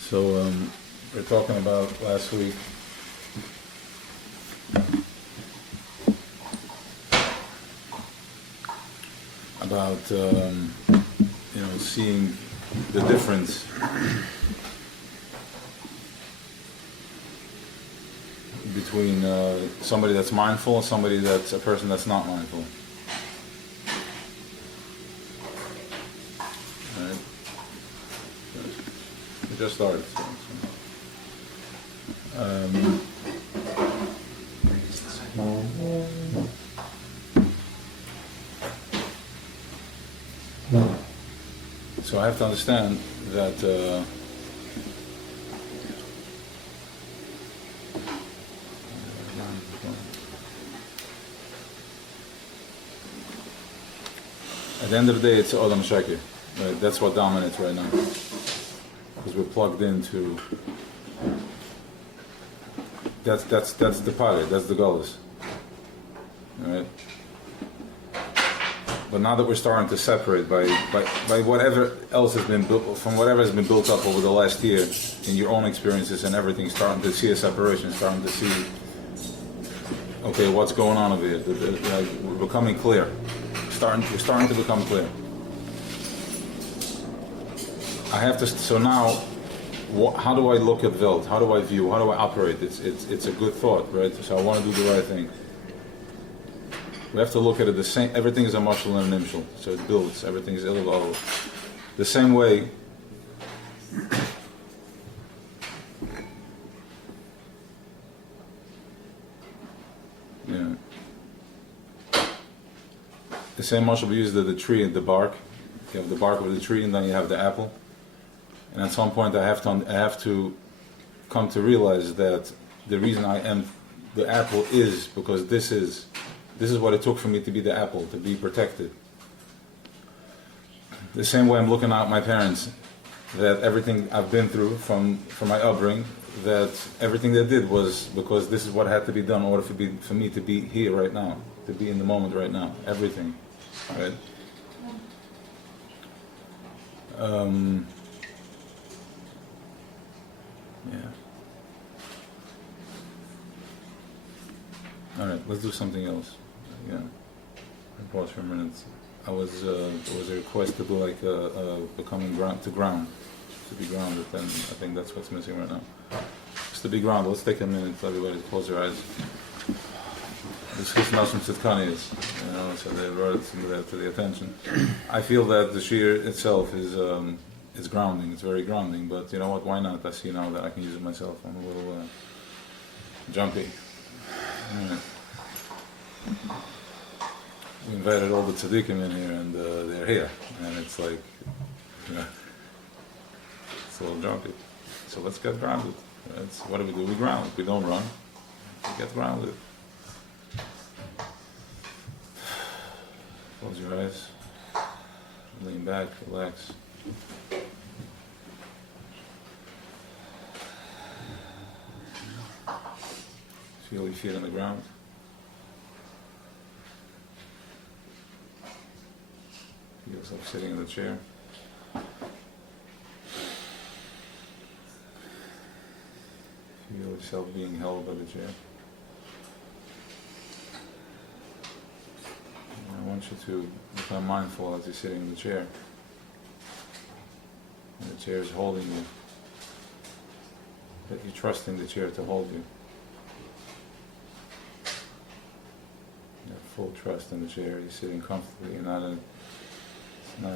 So we're talking about last week about seeing the difference between somebody that's mindful and somebody that's a person that's not mindful. All right. We just started. So I have to understand that at the end of the day, it's Odom Sheker. Right? That's what dominates right now. Because we're plugged into. That's the pilot. That's the Golas. Right? But now that we're starting to separate by whatever else has been built, from whatever has been built up over the last year, in your own experiences and everything, starting to see a separation, starting to see, okay, what's going on over here? We're becoming clear. We're starting to become clear. I have to. So now, how do I look at Welt? How do I view? How do I operate? It's a good thought, right? So I want to do the right thing. We have to look at it the same. Everything is a mashal and an imshal, so it builds. Everything is ilal. The same way. Yeah. The same mashal we use the tree and the bark. You have the bark of the tree, and then you have the apple. And at some point, I have to come to realize that the reason I am the apple is because this is what it took for me to be the apple, to be protected. The same way I'm looking at my parents, that everything I've been through from my upbringing, that everything they did was because this is what had to be done in order for me to be here right now, to be in the moment right now. Everything, right? Yeah. All right, let's do something else. Yeah. Pause for a minute. There was a request to do like becoming to be grounded, and I think that's what's missing right now. Just to be grounded. Let's take a minute, everybody, to close your eyes. This is Nashim Tzidkani is, so they brought it to the attention. I feel that the shir itself is grounding. It's very grounding, but you know what? Why not? I see now that I can use it myself. I'm a little jumpy. Yeah. We invited all the tzaddikim in here, and they're here, and it's like, it's a little jumpy. So let's get grounded. Right? So what do? We ground. We don't run. We get grounded. Close your eyes. Lean back. Relax. Feel your feet on the ground. Feel yourself sitting in the chair. Feel yourself being held by the chair. And I want you to become mindful as you're sitting in the chair. And the chair is holding you. That you're trusting the chair to hold you. Full trust in the chair. You're sitting comfortably. You're not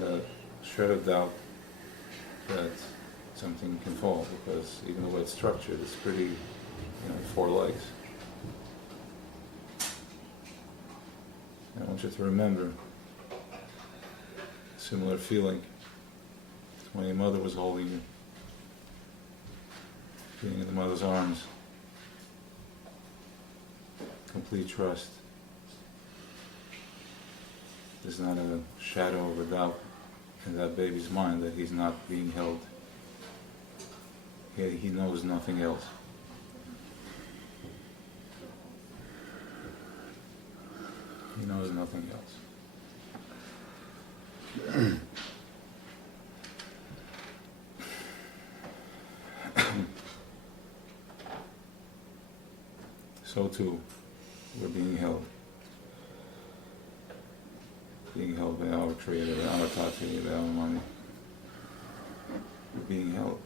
a shred of doubt that something can fall, because even the way it's structured, it's pretty, 4 legs. And I want you to remember a similar feeling when your mother was holding you, being in the mother's arms. Complete trust. There's not a shadow of a doubt in that baby's mind that he's not being held. He knows nothing else. He knows nothing else. so too we're being held. Being held by our Creator, by our Tati, by our Mommy. We're being held.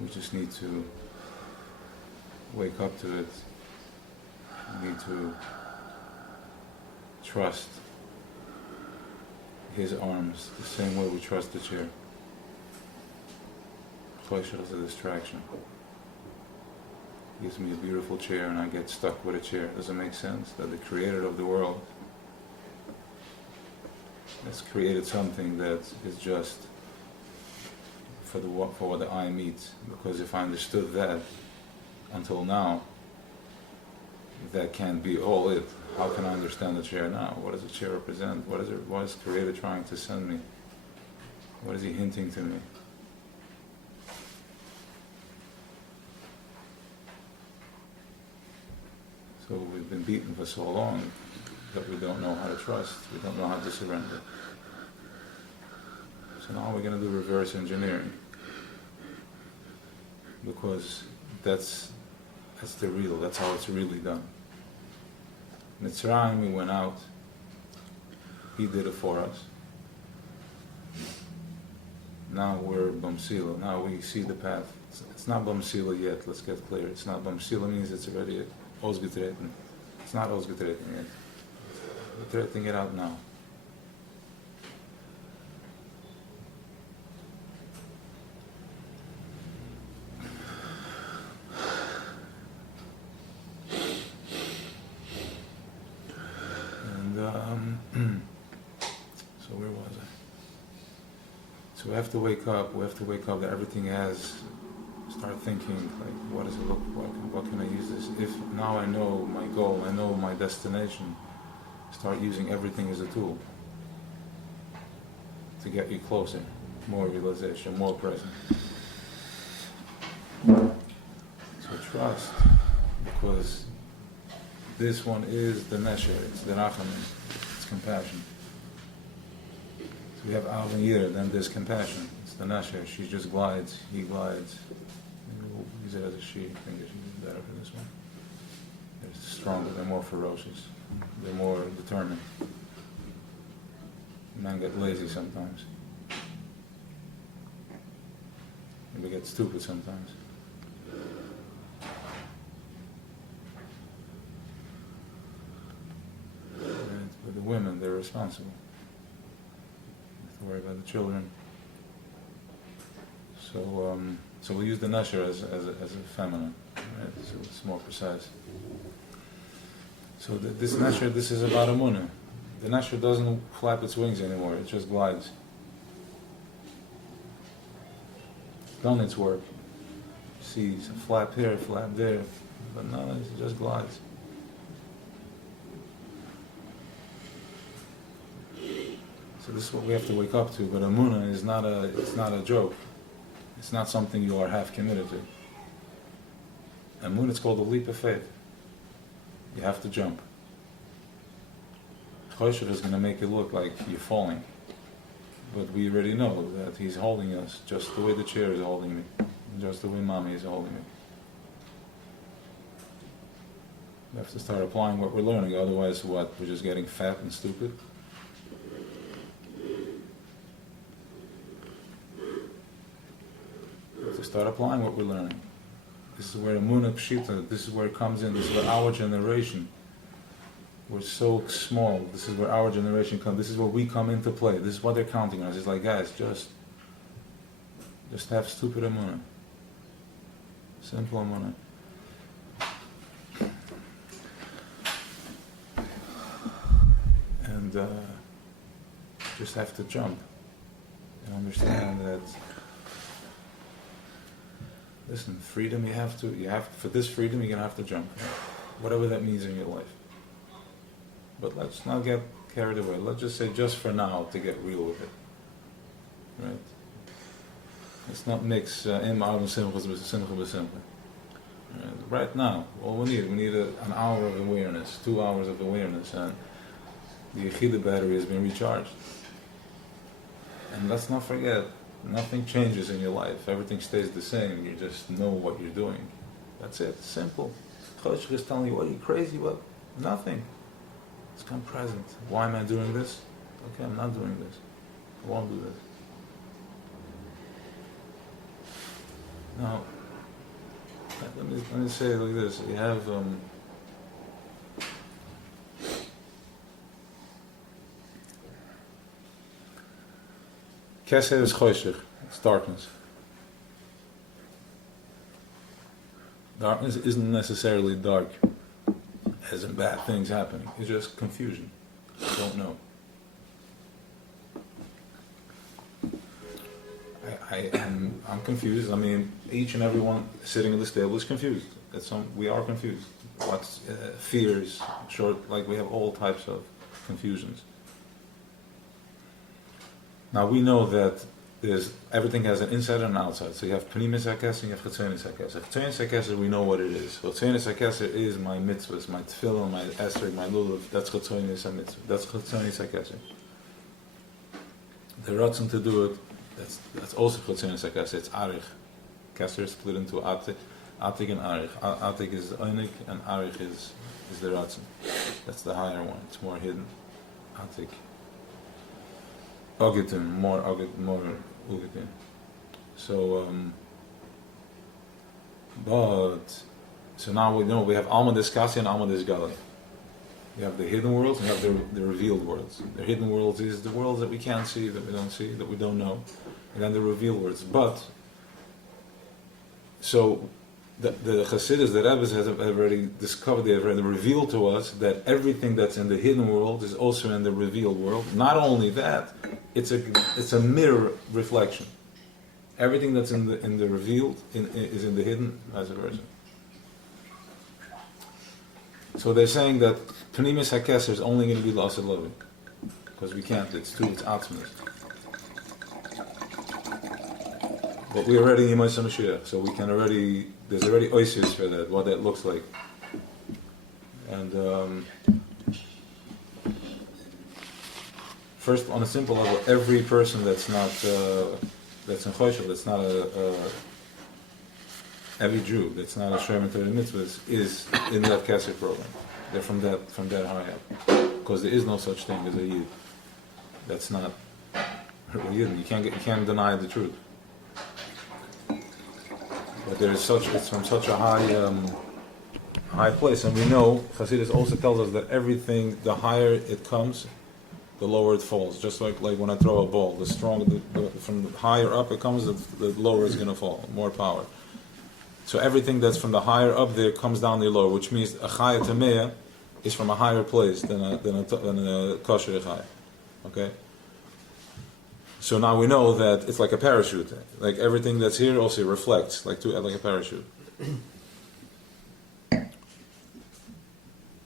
We just need to wake up to it. We need to trust His arms the same way we trust the chair. Pleasure is a distraction. He gives me a beautiful chair and I get stuck with a chair. Does it make sense that the Creator of the world has created something that is just for what the eye meets? Because if I understood that until now, that can't be all it. How can I understand the chair now? What does the chair represent? What is the Creator trying to send me? What is He hinting to me? So we've been beaten for so long that we don't know how to trust, we don't know how to surrender. So now we're going to do reverse engineering. Because that's the real, that's how it's really done. Mitzrayim, we went out, He did it for us. Now we're Bamsila, now we see the path. It's not Bamsila yet, let's get clear. It's not Bamsila means it's already ausgetreten. It's not ausgetreten yet. We're treating it out now. So where was I? So we have to wake up that everything has, start thinking, like, what does it look like? What can I use this? If now I know my goal, I know my destination, start using everything as a tool to get you closer, more realization, more present. So trust, because this one is the nesher, it's the rachamim, it's compassion. So we have Av and Yir, then there's compassion. It's the nesher, she just glides, he glides. Maybe we'll use it as a she, I think she's better for this one. They're stronger, they're more ferocious, they're more determined. Men get lazy sometimes. Maybe get stupid sometimes. But the women, they're responsible. They have to worry about the children. So we'll use the nasher as a feminine, right? So it's more precise. So this nasher, this is about Amunah. The nasher doesn't flap its wings anymore, it just glides. Done its work. See, it's a flap here, a flap there, but no, it just glides. So this is what we have to wake up to. But Amunah is not a joke. It's not something you are half committed to. Amunah, it's called a leap of faith. You have to jump. Choshev is going to make it look like you're falling. But we already know that He's holding us just the way the chair is holding me. Just the way Mommy is holding me. We have to start applying what we're learning. Otherwise, what? We're just getting fat and stupid? To start applying what we're learning. This is where Amunah Pshita, this is where it comes in, this is where our generation, we're so small, this is where our generation comes, this is where we come into play, this is what they're counting on us. It's like, guys, just have stupid Amunah. Simple Amunah. And just have to jump and understand that. Listen, freedom, for this freedom you're going to have to jump. Whatever that means in your life. But let's not get carried away. Let's just say just for now to get real with it. Right? Let's not mix im simple with simple. Right now, all we need an hour of awareness, 2 hours of awareness, and the Yechida battery has been recharged. And let's not forget, nothing changes in your life. Everything stays the same. You just know what you're doing. That's it. Simple. Choshech is telling you, what are you crazy? What? Nothing. It's come present. Why am I doing this? Okay, I'm not doing this. I won't do this. Now, let me say it like this. You have Keser is choshech. It's darkness. Darkness isn't necessarily dark, as in bad things happening. It's just confusion. I don't know. I'm confused. I mean, each and every one sitting at this table is confused. We are confused. What's fears, like we have all types of confusions. Now we know that everything has an inside and an outside. So you have Pnimis HaKeser and you have Chetzonis HaKeser. Chetzonis HaKeser, we know what it is. Chetzonis HaKeser is my mitzvahs, my tefillah, my esrog, my lulav. That's Chetzonis HaMitzvah. That's Chetzonis HaKeser. The ratzon to do it, that's also Chetzonis HaKeser. It's Arich. Keser is split into Atik and Arich. Atik is Oinik and Arich is the ratzon. That's the higher one. It's more hidden. Atik. Ogitim, more Ugitim. So, so now we know we have Alma Diskasi and Alma Disgali. We have the hidden worlds and we have the revealed worlds. The hidden worlds is the worlds that we can't see, that we don't see, that we don't know. And then the revealed worlds. But, so, the Chassidus, the Rebbes have already discovered, they have already revealed to us that everything that's in the hidden world is also in the revealed world. Not only that, it's a mirror reflection. Everything that's in the revealed is in the hidden, as a version. So they're saying that Pnimis HaKeser is only going to be L'asad Loving, because we can't. It's Atzmos. But we're already in Moshe Mashiach, so we can already. There's already oasis for that, what that looks like. And first, on a simple level, every person that's not that's in Choshech, that's not every Jew that's not a Shem Torah Mitzvahs is in that Keser program. They're from that high up, because there is no such thing as a Yid. That's not a Yid. You can't deny the truth. But there is it's from such a high place, and we know Chassidus also tells us that everything, the higher it comes, the lower it falls. Just like when I throw a ball, the stronger, from the higher up it comes, the lower is going to fall. More power. So everything that's from the higher up there comes down the lower, which means a chaya tameya is from a higher place than a kosher chaya. Okay. So now we know that it's like a parachute. Like everything that's here also reflects, like a parachute.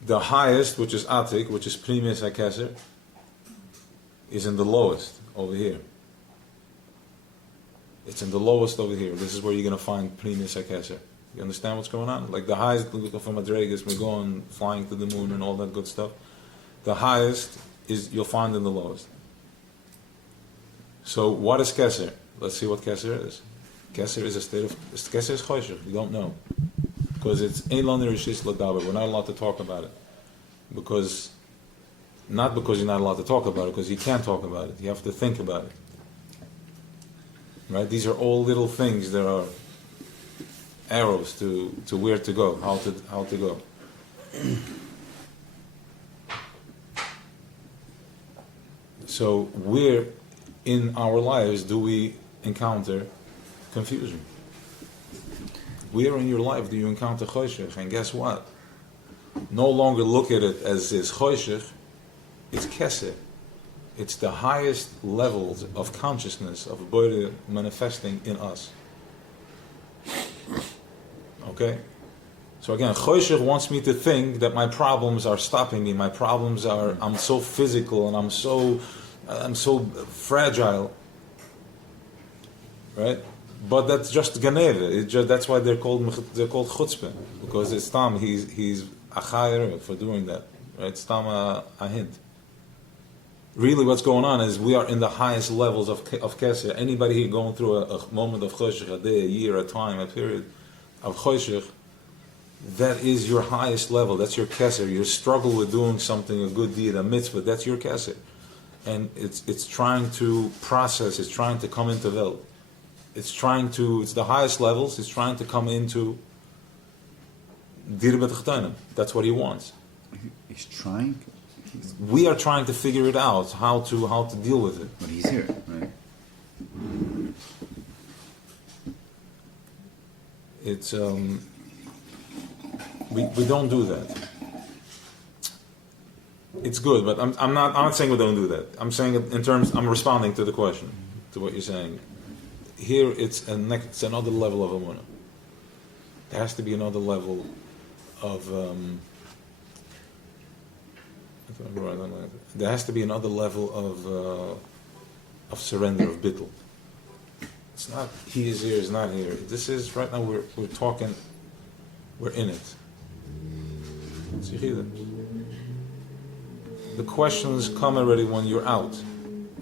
The highest, which is Atik, which is Pnimis HaKeser, is in the lowest, over here. It's in the lowest over here. This is where you're going to find Pnimis HaKeser. You understand what's going on? Like the highest, from Madregas, we go on flying to the moon and all that good stuff. The highest you'll find in the lowest. So what is Keser? Let's see what Keser is. Keser is a state of... Keser is Choshech. You don't know. Because it's Ein Lanu Rishis L'Daber. We're not allowed to talk about it. Not because you're not allowed to talk about it, because you can't talk about it. You have to think about it. Right? These are all little things. There are arrows to where to go, how to go. So where in our lives do we encounter confusion? Where in your life do you encounter Choshech? And guess what? No longer look at it as is Choshech, it's Keser. It's the highest levels of consciousness of Boire manifesting in us. Okay? So again, Choshech wants me to think that my problems are stopping me. My problems are, I'm so physical and I'm so fragile. Right? But that's just Ganeve. That's why they're called chutzpah, because it's Tam. He's a chayer for doing that. Right? It's Tam a hint. Really, what's going on is we are in the highest levels of Keser. Anybody here going through a moment of Choshech, a day, a year, a time, a period of Choshech, that is your highest level. That's your kesser. Your struggle with doing something, a good deed, a mitzvah, that's your kesser. And it's trying to process, it's trying to come into Welt. It's the highest levels, it's trying to come into Dir B'Tachtonim. That's what he wants. He's trying? We are trying to figure it out, how to deal with it. But he's here, right? It's, we don't do that. It's good, but I'm not saying we don't do that. I'm saying it in terms, I'm responding to the question, to what you're saying. Here it's another level of emunah. There has to be another level of there has to be another level of surrender, of bittul. It's not he is here, is not here. This is right now we're talking, we're in it. So you hear that? The questions come already when you're out,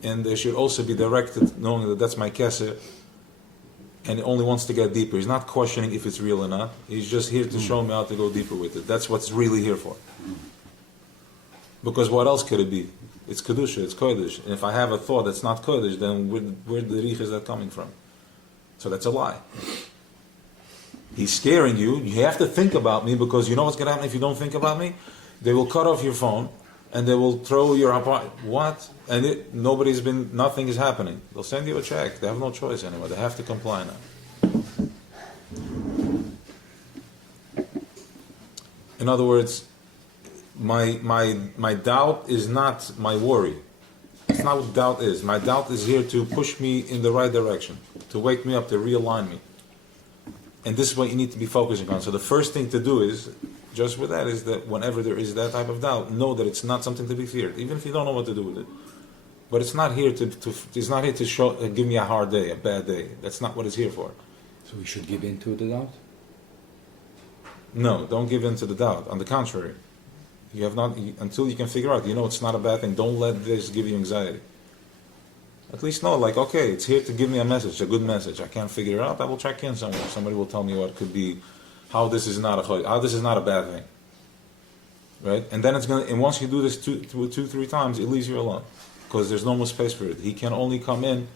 and they should also be directed knowing that that's my kesser, and he only wants to get deeper. He's not questioning if it's real or not. He's just here to show me how to go deeper with it. That's what's really here for. Because what else could it be? It's kedusha, it's kodesh. And if I have a thought that's not kodesh, then where the rich is that coming from? So that's a lie. He's scaring you. You have to think about me, because you know what's going to happen if you don't think about me? They will cut off your phone, and they will throw your apartment. What? And nothing is happening. They'll send you a check. They have no choice anymore. They have to comply now. In other words, my doubt is not my worry. It's not what doubt is. My doubt is here to push me in the right direction, to wake me up, to realign me. And this is what you need to be focusing on. So the first thing to do is, just with that, is that whenever there is that type of doubt, know that it's not something to be feared, even if you don't know what to do with it. But it's not here it's not here to give me a hard day, a bad day. That's not what it's here for. So we should give in to the doubt? No, don't give in to the doubt. On the contrary, you have not until you can figure out. It's not a bad thing. Don't let this give you anxiety. At least know, like, okay, it's here to give me a message, a good message. I can't figure it out. I will check in somewhere. Somebody will tell me what could be, how this is not a bad thing, right? And then and once you do this two, 3 times, it leaves you alone, because there's no more space for it. He can only come in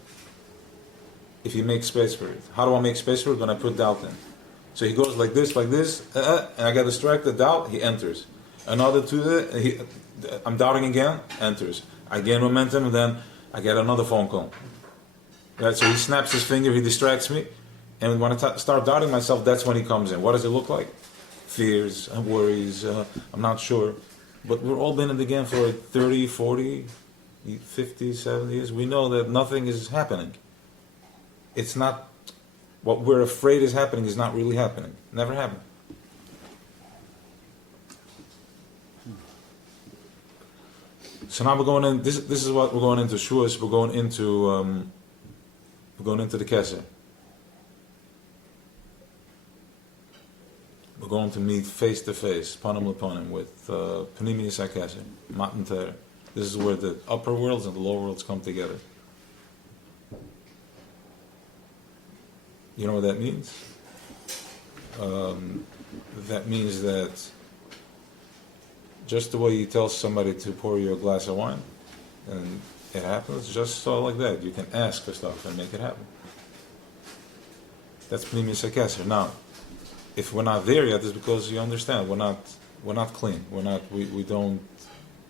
if you make space for it. How do I make space for it? When I put doubt in. So he goes like this, and I get distracted. Doubt, he enters. Another 2, I'm doubting again, enters. I gain momentum, and then I get another phone call. Right? So he snaps his finger, he distracts me, and when I start doubting myself, that's when he comes in. What does it look like? Fears, worries, I'm not sure. But we've all been in the game for 30, 40, 50, 70 years. We know that nothing is happening. It's not, what we're afraid is happening is not really happening. Never happened. So now we're going in. This is what we're going into. Shuas. We're going into the Kesser. We're going to meet face to face, panim lepanim, with Panimius HaKesser, Matan Torah. This is where the upper worlds and the lower worlds come together. You know what that means? That means that just the way you tell somebody to pour you a glass of wine, and it happens, just so like that. You can ask for stuff and make it happen. That's Pnimius HaKesser. Now, if we're not there yet, it's because you understand we're not clean. We don't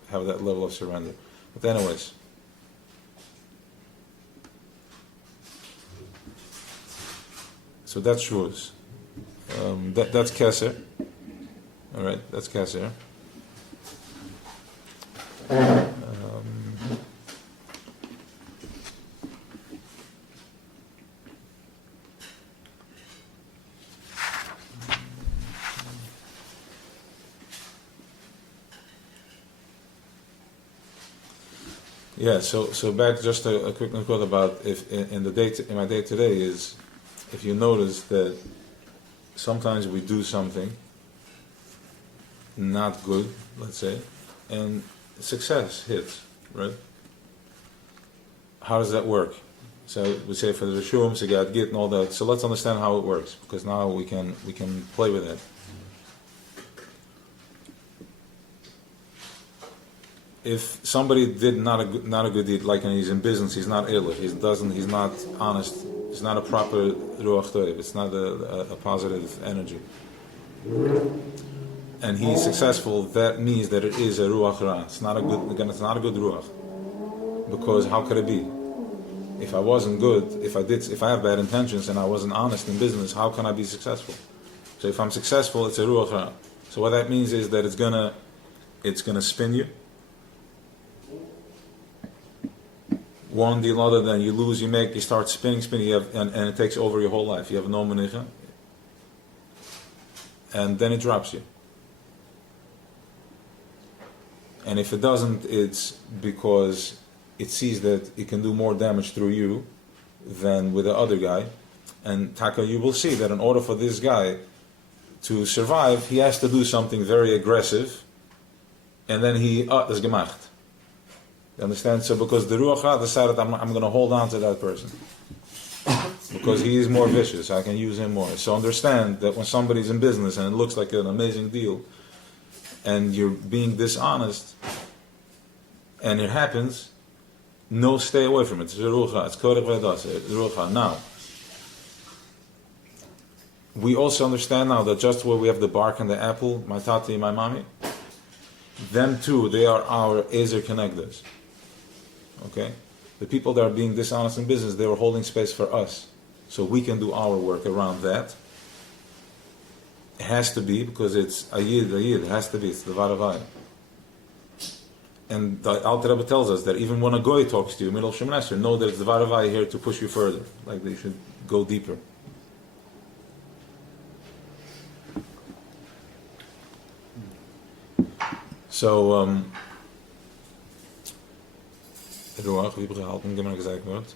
have that level of surrender. But anyways, so that's Shuas. That's Kesser. All right, that's Kesser. Yeah, so back just a quick note about if in my day today is, if you notice that sometimes we do something not good, let's say, and success hits, right? How does that work? So we say for the Rishum, Sigat Git, and all that. So let's understand how it works, because now we can play with it. if somebody did not a good deed, like he's in business, he's not ill, he's not honest, it's not a proper ruach toiv, it's not a positive energy, and he's successful, that means that it is a ruach ra. It's not a good ruach, because how could it be? If I wasn't good, if I have bad intentions and I wasn't honest in business, how can I be successful? So if I'm successful, it's a ruach ra. So what that means is that it's gonna spin you. One deal other than you lose, you start spinning, and it takes over your whole life. You have no menicha, and then it drops you. And if it doesn't, it's because it sees that it can do more damage through you than with the other guy. And Taka, you will see that in order for this guy to survive, he has to do something very aggressive, and then he is gemacht. You understand? So because the Ruach Ra decided I'm going to hold on to that person. Because he is more vicious, I can use him more. So understand that when somebody's in business and it looks like an amazing deal, and you're being dishonest, and it happens, no, stay away from it. It's a Ruach Ra. It's Korech Vedas. Ruach Ra. Now, we also understand now that just where we have the bark and the apple, my tati and my mommy, them too, they are our Ezer connectors. Okay? The people that are being dishonest in business, they were holding space for us. So we can do our work around that. It has to be, because it's a yid, it has to be, it's the Varavai. And the Alter Rebbe tells us that even when a goy talks to you, middle of Shemoneh Esrei, know that it's the Varavai here to push you further. Like they should go deeper. So, Ruach, wie heb ik gehaald? Ik heb maar gezegd wordt.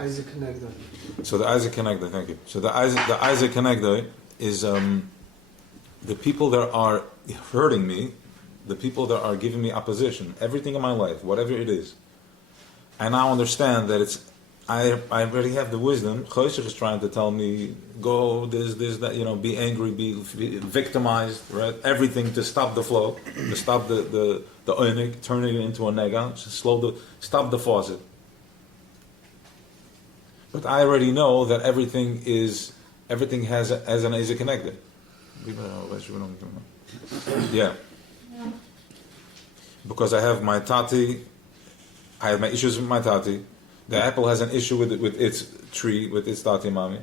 Isaac Connector. So the Isaac Connector, thank you. So the Isaac Connector is the people that are hurting me, the people that are giving me opposition, everything in my life, whatever it is. I now understand that I already have the wisdom. Chosech is trying to tell me, go this, that, be angry, be victimized, right? Everything to stop the flow, to stop the oinik, turning it into a nega, stop the faucet. But I already know that everything has an Ezer connected. Yeah. Because I have my tati, I have my issues with my tati. The apple has an issue with its tree, with its tati mami.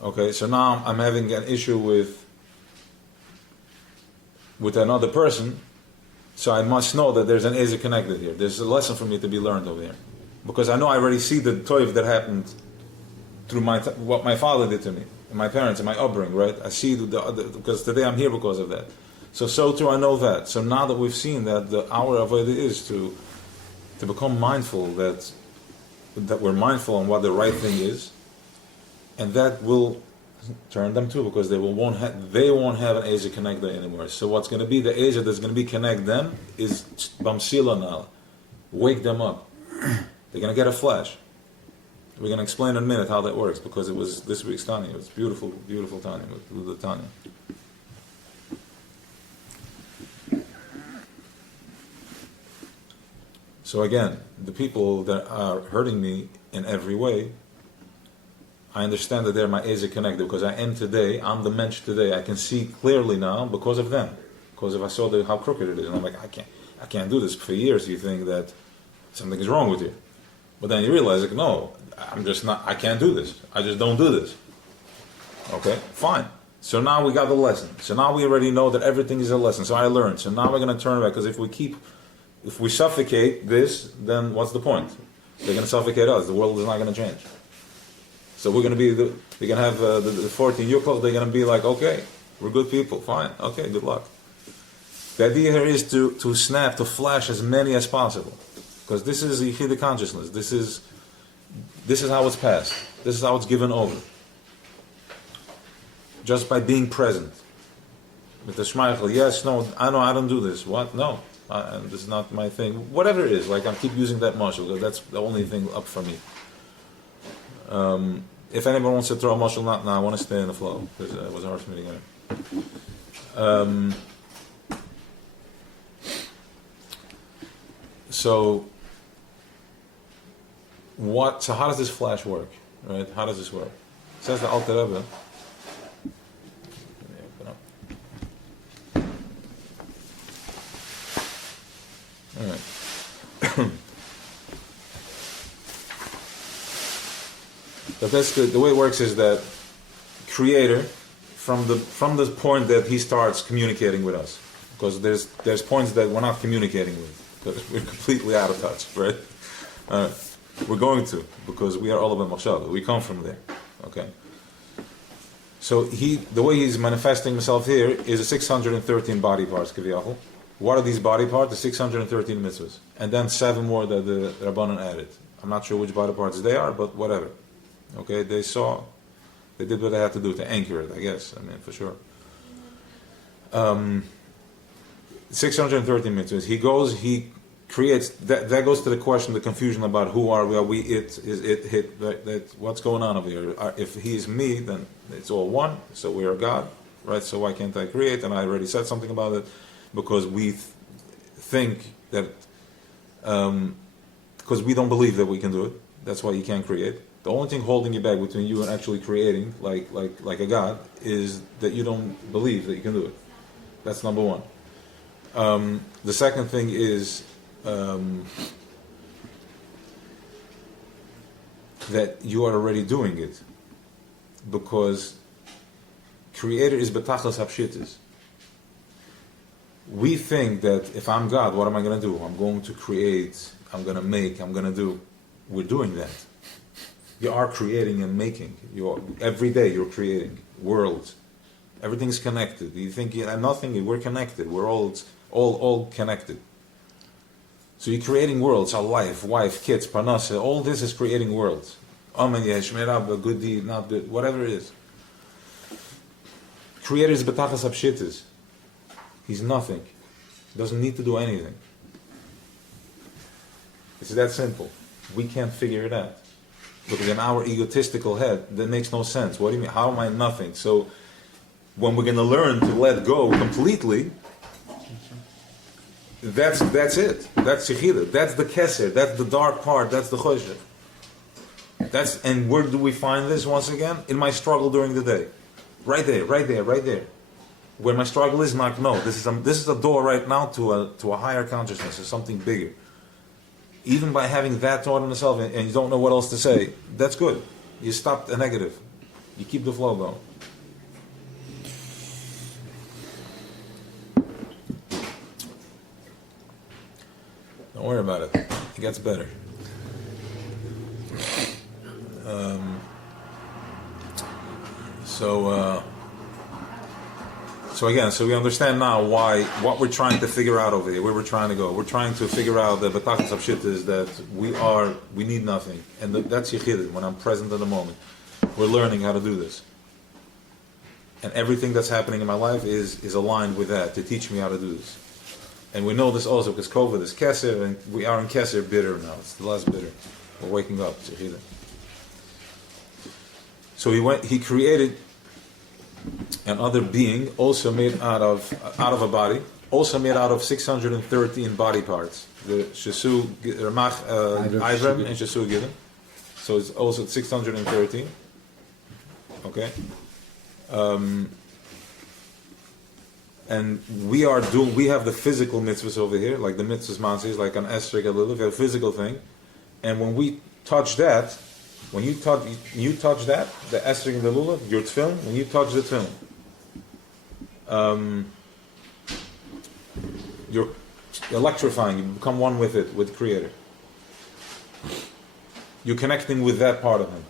Okay, so now I'm having an issue with another person, so I must know that there's an Ezer connected here. There's a lesson for me to be learned over here. Because I know I already see the toiv that happened through what my father did to me, and my parents, and my upbringing, right? I see because today I'm here because of that. So too I know that. So now that we've seen that, our avodah is to become mindful that we're mindful on what the right thing is, and that will turn them too, because they won't have an Ezer connector anymore. So what's going to be the Ezer that's going to be connect them is Bamsila now. Wake them up. They're going to get a flash. We're going to explain in a minute how that works, because it was this week's Tanya. It was beautiful, beautiful Tanya with the Tanya. So again, the people that are hurting me in every way, I understand that they're my Ezer connected, because I'm the mensch today. I can see clearly now because of them. Because if I saw how crooked it is, and I'm like, I can't do this. For years you think that something is wrong with you. But then you realize, like, no, I can't do this. I just don't do this. Okay, fine. So now we got the lesson. So now we already know that everything is a lesson. So I learned. So now we're going to turn back, because if we suffocate this, then what's the point? They're going to suffocate us. The world is not going to change. So we're going to have the 14 Yukos. They're going to be like, okay, we're good people. Fine. Okay, good luck. The idea here is to flash as many as possible. Because this is Yechidah consciousness. This is how it's passed. This is how it's given over. Just by being present. With the Shmeichel, yes, no, I don't do this. What? No. This is not my thing. Whatever it is, like I keep using that Moshe, because that's the only thing up for me. If anyone wants to throw a Moshe, not now, I want to stay in the flow, because it was hard for me to get it. So how does this flash work? Right? How does this work? It says the Alter Rebbe. Let me open up. All right. But that's the way it works is that Creator, from the point that He starts communicating with us, because there's points that we're not communicating with, because we're completely out of touch, right? We're going to, because we are all about Moshe. We come from there, okay? So the way He's manifesting Himself here is the 613 body parts, Kiviyachol. What are these body parts? The 613 mitzvahs, and then 7 more that the Rabbanan added. I'm not sure which body parts they are, but whatever. Okay, they did what they had to do to anchor it, I guess. I mean, for sure. 613 mitzvahs. He creates, that goes to the question, the confusion about who are we, is it, what's going on over here? If He is me, then it's all one, so we are God, right? So why can't I create? And I already said something about it, because we think that, because we don't believe that we can do it, that's why you can't create. The only thing holding you back between you and actually creating, like a God, is that you don't believe that you can do it. That's number one. The second thing is that you are already doing it, because Creator is betachas hapshitis. We think that if I'm God, what am I going to do? I'm going to create, I'm going to make, I'm going to do. We're doing that. You are creating and making. Every day you're creating worlds. Everything's connected. You think nothing, we're connected. We're all connected. So you're creating worlds, a life, wife, kids, parnasa, all this is creating worlds. Amen, a good deed, not good, whatever it is. Creator is betachas hapshitis. He's nothing. Doesn't need to do anything. It's that simple. We can't figure it out. Because in our egotistical head, that makes no sense. What do you mean? How am I nothing? So when we're going to learn to let go completely, that's it. That's Shechida. That's the Keser. That's the dark part. That's the Choshev. And where do we find this once again? In my struggle during the day. Right there. Where my struggle is like, no, this is a door right now to a higher consciousness, to something bigger. Even by having that thought in yourself and you don't know what else to say, that's good. You stop the negative. You keep the flow going. Don't worry about it. It gets better. So we understand now what we're trying to figure out over here, where we're trying to go. We're trying to figure out the betachas of shit is that we need nothing. And that's Yechidin, when I'm present in the moment. We're learning how to do this. And everything that's happening in my life is aligned with that, to teach me how to do this. And we know this also because COVID is Keser, and we are in Keser bitter now. It's the last bitter. We're waking up, Yechidin. So he created another being, also made out of a body, also made out of 613 body parts. The Shesu, Ramach, Ivrem, and Shesu given. So it's also 613. Okay. And we have the physical mitzvahs over here, like the mitzvahs mansis, like an esrog, a little, a physical thing. And when we touch that, when you touch that, the esrog and the lulav, your tefillin, when you touch the tefillin, you're electrifying, you become one with it, with the Creator. You're connecting with that part of Him.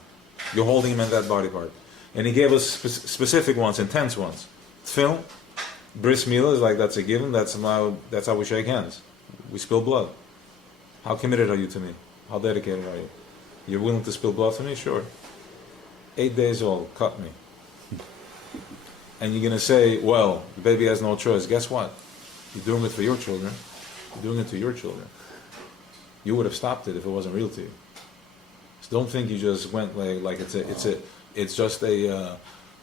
You're holding Him in that body part. And He gave us specific ones, intense ones. Tefillin, bris milah is like, that's a given, that's how we shake hands. We spill blood. How committed are you to me? How dedicated are you? You're willing to spill blood for me? Sure. 8 days old, cut me. And you're going to say, well, the baby has no choice. Guess what? You're doing it for your children. You're doing it to your children. You would have stopped it if it wasn't real to you. So don't think you just went like it's just a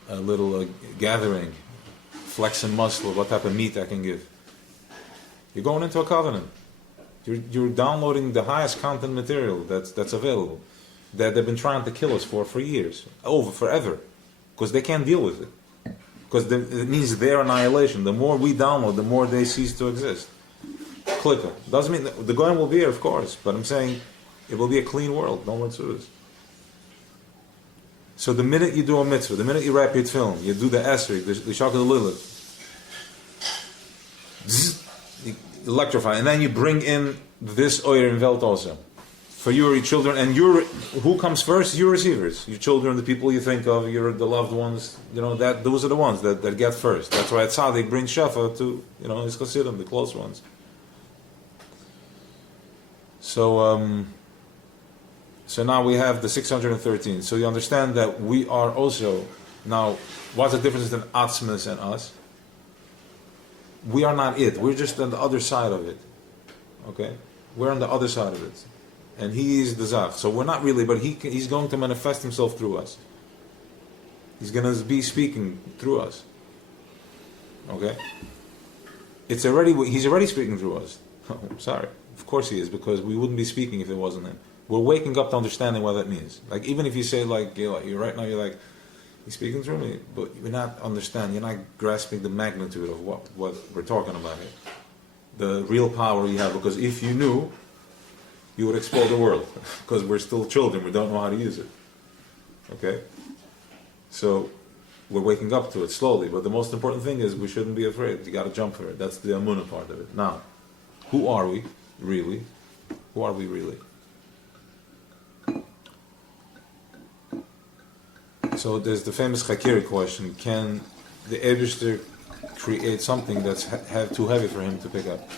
little gathering, flexing muscle, what type of meat I can give. You're going into a covenant. You're downloading the highest content material that's available, that they've been trying to kill us for years, forever, because they can't deal with it. Because it means their annihilation. The more we download, the more they cease to exist. Click it. Doesn't mean the Goyim will be here, of course, but I'm saying it will be a clean world. No more tzudas. So the minute you do a mitzvah, the minute you wrap your tefillin, you do the esrog, the shak of the lilith, you electrify, and then you bring in this oyer in Welt also for you or your children, and who comes first? Your receivers, your children, the people you think of, the loved ones. Those are the ones that get first. That's why tzaddik brings shefa to his chassidim, the close ones. So now we have the 613. So you understand that we are also now. What's the difference between atzmas and us? We are not it. We're just on the other side of it. Okay, we're on the other side of it. And he is the Zach. So we're not really, but he's going to manifest himself through us. He's going to be speaking through us. Okay? He's already speaking through us. I'm sorry. Of course he is, because we wouldn't be speaking if it wasn't him. We're waking up to understanding what that means. Like, even if you say, you're right now, you're like, he's speaking through me, but you're not understanding, you're not grasping the magnitude of what we're talking about here. The real power you have, because if you knew, you would explode the world, because we're still children, we don't know how to use it. Okay? So, we're waking up to it slowly, but the most important thing is we shouldn't be afraid. You got to jump for it. That's the Amunah part of it. Now, who are we, really? Who are we, really? So, there's the famous Chakiri question, can the Eibishter create something that's too heavy for him to pick up?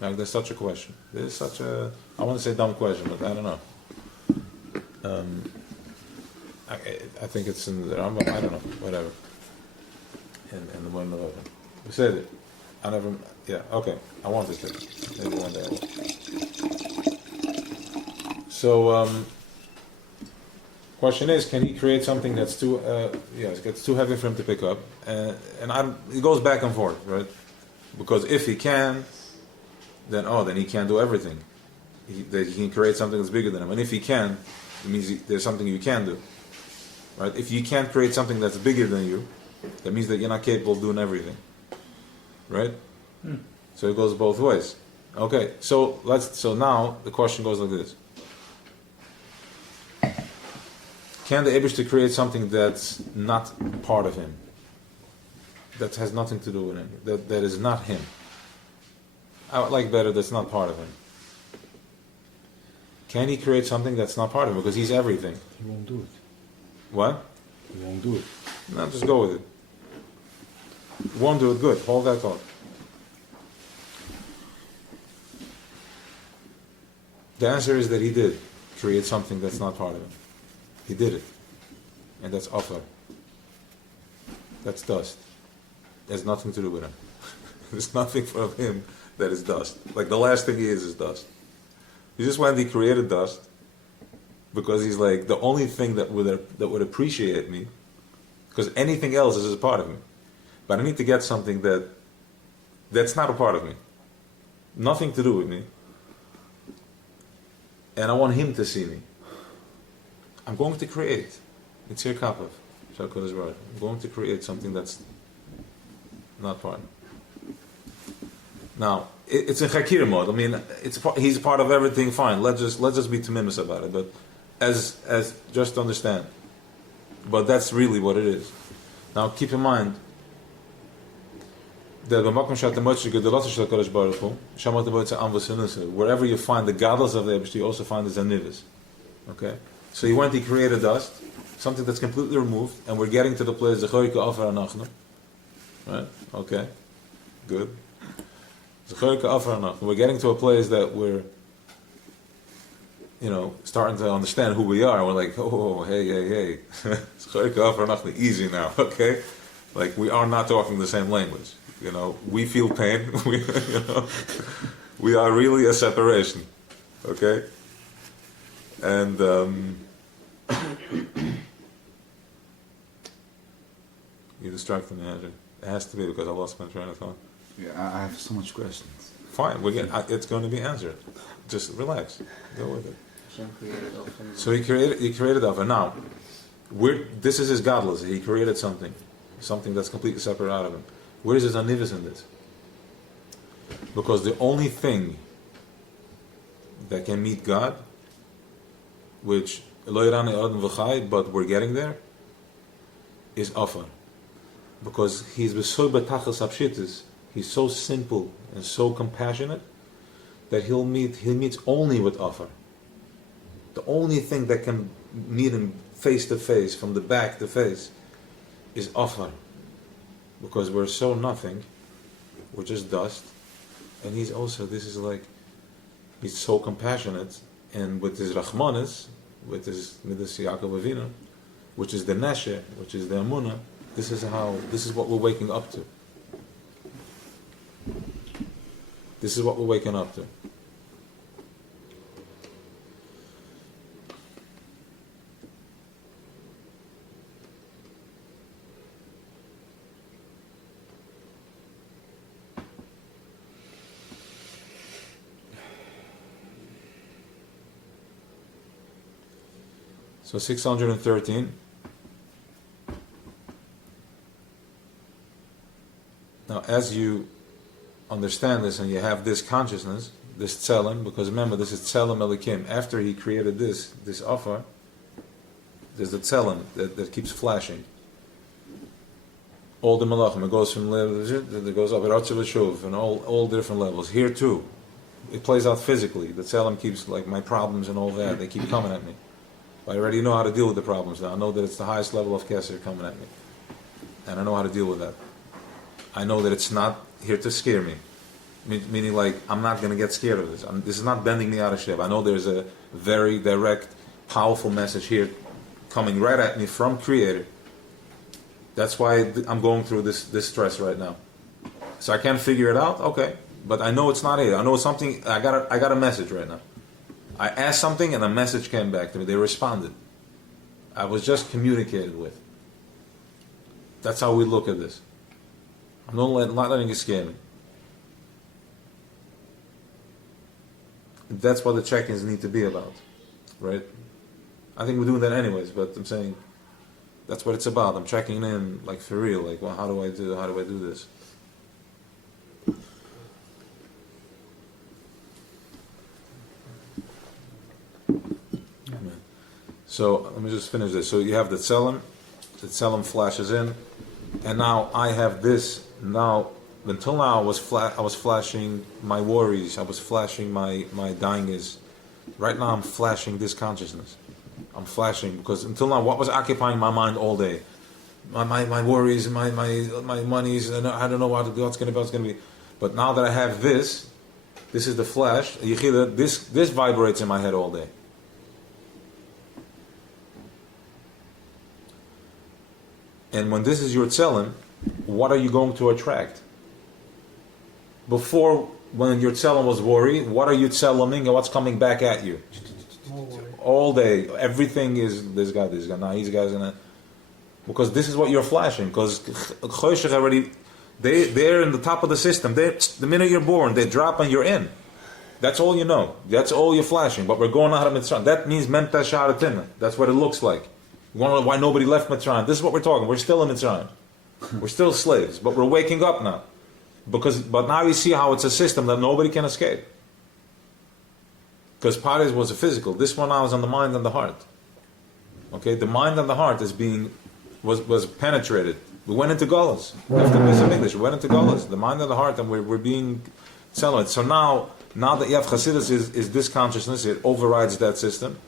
Like, there's such a question. There's such a, I want to say dumb question, but I don't know. I think it's in the Rambam, I don't know, whatever. In the one of we said it. Okay, I wanted to. Maybe one day I will. So, question is, can he create something that's too, it gets too heavy for him to pick up? And it goes back and forth, right? Because if he can, then he can't do everything. That he can create something that's bigger than him. And if he can, it means there's something you can do. Right? If you can't create something that's bigger than you, that means that you're not capable of doing everything. Right? So it goes both ways. Okay, so now the question goes like this. Can the Eibishter create something that's not part of him? That has nothing to do with him. That is not him. I would like better that's not part of him. Can he create something that's not part of him? Because he's everything. He won't do it. What? He won't do it. No, just go with it. Won't do it, good. Hold that thought. The answer is that he did create something that's not part of him. He did it. And that's afar. That's dust. It has nothing to do with him. There's nothing from him that is dust. Like, the last thing he is dust. He just went, he created dust, because he's like, the only thing that would appreciate me, because anything else is a part of me. But I need to get something that's not a part of me. Nothing to do with me. And I want him to see me. I'm going to create. It's your kapov. I'm going to create something that's not part. Now, it's in Chakir mode. I mean, he's part of everything. Fine. Let's just be tamimis about it. But as just to understand. But that's really what it is. Now, keep in mind that wherever you find the gadlus of the Eibishter, you also find the zanivas. Okay. So he went, he created dust, something that's completely removed, and we're getting to the place, right? Okay, good. We're getting to a place that we're, starting to understand who we are. We're like, hey. Easy now, okay? Like, we are not talking the same language. We feel pain. We are really a separation, okay? And you distracted me, Andrew. It has to be because I lost my train of thought. Yeah, I have so much questions. Fine, it's going to be answered. Just relax. Go with it. So he created Alpha. Now, this is his godless. He created something that's completely separate out of him. Where is his anivus in this? Because the only thing that can meet God, which but we're getting there, is Alpha. Because he's he's so simple and so compassionate that he meets only with Alpha. The only thing that can meet him face to face, from the back to face, is Afar. Because we're so nothing, we're just dust. And he's so compassionate, and with his Rahmanis, with his Midas Yaakov Avinu, which is the Neshe, which is the Amunah, this is what we're waking up to. This is what we're waking up to. So 613. Now, as you understand this and you have this consciousness, this tzelem, because remember, this is tzelem elikim. After he created this offer, there's the tzelem that keeps flashing. All the malachim, it goes from it goes up at Ratzav Shuv and all different levels. Here too, it plays out physically. The tzelem keeps, like, my problems and all that, they keep coming at me. I already know how to deal with the problems now. I know that it's the highest level of Kesser coming at me. And I know how to deal with that. I know that it's not here to scare me. Meaning, like, I'm not going to get scared of this. This is not bending me out of shape. I know there's a very direct, powerful message here coming right at me from Creator. That's why I'm going through this stress right now. So I can't figure it out? Okay. But I know it's not here. I know it's something, I got a message right now. I asked something and a message came back to me. They responded. I was just communicated with. That's how we look at this. I'm not letting it scare me. That's what the check-ins need to be about, right? I think we're doing that anyways, but I'm saying that's what it's about. I'm checking in, like, for real. Like, well, how do I do this? So let me just finish this. So you have the tzelem flashes in, and now I have this. Now, until now, I was flashing my worries. I was flashing my daingas. Right now, I'm flashing this consciousness. I'm flashing because until now, what was occupying my mind all day? My worries, my monies, and I don't know what's going to be. But now that I have this is the flash. Yechida, this vibrates in my head all day. And when this is your tzelem, what are you going to attract? Before, when your tzelem was worry, what are you tzeleming and what's coming back at you? All day, everything is this guy. Now these guys in it, because this is what you're flashing. Because Choshech already, they're in the top of the system. The minute you're born, they drop and you're in. That's all you know. That's all you're flashing. But we're going out of Mitzrayim. That means Menta Sharatina. That's what it looks like. You want to know why nobody left Mitzrayim? This is what we're talking. We're still in Mitzrayim. We're still slaves, but we're waking up now. But now you see how it's a system that nobody can escape. Because Paris was a physical. This one now is on the mind and the heart. Okay, the mind and the heart was penetrated. We went into Golas. After Mesa English, we went into Golas. The mind and the heart, and we're being celebrated. So now that you have Chassidus is this consciousness, it overrides that system.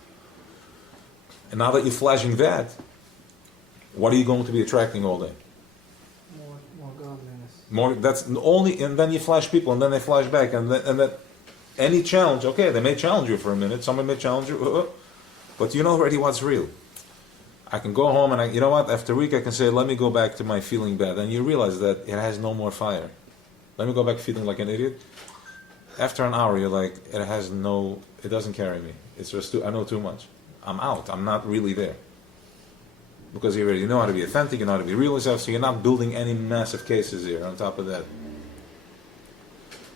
And now that you're flashing that, what are you going to be attracting all day? More godliness. More. That's only, and then you flash people, and then they flash back, and that any challenge. Okay, they may challenge you for a minute. Someone may challenge you, but you know already what's real. I can go home and you know what? After a week, I can say, "Let me go back to my feeling bad," and you realize that it has no more fire. Let me go back feeling like an idiot. After an hour, you're like, it doesn't carry me. It's just I know too much. I'm out. I'm not really there. Because you already know how to be authentic, you know how to be real yourself, so you're not building any massive cases here on top of that.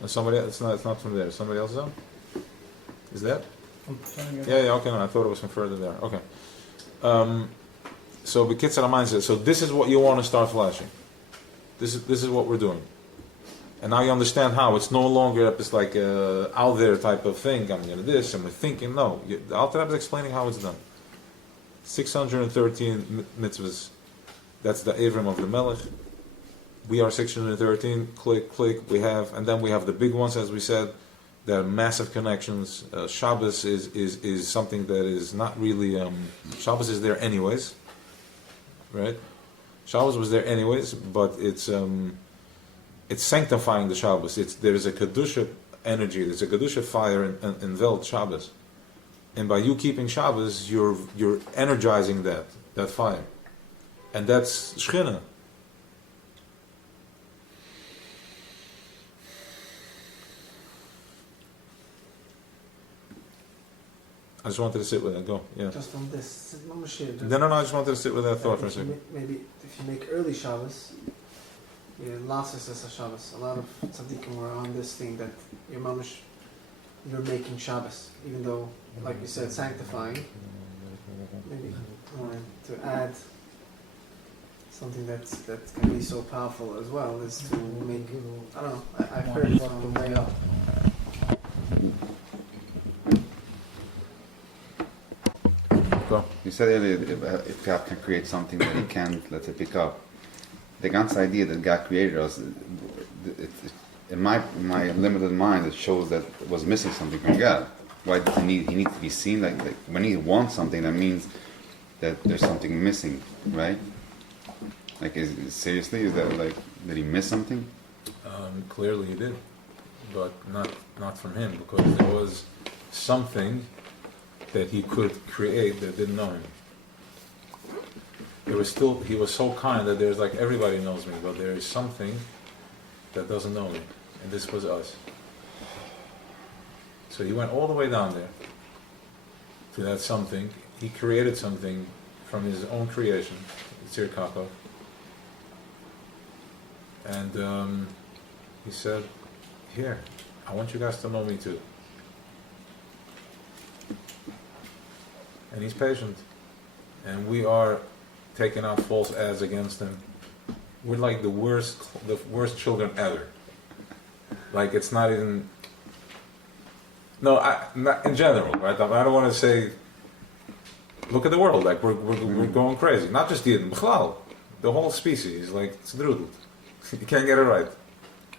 Somebody else, it's not from there. Somebody else on? Is that? I'm trying to Yeah, okay, no, I thought it was from further there. Okay. So B'kitzur HaMayin, so this is what you want to start flashing. This is what we're doing. And now you understand how. It's no longer this like out there type of thing. I'm going to this, and we're thinking. No, the Alter Rebbe is explaining how it's done. 613 mitzvahs. That's the Avram of the Melech. We are 613. Click, click. We have, and then we have the big ones, as we said. There are massive connections. Shabbos is something that is not really. Shabbos is there anyways, right? Shabbos was there anyways, but it's sanctifying the Shabbos. There is a kedusha energy. There's a kedusha fire in Welt Shabbos, and by you keeping Shabbos, you're energizing that fire, and that's Shechina. I just wanted to sit with that. Go, yeah. just on this. Moshe, No. I just wanted to sit with that thought for a if you second. maybe if you make early Shabbos, last is Shabbos. A lot of tzaddikim were on this thing that your mamash, you're making Shabbos, even though, like you said, sanctifying. Maybe to add something that can be so powerful as well is to make. I don't know. I've heard it from way up. Go. You said earlier if God can create something that He can't, let's say, pick up. The ganze idea that God created us, in my limited mind, it shows that it was missing something from God. Why does He need to be seen? Like when He wants something, that means that there's something missing, right? Like, seriously, is that like, did He miss something? Clearly he did, but not from him, because there was something that he could create that didn't know him. He was so kind that there's like, everybody knows me, but there is something that doesn't know me, and this was us. So he went all the way down there to that something. He created something from his own creation, Yitzir Kapov, and he said, "Here, I want you guys to know me too." And he's patient, and we are taking out false ads against him. We're like the worst children ever. Like, it's not even. No, not in general, right? I don't want to say. Look at the world, like we're going crazy. Not just Yidden, B'chlal, the whole species, like it's drudelt. You can't get it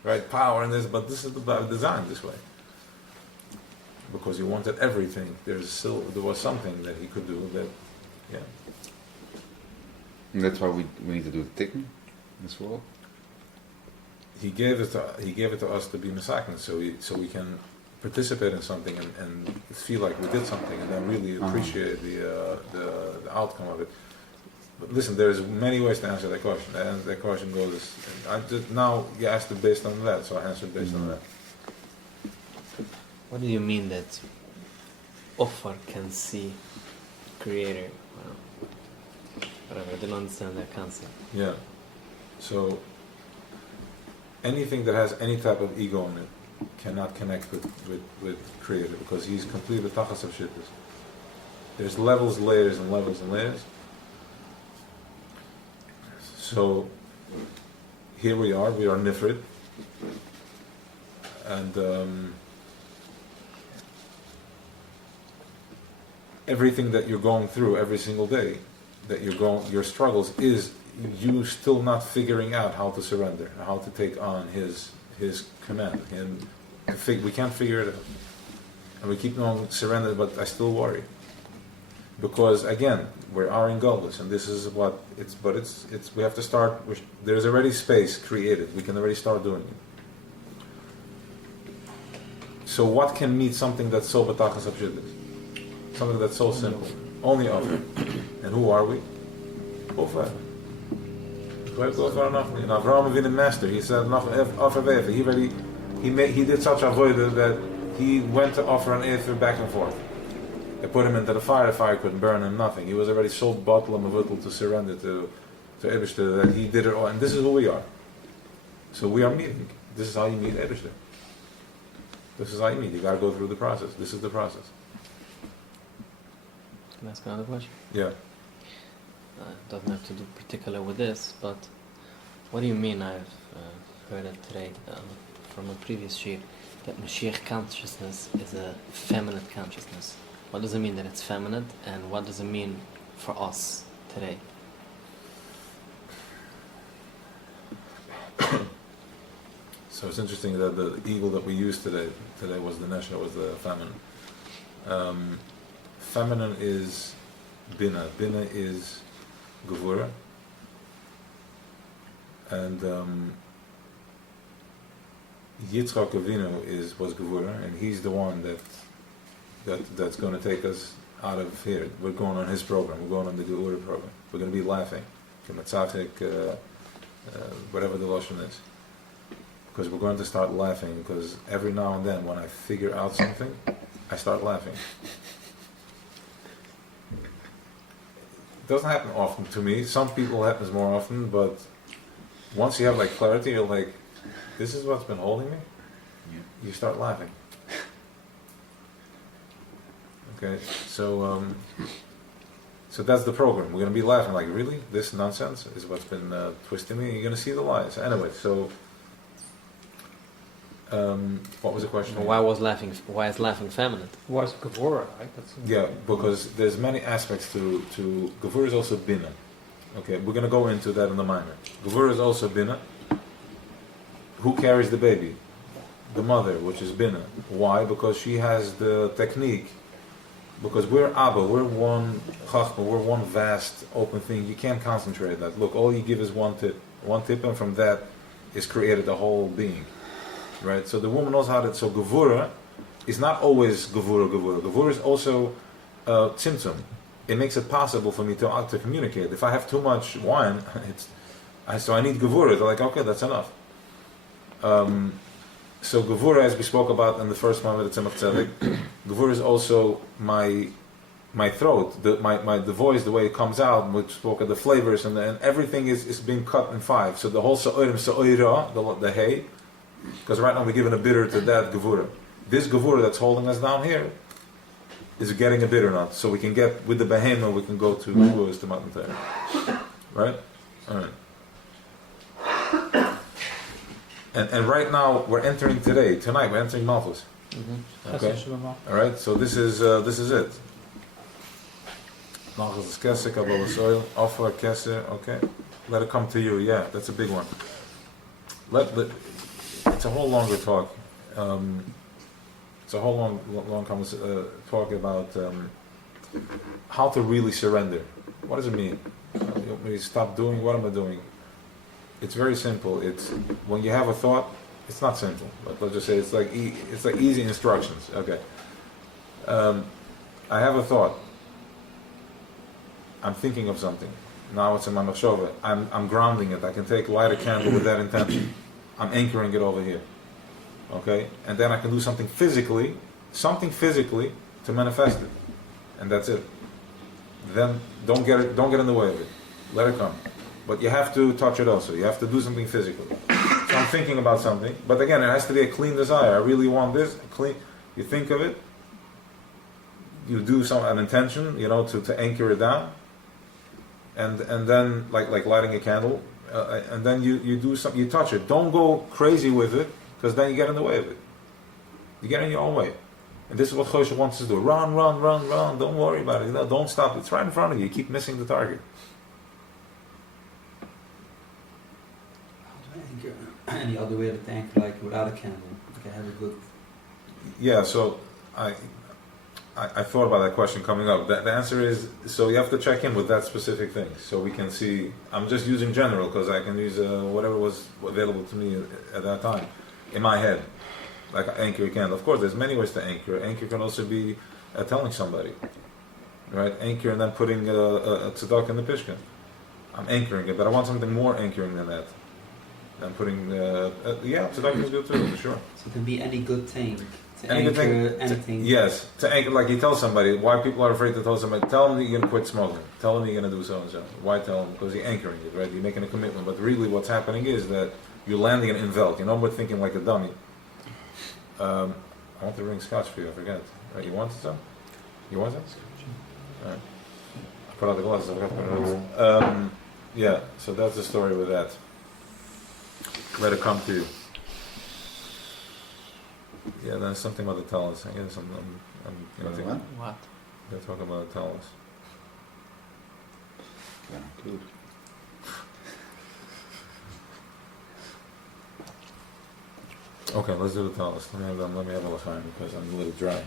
right? Power and this, but this is designed this way. Because he wanted everything. There was something that he could do that, yeah. And that's why we need to do the tikkun in this world. He gave it to us to be misakin, so we can participate in something and feel like we did something, and then really appreciate the outcome of it. But listen, there's many ways to answer that question. And that question goes, now you asked it based on that, so I answered based on that. What do you mean that Offer can see Creator? Whatever, I didn't understand that concept. Yeah. So anything that has any type of ego in it cannot connect with Creator, because he's completely tachas of shittas. There's levels, layers, and levels and layers. So here we are nifrit, and everything that you're going through every single day, your struggles is you still not figuring out how to surrender, how to take on His command, and we can't figure it out, and we keep on surrender, but I still worry. Because again, we are in Golus, and this is what it's. But it's. We have to start. There's already space created. We can already start doing it. So what can meet something that's so batachas abshidus? Something that's so simple. Only Offer. And who are we? Offer. In Avraham Avinu Master, he said, Offer ve'efer. He did such a avodah that he went to offer an efer back and forth. They put him into the fire couldn't burn him, nothing. He was already so bottled to surrender to Eibishter that he did it all. And this is who we are. So we are meeting. This is how you meet Eibishter. This is how you meet. You got to go through the process. This is the process. Can I ask another question? Yeah. Doesn't have to do particular with this, but what do you mean? I've heard it today from a previous sheet that Mashiach consciousness is a feminine consciousness. What does it mean that it's feminine, and what does it mean for us today? So it's interesting that the eagle that we used today was the neshama, was the feminine. Feminine is bina. Bina is gevura. And Yitzchak Avinu was gevura, and he's the one that's going to take us out of here. We're going on his program. We're going on the Geura program. We're going to be laughing. Whatever the lashon is. Because we're going to start laughing, because every now and then when I figure out something, I start laughing. It doesn't happen often to me. Some people it happens more often, but once you have like clarity, you're like, this is what's been holding me. You start laughing. Okay, so that's the program. We're going to be laughing like, really? This nonsense is what's been twisting me? You're going to see the lies. Anyway, so what was the question? Why is laughing feminine? Why is Gevura, right? Yeah, because there's many aspects to Gevura is also bina. Okay, we're going to go into that in the minor. Gevura is also bina. Who carries the baby? The mother, which is bina. Why? Because she has the technique. Because we're Abba, we're one chachma, we're one vast open thing. You can't concentrate that. Look, all you give is one tip, and from that is created the whole being. Right? So the woman knows how to. So Gevura is not always Gevura. Gevura is also tzimtzum. It makes it possible for me to communicate. If I have too much wine, so I need Gevura. They're like, okay, that's enough. So Gevura, as we spoke about in the first one with the Tzemach Tzedek, Gevura is also my throat, the voice, the way it comes out. We spoke of the flavors, and everything is being cut in five. So the whole Sa'ira, the hay, because right now we're giving a bitter to that Gevura. This Gevura that's holding us down here is getting a bitter nut, so we can get, with the Behemoth, we can go to Weisz, to Matan Torah. Right? Alright. And right now we're entering tonight we're entering Malchus. Mm-hmm. Okay. All right. So this is it. Malchus is Kesser, Kabbalah soil, Offer Kesser. Okay. Let it come to you. Yeah, that's a big one. It's a whole longer talk. It's a whole long talk about how to really surrender. What does it mean? You want me to stop doing? What am I doing? It's very simple. It's when you have a thought. It's not simple, but let's just say it's like easy instructions. Okay. I have a thought. I'm thinking of something. Now it's in my machshava. I'm grounding it. I can light a candle with that intention. I'm anchoring it over here. Okay, and then I can do something physically to manifest it, and that's it. Then don't get in the way of it. Let it come. But you have to touch it also. You have to do something physically. So I'm thinking about something, but again, it has to be a clean desire. I really want this. Clean. You think of it. You do an intention, to anchor it down, and then like lighting a candle, and then you do something. You touch it. Don't go crazy with it, because then you get in the way of it. You get in your own way. And this is what Choshe wants us to do. Run. Don't worry about it. Don't stop. It's right in front of you. You keep missing the target. Any other way to anchor, like without a candle? Like I have a good. Yeah, so I thought about that question coming up. The answer is, so you have to check in with that specific thing, so we can see. I'm just using general because I can use whatever was available to me at that time in my head, like anchor a candle. Of course, there's many ways to anchor. Anchor can also be telling somebody, right? Anchor and then putting a tzedakah in the pishkan. I'm anchoring it, but I want something more anchoring than that. I'm putting, tzedakah is good too, for sure. So it can be any good thing. To Any good anchor thing, anything. yes, to anchor, like you tell somebody, why people are afraid to tell somebody, tell them that you're going to quit smoking, tell them you're going to do so and so. Why tell them? Because you're anchoring it, right? You're making a commitment. But really what's happening is that you're landing it in Velt. We're thinking like a dummy. I want to bring scotch for you, I forget. Right, you wanted some? You want some? Alright. I put out the glasses, I forgot to put it on. Yeah, so that's the story with that. Let it come to you. Yeah, there's something about the talents. I guess I'm thinking, What? What? they're talking about the talents. Yeah, good. Okay, let's do the talents. Let me have a l'chaim because I'm a little dry.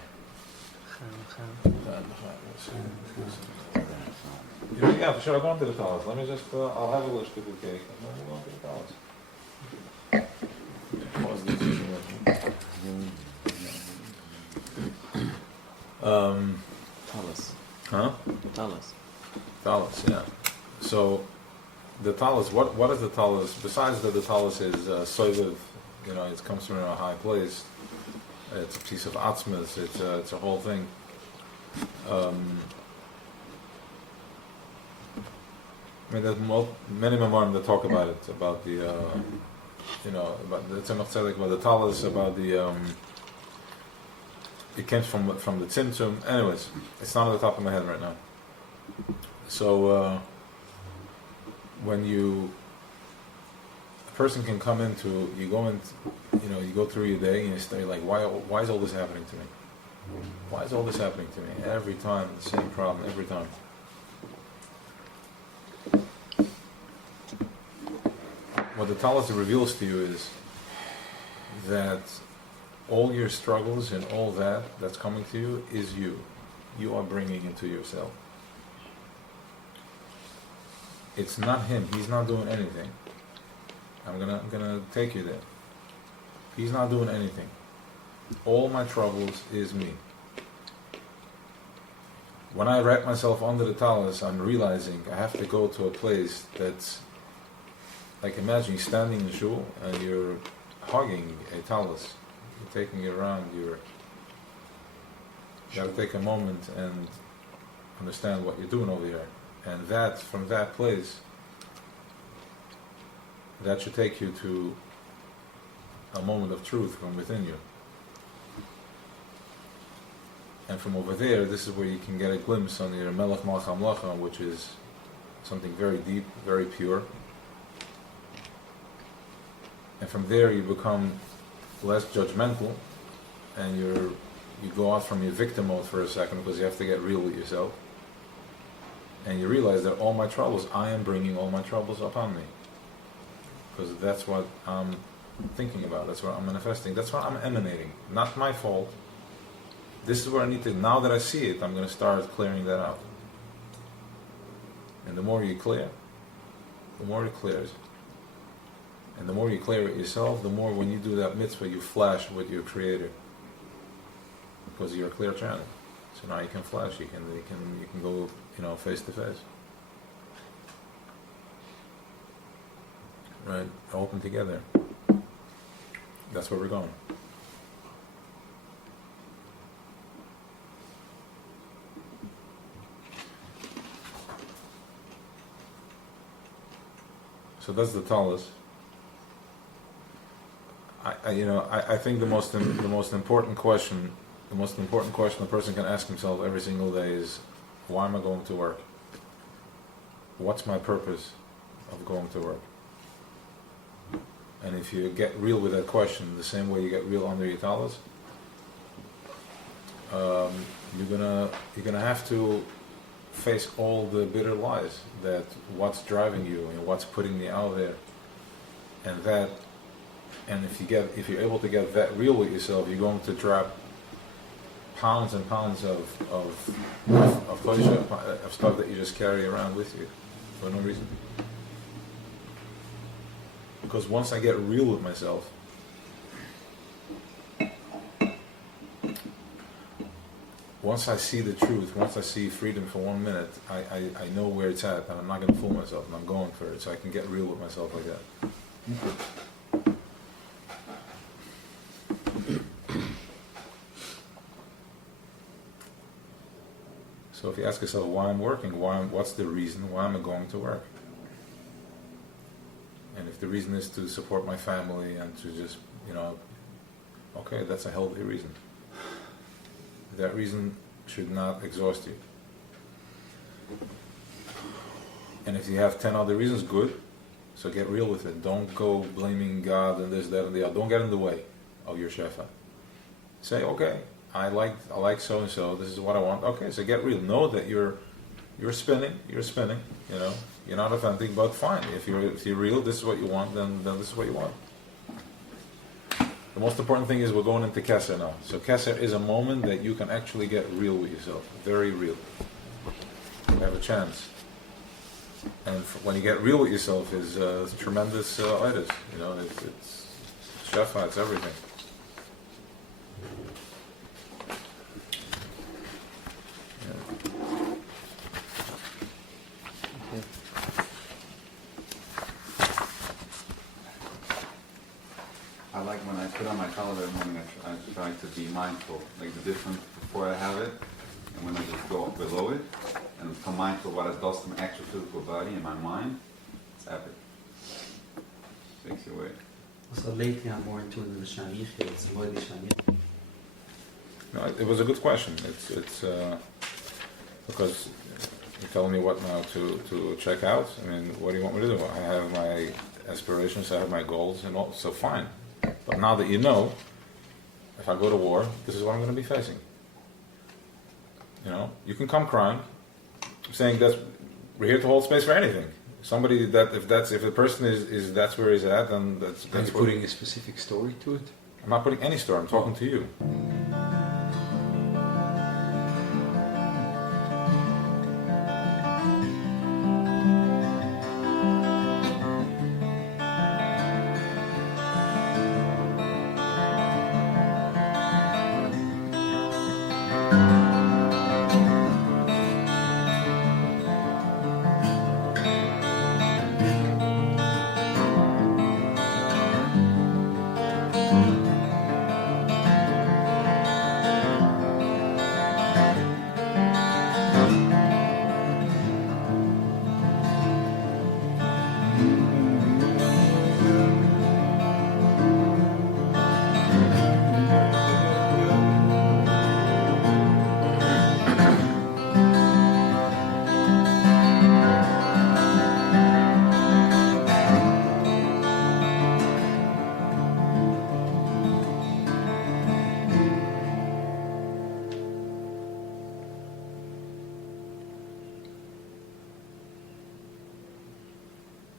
Yeah, for sure, I'll go into the talents. Let me just, I'll have a little shtickle cake and then we'll go into the talents. Pause this issue. Talis. Huh? Talis. Talis, yeah. So, the talis, what is the talis? Besides that the talis is soiviv, it comes from a high place. It's a piece of atzmas, it's a whole thing. There's many memoirs that talk about it, about the, about the Tzemach Tzedek, about the talis, about the, it came from the Tzimtzum. Anyways, it's not on the top of my head right now. So, when a person can come into, you go through your day and you stay like, why is all this happening to me? Why is all this happening to me? Every time, the same problem, every time. What the Talmud reveals to you is that all your struggles and all that's coming to you is you. You are bringing into yourself. It's not him. He's not doing anything. I'm gonna take you there. He's not doing anything. All my troubles is me. When I wrap myself under the talus, I'm realizing I have to go to a place that's like, imagine you're standing in shul and you're hugging a talus. You're taking it around. You got to take a moment and understand what you're doing over here. And from that place, that should take you to a moment of truth from within you. And from over there, this is where you can get a glimpse on your Melech Malach HaMlacha, which is something very deep, very pure. And from there you become less judgmental, and you go out from your victim mode for a second, because you have to get real with yourself. And you realize that all my troubles, I am bringing all my troubles upon me. Because that's what I'm thinking about, that's what I'm manifesting, that's what I'm emanating. Not my fault. This is where I need to, now that I see it, I'm going to start clearing that out. And the more you clear, the more it clears. And the more you clear it yourself, the more when you do that mitzvah, you flash with your Creator. Because you're a clear channel. So now you can flash, you can go, face to face. Right? Open together. That's where we're going. So that's the talus. I think the most important question a person can ask himself every single day is, why am I going to work? What's my purpose of going to work? And if you get real with that question, the same way you get real under your talus, you're gonna have to face all the bitter lies that what's driving you and what's putting me out there, and if you're able to get that real with yourself, you're going to drop pounds and pounds of stuff that you just carry around with you for no reason. Because once I get real with myself, once I see the truth, once I see freedom for 1 minute, I know where it's at, and I'm not going to fool myself, and I'm going for it, so I can get real with myself like that. So if you ask yourself why I'm working, what's the reason, why am I going to work? And if the reason is to support my family and to just, okay, that's a healthy reason. that reason should not exhaust you. And if you have 10 other reasons, good. So get real with it. Don't go blaming God and this, that, and the other. Don't get in the way of your shefa. Say, okay, I like so and so. This is what I want. Okay, so get real. Know that you're spinning. You're spinning. You know, you're not authentic, but fine. If you're real, this is what you want. Then this is what you want. The most important thing is we're going into Keser now. So Keser is a moment that you can actually get real with yourself. Very real. You have a chance. And when you get real with yourself is tremendous itis. You know, it's shefa, it's everything. I like when I put on my calendar in the morning, I try to be mindful, like the difference before I have it, and when I just go below it, and become mindful of what it does to my actual physical body and my mind. It's epic. Takes you away. So lately I'm more into the Shanichi, it's Moedi Shanichi. No, it was a good question. It's because you're telling me what now to check out. I mean, what do you want me to do? I have my aspirations, I have my goals, and all. So fine. But now that you know, if I go to war, this is what I'm going to be facing. You know, you can come crying, saying that we're here to hold space for anything. Somebody that if the person is that's where he's at, then that's Are you putting a specific story to it? I'm not putting any story. I'm talking to you.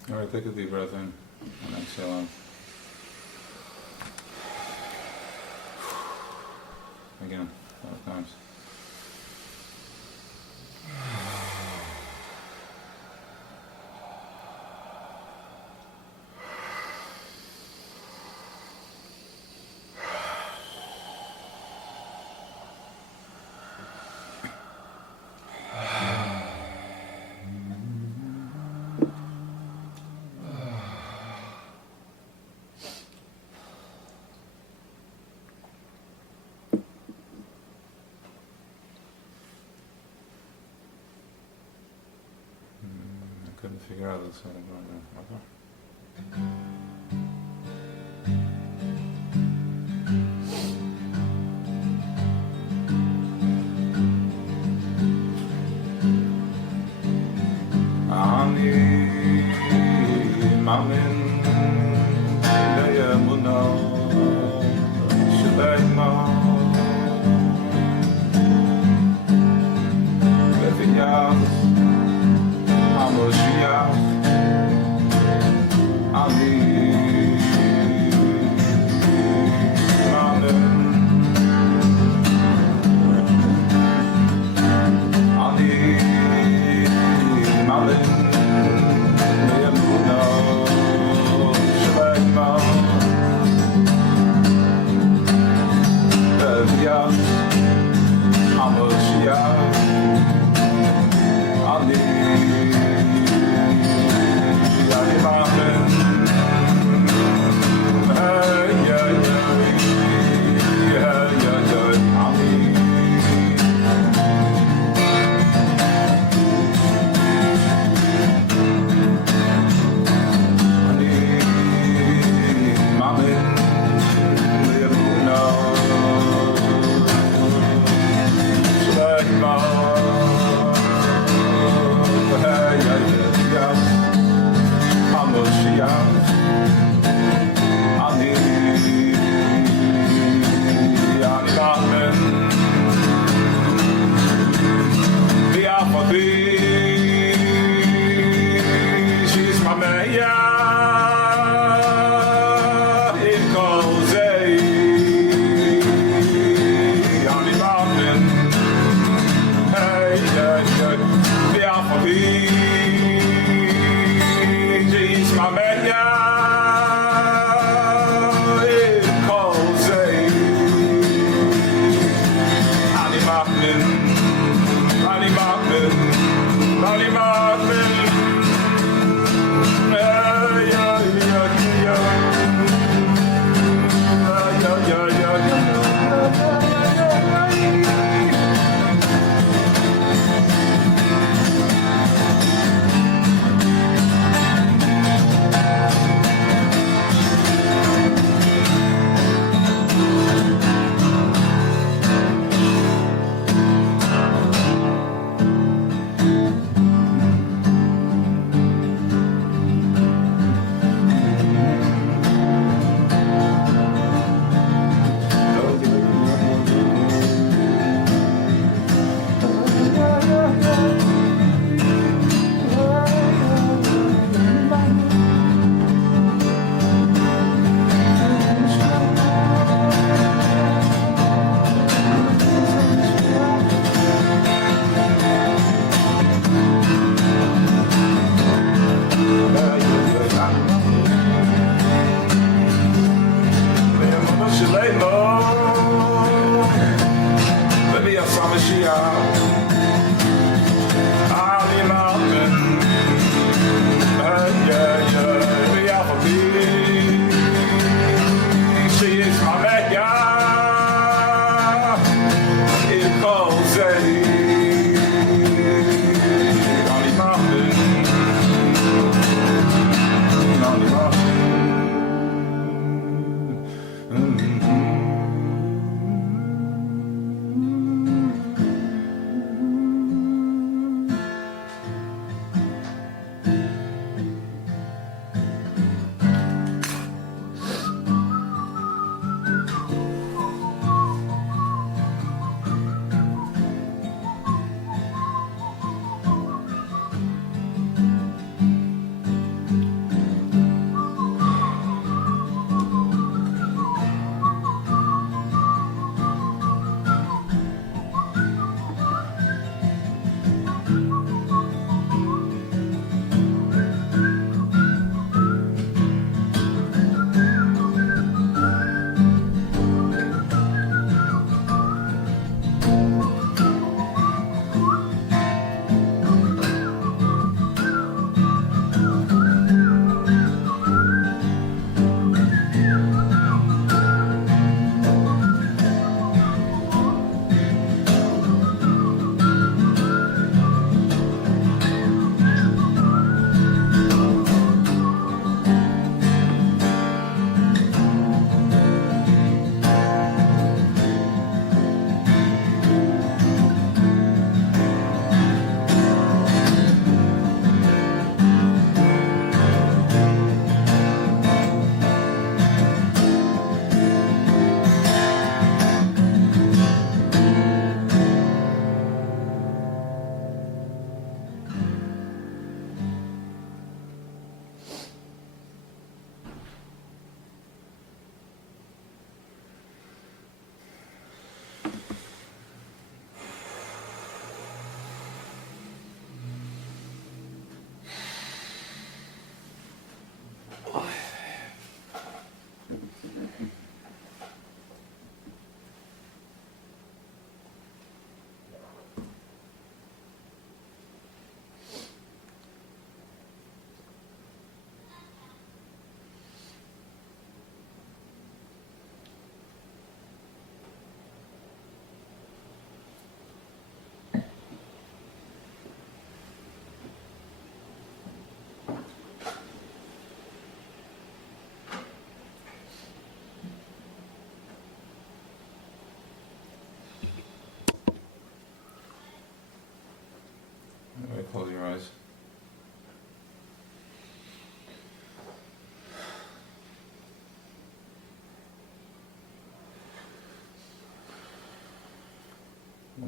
All right, take a deep breath in and exhale out. Again, 5 times. I couldn't figure out that side of it. Okay. Mamin Yamuno Shalemo Levias Hamoshiach Ami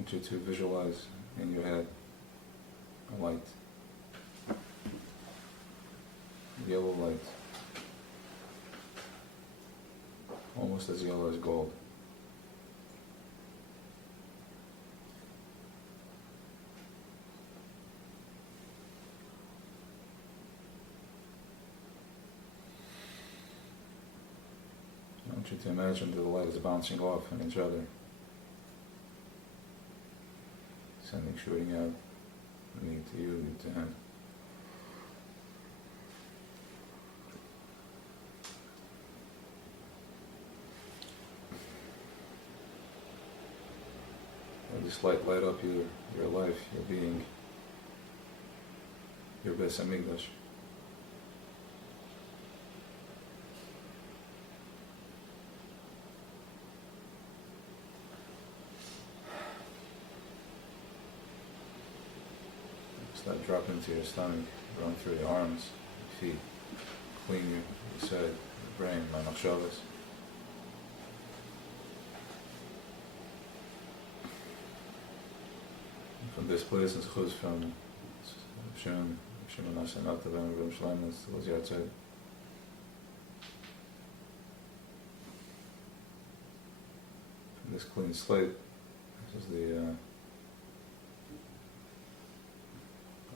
want you to visualize in your head a light, yellow light, almost as yellow as gold. I want you to imagine that the light is bouncing off on each other, shooting out, me to you, you to him. Let this light light up your life, your being, your Beis Hamikdash. Let it drop into your stomach, run through your arms, your feet, clean your head, your brain, my machshavas. From this place, it's chuz from Shem Hashem Atavan Rum Shleimus was Yatzed. From this clean slate, this is the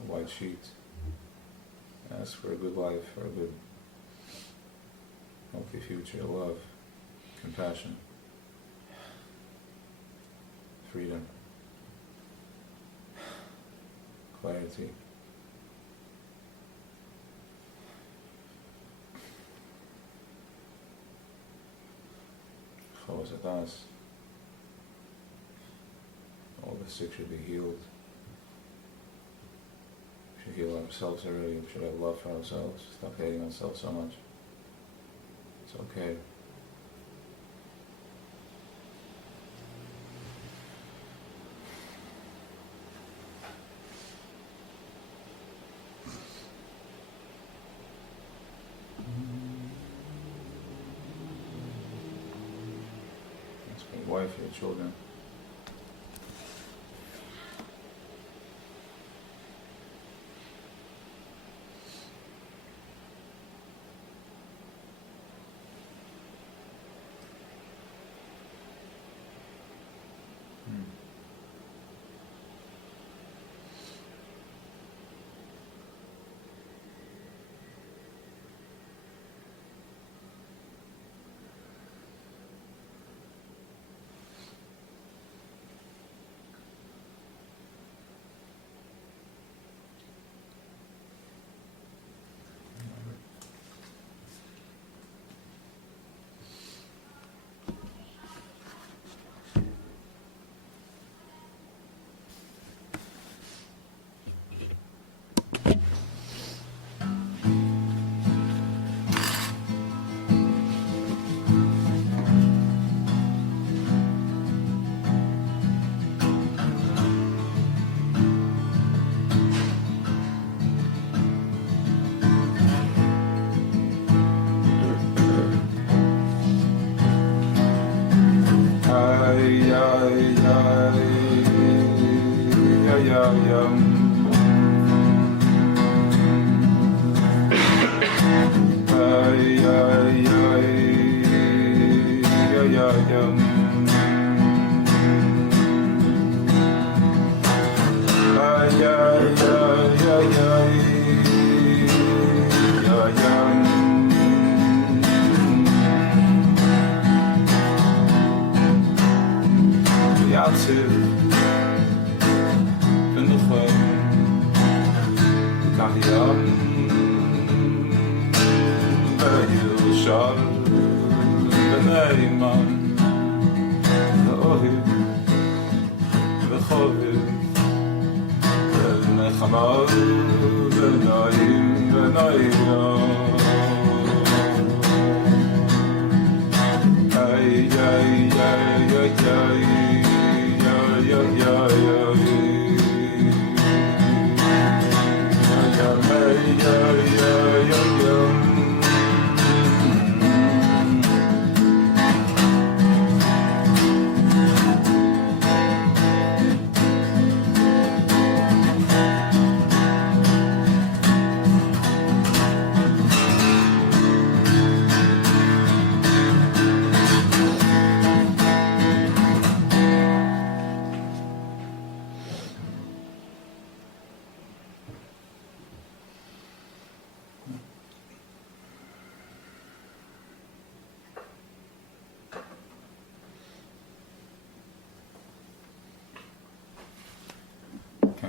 white sheet. Ask for a good life, for a good, healthy future, love, compassion, freedom, clarity. Chavos Adas. All the sick should be healed. We should heal ourselves already. We should have love for ourselves. Stop hating ourselves so much. It's okay. Ask for your wife, your children.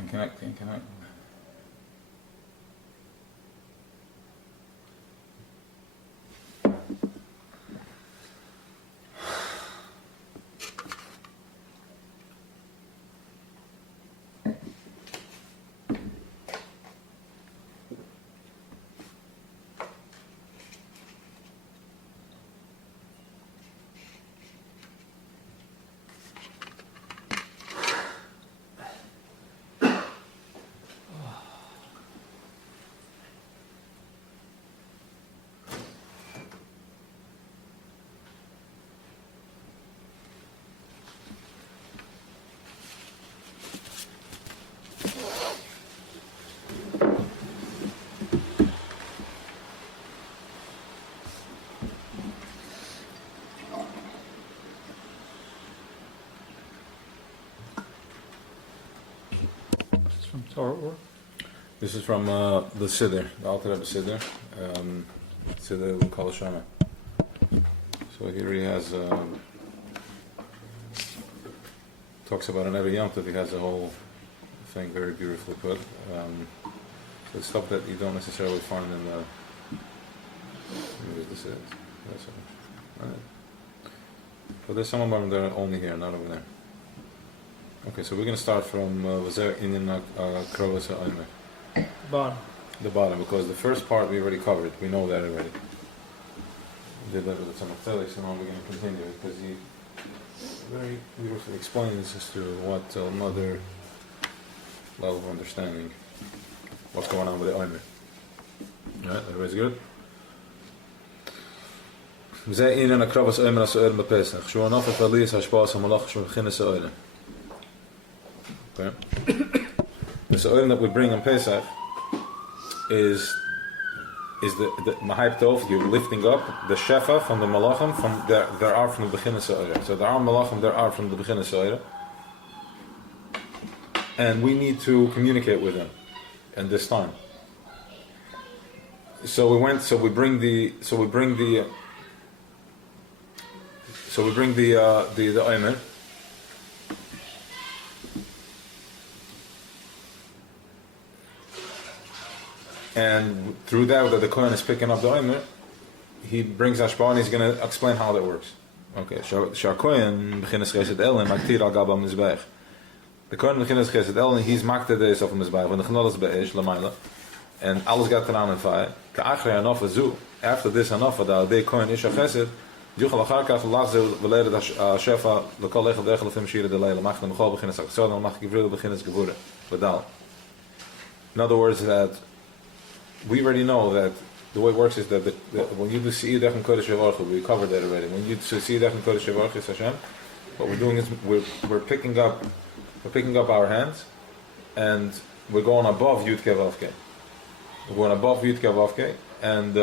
connect. From Torah or? This is from the Siddur, the Alter Rebbe Siddur. Siddur Kol Shana. So here he has talks about in every Yom Tov. He has a whole thing very beautifully put. So it's stuff that you don't necessarily find in the. What this is. Right. But there's some of them that are only here, not over there. Okay, so we're going to start from Vazer Inin Krovas HaOmer. Bottom. The bottom, because the first part we already covered. We know that already. We did that with the Tzemach Tzedek, so now we're going to continue because he very beautifully explains as to what another level of understanding what's going on with the Omer. Alright, everybody's good? Vazer Inin Krovas HaOmer HaSo'er B'Pesach Shu Anafat Aliyas HaShpa'as HaMalach Shu B'Chinas HaOmer. Okay. The Sa'orim that we bring on Pesach is the Mahayb Tov, you're lifting up the Shefa from the Malachim, from there are from the Beginning Sa'orim. So there are Malachim, there are from the Beginning Sa'orim. And we need to communicate with them in this time. So we bring the Omer. And through that the Kohen is picking up the Omer, he brings Hashpah and he's going to explain how that works. Okay, Shar Kohen B'chinas Chesed Elen Maktir Al Gab HaMizbeach. The Kohen B'chinas Chesed Elen, he's makter this of HaMizbeach, when the Chnolas Be'esh, Lamayla, and alles gaat eraan in fire. Ka'achrei Hanofa Zu, after this Hanofa, da Adei Kohen Isha Chesed, Yuchal Achar Kach Lachzer V'lered HaShefa L'kol Echad Echad L'fim Shira D'Leila, Mach L'mchol B'chinas HaKsod, Mach Givril B'chinas Gevura, V'dal. In other words, that we already know that the way it works is that when you do Se'idach and Kodesh Yevarchu, we covered that already. When you do Se'idach and Kodesh Yevarchu, Hashem, what we're doing is we're picking up our hands and we're going above Yud Kei Vav Kei. We're going above Yud Kei Vav Kei, and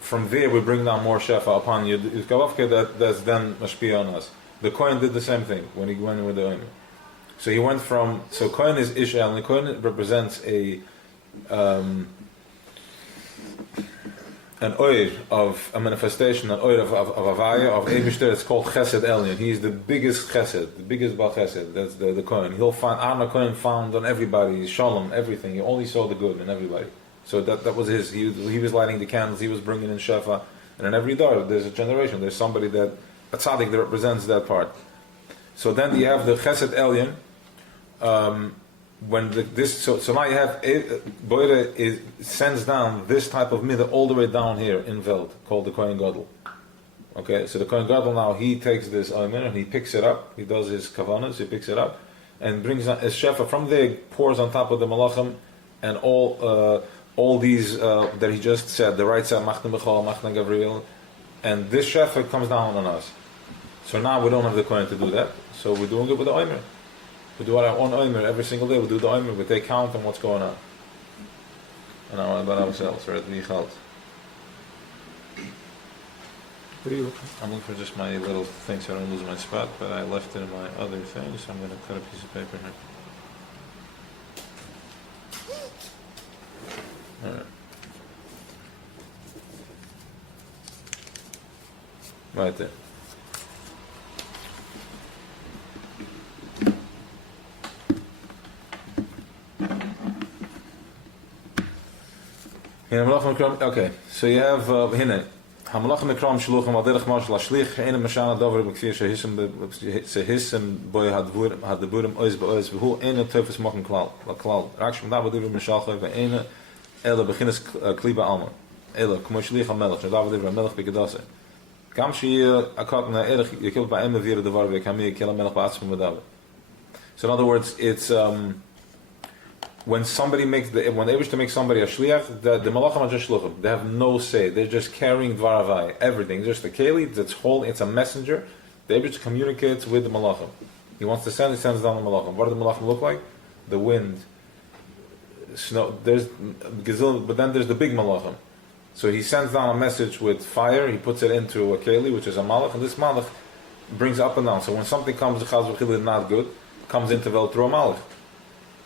from there we bring down more Shefa upon Yud Kei Vav Kei that's then Mashpia on us. The Kohen did the same thing when he went with the Omer. So he went from, so Kohen is Isha'el, and the Kohen represents an oir of a manifestation, an oir of Avaya, of Eibishter. It's called Chesed Elyon. He's the biggest Chesed, the biggest Baal Chesed. That's the Kohen. He'll find, Aaron Kohen found on everybody, Shalom, everything. He only saw the good in everybody. So that was his. He was lighting the candles, he was bringing in Shefa. And in every dar, there's a generation, there's somebody a tzaddik that represents that part. So then you have the Chesed Elyon. When so now you have Boire sends down this type of midah all the way down here in Veld, called the Kohen Gadol. Okay, so the Kohen Gadol now, he takes this Omer and he picks it up. He does his kavanas, he picks it up and brings a shefa from there, pours on top of the malachim and all these that he just said, the right side, Machna Bechol, Machna Gabriel, and this shefa comes down on us. So now we don't have the Kohen to do that, so we're doing it with the Omer. We do our own Omer every single day. We do the Omer. We take count on what's going on. And about ourselves, right? What are you looking? I'm looking for just my little thing so I don't lose my spot, but I left it in my other thing, so I'm going to cut a piece of paper here. Alright. Right there. Okay, so you have Hine. Hamalachim Mikram Shluchim al derech marshal ashlich eine mashana dover bekfir shehisem boy hadburim ois beois who eine teufels machen klal raksh da wird über mishalche ve eine ele beginnes kliba alma ele kommershlich am melch da wird über melch bekedase kam shi akat na erg je kilt bei emme vier de war we kam je kill melch baats from da. So in other words, it's when somebody when they wish to make somebody a shliach, the malachim are just shluchim. They have no say. They're just carrying dvaravai, everything. Just a keli that's whole. It's a messenger. The Eibush communicates with the malachim. He wants to send. He sends down the malachim. What do the malachim look like? The wind, snow. There's gazil, but then there's the big malachim. So he sends down a message with fire. He puts it into a keli, which is a malach, and this malach brings up and down. So when something comes, not good, comes into vel through a malach.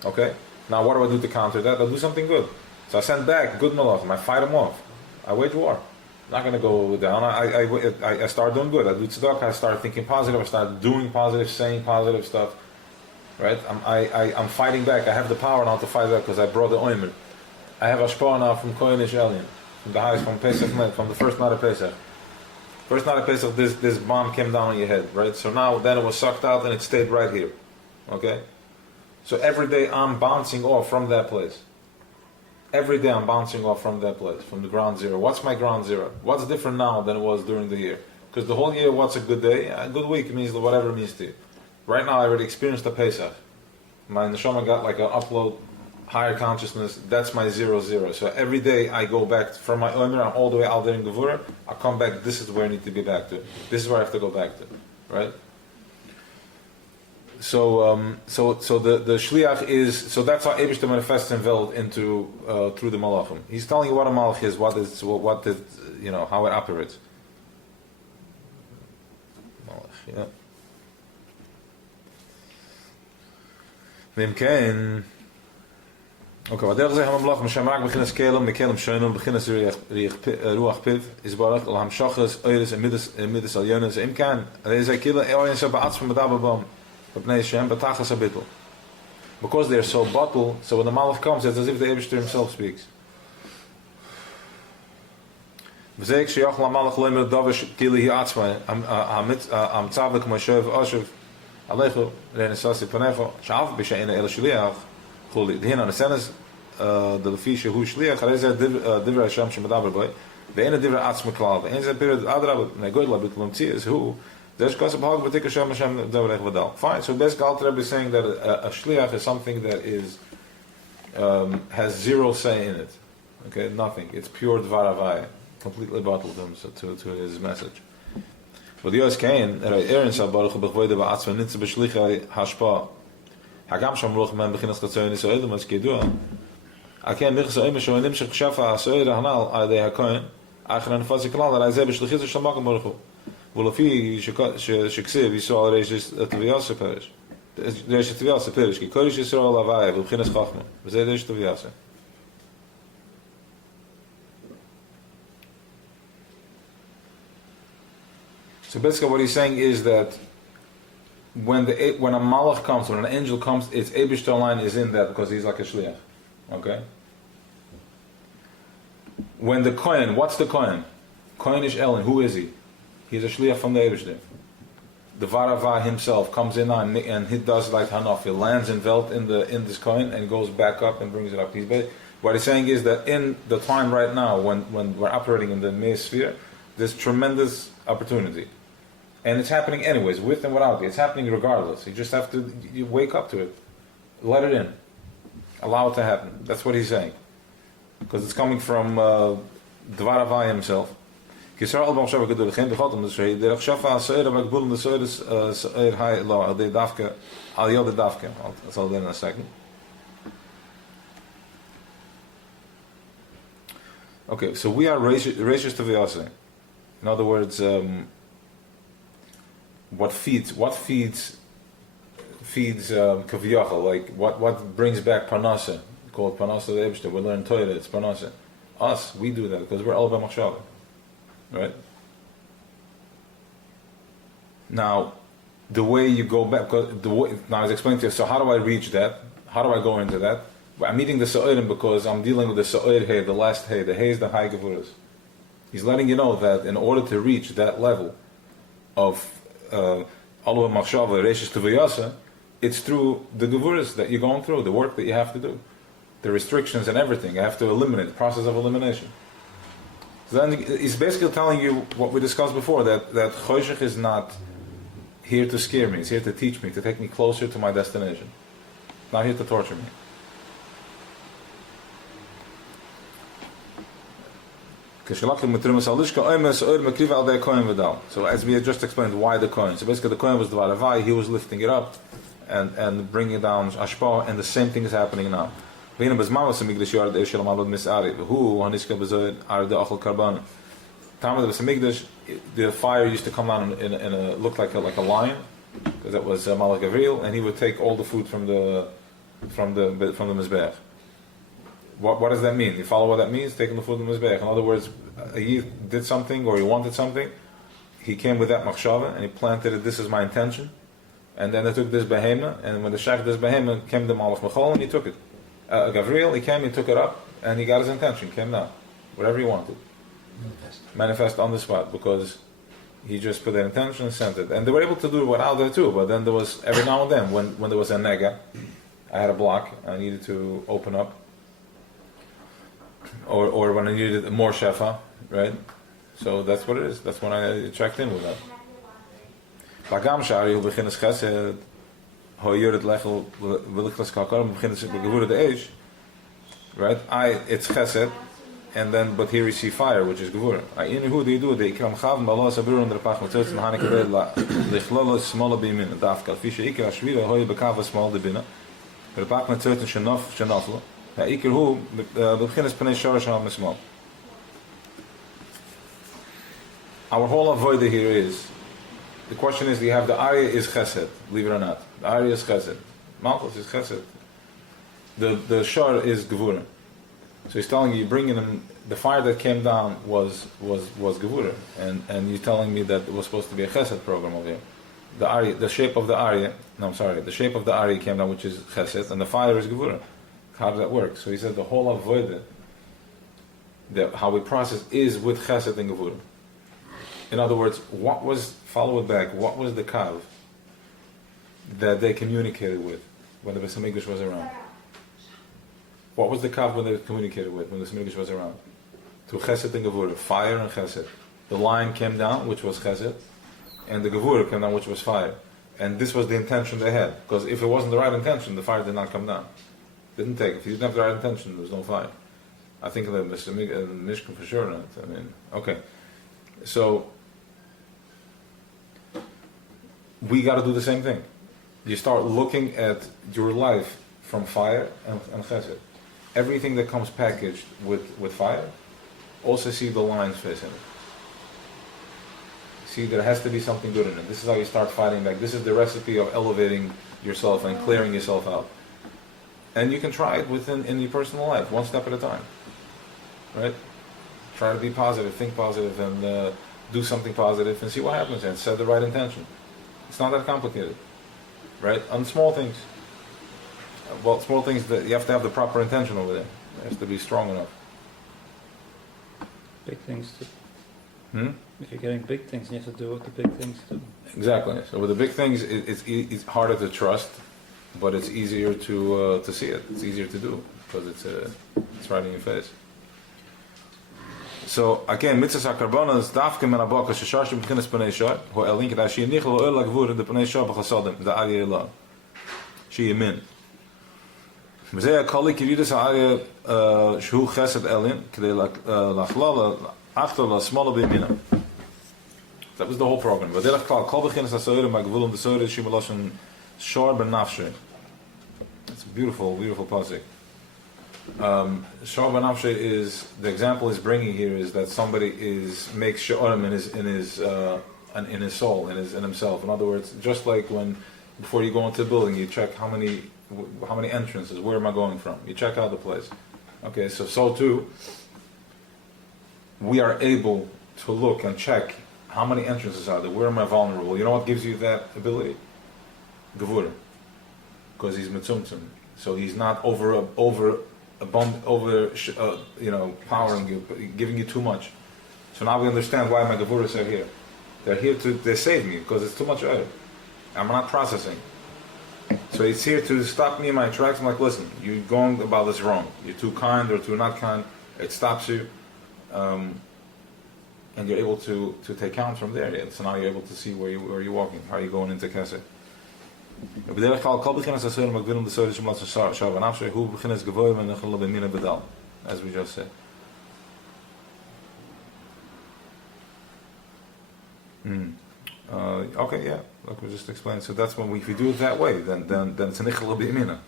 Okay. Now what do I do to counter that? I'll do something good. So I send back good malachim. I fight them off. I wage war. I'm not going to go down. I start doing good. I do tzedakah. I start thinking positive. I start doing positive, saying positive stuff. Right? I'm fighting back. I have the power now to fight back because I brought the oimer. I have ashpah now from Kohen Alien, from the highest, from Pesach, from the first night of Pesach. First night of Pesach, this bomb came down on your head. Right? So now then it was sucked out and it stayed right here. Okay? So every day I'm bouncing off from that place. Every day I'm bouncing off from that place, from the ground zero. What's my ground zero? What's different now than it was during the year? Because the whole year, what's a good day? A good week means whatever it means to you. Right now I already experienced the Pesach. My neshama got like an upload, higher consciousness. That's my 0-0. So every day I go back from my omer, I'm all the way out there in Gevurah. I come back, this is where I need to be back to. This is where I have to go back to. Right? So the shliach is, so that's how Eibush manifests himself into through the malachim. He's telling you what a malach is, how it operates. Malach, yeah. V'imkein. Okay, what derech zeh ha-malach Moshe maak beginnes kelem, mekelem shonim, beginnes ruach piv, is barach al hamshachas, oiris, en middes al yonis, imkein, rezei kila, oirin sa ba'atzma medababam. Because they're so bottled, so when the Malach comes, it's as if the Eibush himself speaks. Fine, so basically Alter Rebbe is saying that a shliach is something that is has zero say in it. Okay, nothing. It's pure dvaravai, completely bottled him to his message. But the Yos Kain, Aaron said, Baruch b'chvoide ba'atzva nitze b'shlichai hashpa. Hagam sham ruch men beginnes gatzoyin is oedem as kedua. Aken nichs oime sho nimshach shafa asoyer hanal adei hakoin. Achran fazi klal reizeh b'shlichis shamakam baruch hu. ולפי שכסיב ישראל רשת תביעסה פרש. רשת תביעסה פרש, כי קודש ישראל הוויה ובחינס חכמה. וזה רשת תביעסה. So basically what he's saying is that when a malach comes, when an angel comes, its Eibush line is in that because he's like a shliach. Okay? When the Kohen, what's the Kohen? Kohen is Ellen, who is he? He's a shliach from the Eibush. The Varava himself comes in and he does like Hanaf. He lands in Velt in this coin and goes back up and brings it up. What he's saying is that in the time right now when we're operating in the Meir sphere, there's tremendous opportunity. And it's happening anyways, with and without you. It's happening regardless. You just have to wake up to it. Let it in. Allow it to happen. That's what he's saying. Because it's coming from Dvaravai himself. Kisar al bam shav gedul khem bikhat um shei derech shafa sa'ir ba gebul the sa'ir sa'ir hay la de dafke al yod de dafke. That's all in a second. Okay, so we are racist to Vyase. In other words, what feeds kaviyachal, like what brings back parnasa, called parnasa the Eibush. We learn Torah, it's parnasa. Us, we do that because we're all by machshava. Right? Now, the way you go back, now I was explaining to you, so how do I reach that? How do I go into that? I'm eating the Sa'orim because I'm dealing with the Sa'or Hay, the last Hay. The Hay is the high Gevuras. He's letting you know that in order to reach that level of Alua Machshava, Reishis Tuvayasa, it's through the Gevuras that you're going through, the work that you have to do, the restrictions and everything. You have to eliminate, the process of elimination. So then he's basically telling you what we discussed before, that Choshech is not here to scare me, it's here to teach me, to take me closer to my destination. It's not here to torture me. So as we had just explained, why the coin? So basically the coin was the Varavai, he was lifting it up and bringing it down Ashpa, and the same thing is happening now. The fire used to come down in a look like a lion, because that was Malach Gavril, and he would take all the food from the Mizbech. What does that mean? You follow what that means? Taking the food from the Mizbech. In other words, he did something or he wanted something, he came with that machshava and he planted it, this is my intention, and then they took this behema, and when the shach this behema came the Malach Machol and he took it. Gavril, he came, he took it up, and he got his intention, came down. Whatever he wanted. Manifest on the spot, because he just put their intention and sent it. And they were able to do it without there too, but then there was, every now and then, when there was a nega, I had a block, I needed to open up, or when I needed more shefa, right? So that's what it is. That's when I checked in with that. Lagam shari hu beginnes chesed, ho yuret lechel willichlas kakar, beginnes gevoerde age, right? It's chesed, and then, but here we see fire, which is gevur. I in who they do, they ikram chaven balas abur under pach mit tzitz mahane kaved la lichlala smola bimin dafka fische ikra shvira hoye bekava smol de binna. Der pach mit tzitz shnaflo. Ja, ikra hu beginnes panei Shar Chag Shavuot. Our whole avodah here is, the question is, do you have the Arya is chesed, believe it or not. The Arya is chesed. Malchus is chesed. The Shar is gevura. So he's telling you, bringing him, the fire that came down was gevura, and you're telling me that it was supposed to be a chesed program over here. The Arya, the shape of the Arya came down, which is chesed, and the fire is gevura. How does that work? So he said the whole avodah, how we process is with chesed and gevura. In other words, what was the kav that they communicated with when the Beis Hamikdash was around? What was the kav when they communicated with when the Beis Hamikdash was around? To chesed and gevura, fire and chesed. The line came down, which was chesed, and the gevura came down, which was fire. And this was the intention they had, because if it wasn't the right intention, the fire did not come down. Didn't take. If you didn't have the right intention, there was no fire. I think the Mishkan for sure not. I mean, okay. So we got to do the same thing. You start looking at your life from fire and chesed. Everything that comes packaged with fire, also see the lines facing it. See, there has to be something good in it. This is how you start fighting back. This is the recipe of elevating yourself and clearing yourself out. And you can try it in your personal life, one step at a time. Right? Try to be positive, think positive, and do something positive, and see what happens, and set the right intention. It's not that complicated. Right? On small things. Well, small things, that you have to have the proper intention over there. It has to be strong enough. Big things too. If you're getting big things, you have to do with the big things too. Exactly. So with the big things, it's harder to trust, but it's easier to see it. It's easier to do because it's right in your face. So again, mitzvahs hakarbonos dafke men abaka sheshar sheb'tchinas panei shar ho elin kedai she'yinichel ho el gvur de panei shar b'chasadim the arya elah she'yimin. Mzeh kali kiridas arya shehu chesed elin kedai lachlala achtor la smaller b'yimina. That was the whole program. V'derech klal kol b'chinas hasoyrim ha'gvulim d'soyrim she'meloshen shar ben nafshe. It's a beautiful, beautiful pasuk. Shar Banamshe is the example he's bringing here is that somebody makes sha'arim in his soul, in himself. In other words, just like when before you go into a building, you check how many entrances, where am I going from? You check out the place. Okay, so too, we are able to look and check how many entrances are there. Where am I vulnerable? You know what gives you that ability? Gevura, because he's mitzumtzum. So he's not powering you, giving you too much. So now we understand why my Gevuras are here. They save me because it's too much oil. I'm not processing. So it's here to stop me in my tracks. I'm like, listen, you're going about this wrong. You're too kind or too not kind. It stops you. And you're able to take count from there. Yeah. So now you're able to see where you're walking. How are you going into Kesed? As we just said. Okay, yeah. Like we just explained. So that's when if you do it that way, then it's an ichla b'imina.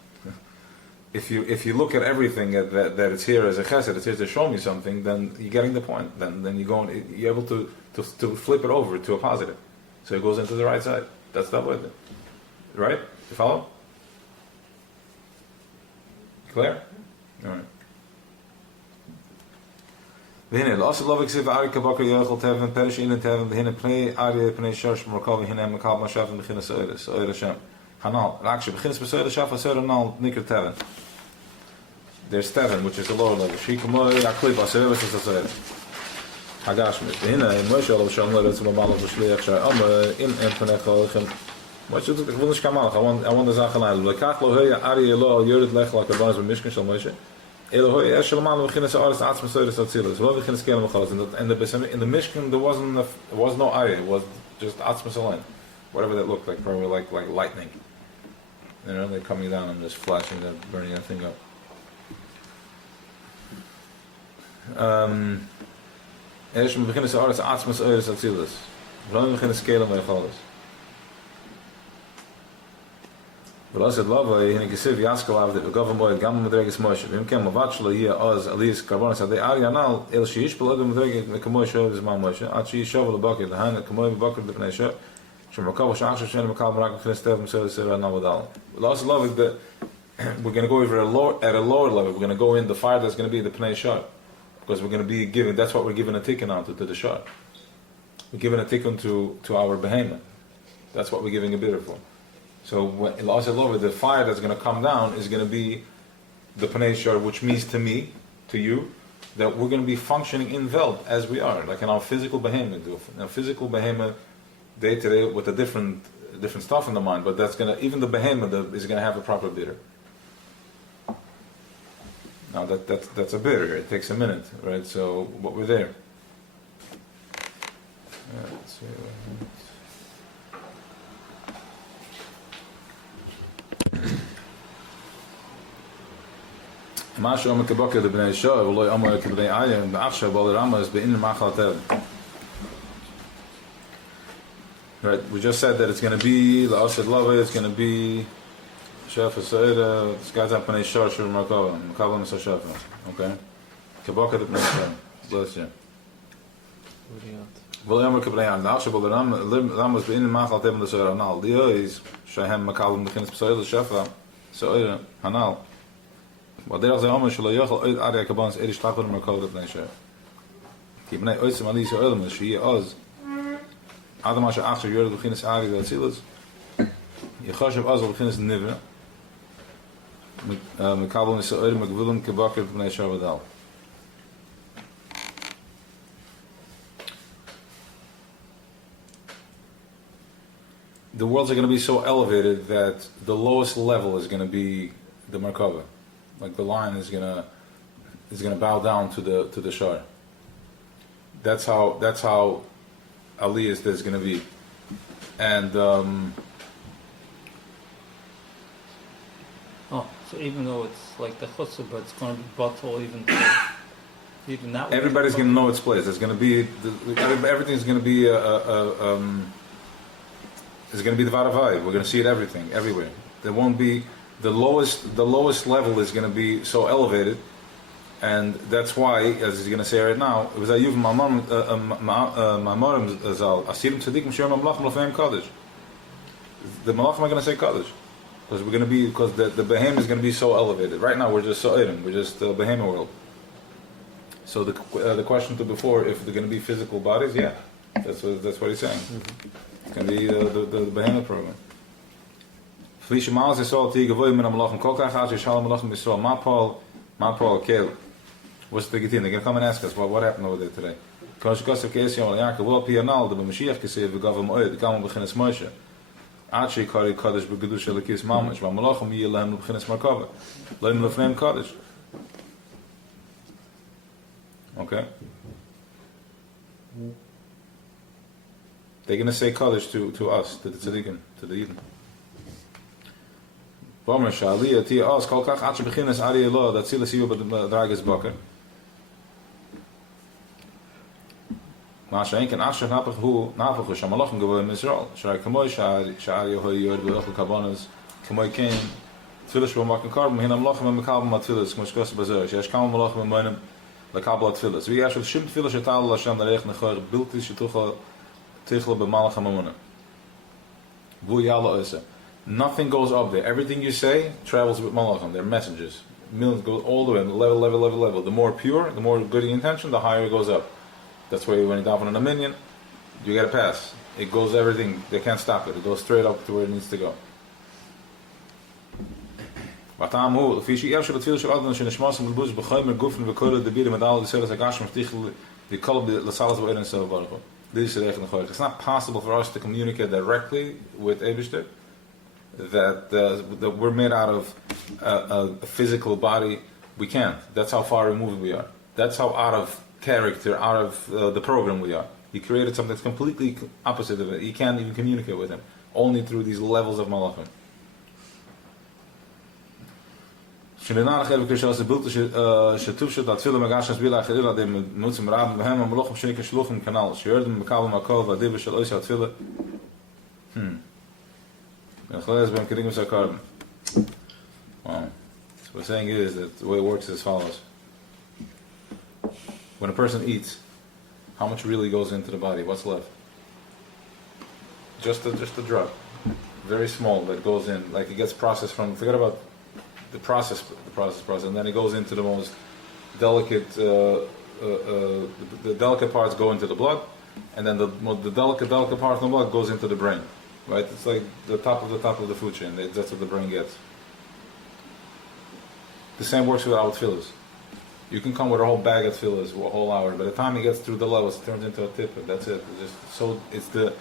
If you look at everything that it's here as a chesed, it's here to show me something, then you're getting the point. Then you're able to flip it over to a positive. So it goes into the right side. That's the way. Right? You follow? Clear? All right. והנה, לא עושה לא וכסיב ארי כבוקר יאכל תבן, פרש אילן תבן, והנה פני ארי פני שרש מורכב, והנה מקל משאף ומכינס אוירס, אוירס שם. הנal, רק שבכינס בסוירס שף, הסויר הנal, ניקר תבן. There's תבן, which is the lower level. שהיא כמו הקליפ, הסויר is the סויר. הגשמית. והנה, מוישה עליו שם לא רצו במעלה בשליח שהאמר, אם אין פניך הולכים. מוישה, אני will nicht כמלך, I want the זכן האלה. לקח לו היה ארי אלו, יורד לך לקרבנס במשכן של מוישה. In the Mishkan there was no area, it was just Atzmas alone. Whatever that looked like, probably like lightning. You know, they're coming down and just flashing, they're burning that thing up. ולעשות לבה, הנה כסיב יסקל עבדת, וגובה מועד גם במדרגת מוישה, ואם כן מבט שלו יהיה אז עליס קרבונס עדי ארי הנ"ל, אלא שישפל עוד במדרגת כמוי שואב בזמן מוישה, עד שישוב לבוקר, להנה כמוי בבוקר לפני שואב, שמרכב השעה שאין מקל מרק מכנס טבע מסויר לסויר הנ"ל ודל. ולעשות לבה, we're going to go over at a lower level, we're going to go in the fire that's going to be the pnei shar, because we're going to be giving, that's what we're giving a tikkun on to the shar. We're giving a tikkun to our behemoth. That's what we're giving a bidder for. So the fire that's going to come down is going to be the Pnei Shar, which means to me, to you, that we're going to be functioning in Veld as we are, like in our physical behemoth. Now, physical behemoth, day to day, with a different stuff in the mind, but that's going to, even the behemoth is going to have a proper bidder. Now that's a bidder. It takes a minute, right? So, but we're there. Let's see. משהו אומר כבוקר לבני שואב, ולא אומר כבני עין, ועכשיו בוא לרמז, באין מאכל תבן. Right, we just said that it's going to be, לעשות לבה, it's going to be, שואף הסעירה, this guy's on פני שואר של מרכבה, מרכבה מסע שואפה, אוקיי? כבוקר לבני שואב, bless you. ולא אומר כבני עין, ועכשיו בוא לרמז, באין מאכל תבן לסעירה, הנ"ל, דיאז, שהם מקלם בכנס בסעירה לשאפה, סעירה, הנ"ל. ודרך זה אומר שלא יוכל עוד ארי הקבנס אלי שטחו למרכוב לפני שואר. כי בני עוצם עלי ישראל אומר שיהיה אז עד מה שעכשיו יורד בכנס ארי והצילוס יחושב אז בכנס נברה מקבל מסעיר מגבילון כבקר לפני שואר ודל. The worlds are going to be so elevated that the lowest level is going to be the Merkava. Like the lion is gonna bow down to the shar. That's how Aliyah is gonna be, and so even though it's like the chutzah, but it's going to be bottle even that way. Everybody's gonna know its place. There's gonna be everything's gonna be it's gonna be the varavai. We're gonna see it everywhere. There won't be. The lowest level is going to be so elevated, and that's why, as he's going to say right now, it was Ayuv Ma'amarim Zal Asirim Tzadikim Shem Mamlach Malafim Kaddish. The Malachim are going to say Kaddish because the behemoth is going to be so elevated. Right now we're just Sa'irim, we're just the behemoth world. So the question to before, if they're going to be physical bodies, yeah, that's what he's saying. It's going to be the behemoth program. Felicia Miles is all tige voy mit am lachen kokach as ich shall am lachen mit so Paul Kel. What's the getting? They're gonna come and ask us what happened over there today. Because of case you Yaakov will pianal the Mashiach said we gave him oil the come begin as Moshe. Achi kari kodesh begedush lekis mamash va malachim yelahem begin as markava. Leim lefnem kodesh. Okay. They're going to say Kaddish to us, to the tzaddikim, to the Yidden. V'omer sha'aliyah tia os kol kach at shebechinas ari elo that tzila siyu b'dragis boker. Ma'asha enken asher napach hu shamalachim gavoy Yisrael. Sh'ar kamoy sha'ari yohoy yor b'ochel kabonas kamoy kein tfilas b'makan karbon hinam lachem b'mekabel matfilas k'mosh kos b'zoy she'esh kam malachim b'moinem l'kabel atfilas. V'yash v'shim tfilas she'tal l'Hashem l'reich nechor bilti she'tuchel nothing goes up there. Everything you say travels with malachim. They're messengers. Millions go all the way, level. The more pure, the more good intention, the higher it goes up. That's why when you daven on a minion, you get a pass. It goes everything. They can't stop it. It goes straight up to where it needs to go. It's not possible for us to communicate directly with Eibishter, that we're made out of a physical body. We can't. That's how far removed we are. That's how out of character, out of the program we are. He created something that's completely opposite of it. You can't even communicate with him. Only through these levels of malachim. When a person eats, how much really goes into the body? What's left? Just a drug, very small that goes in. Like it gets processed from. Forget about the process, and then it goes into the most delicate. The delicate parts go into the blood, and then the delicate part of the blood goes into the brain. Right? It's like the top of the food chain. That's what the brain gets. The same works with our tefillahs. You can come with a whole bag of tefillahs, a whole hour. By the time it gets through the levels, it turns into a tip, and that's it. It's the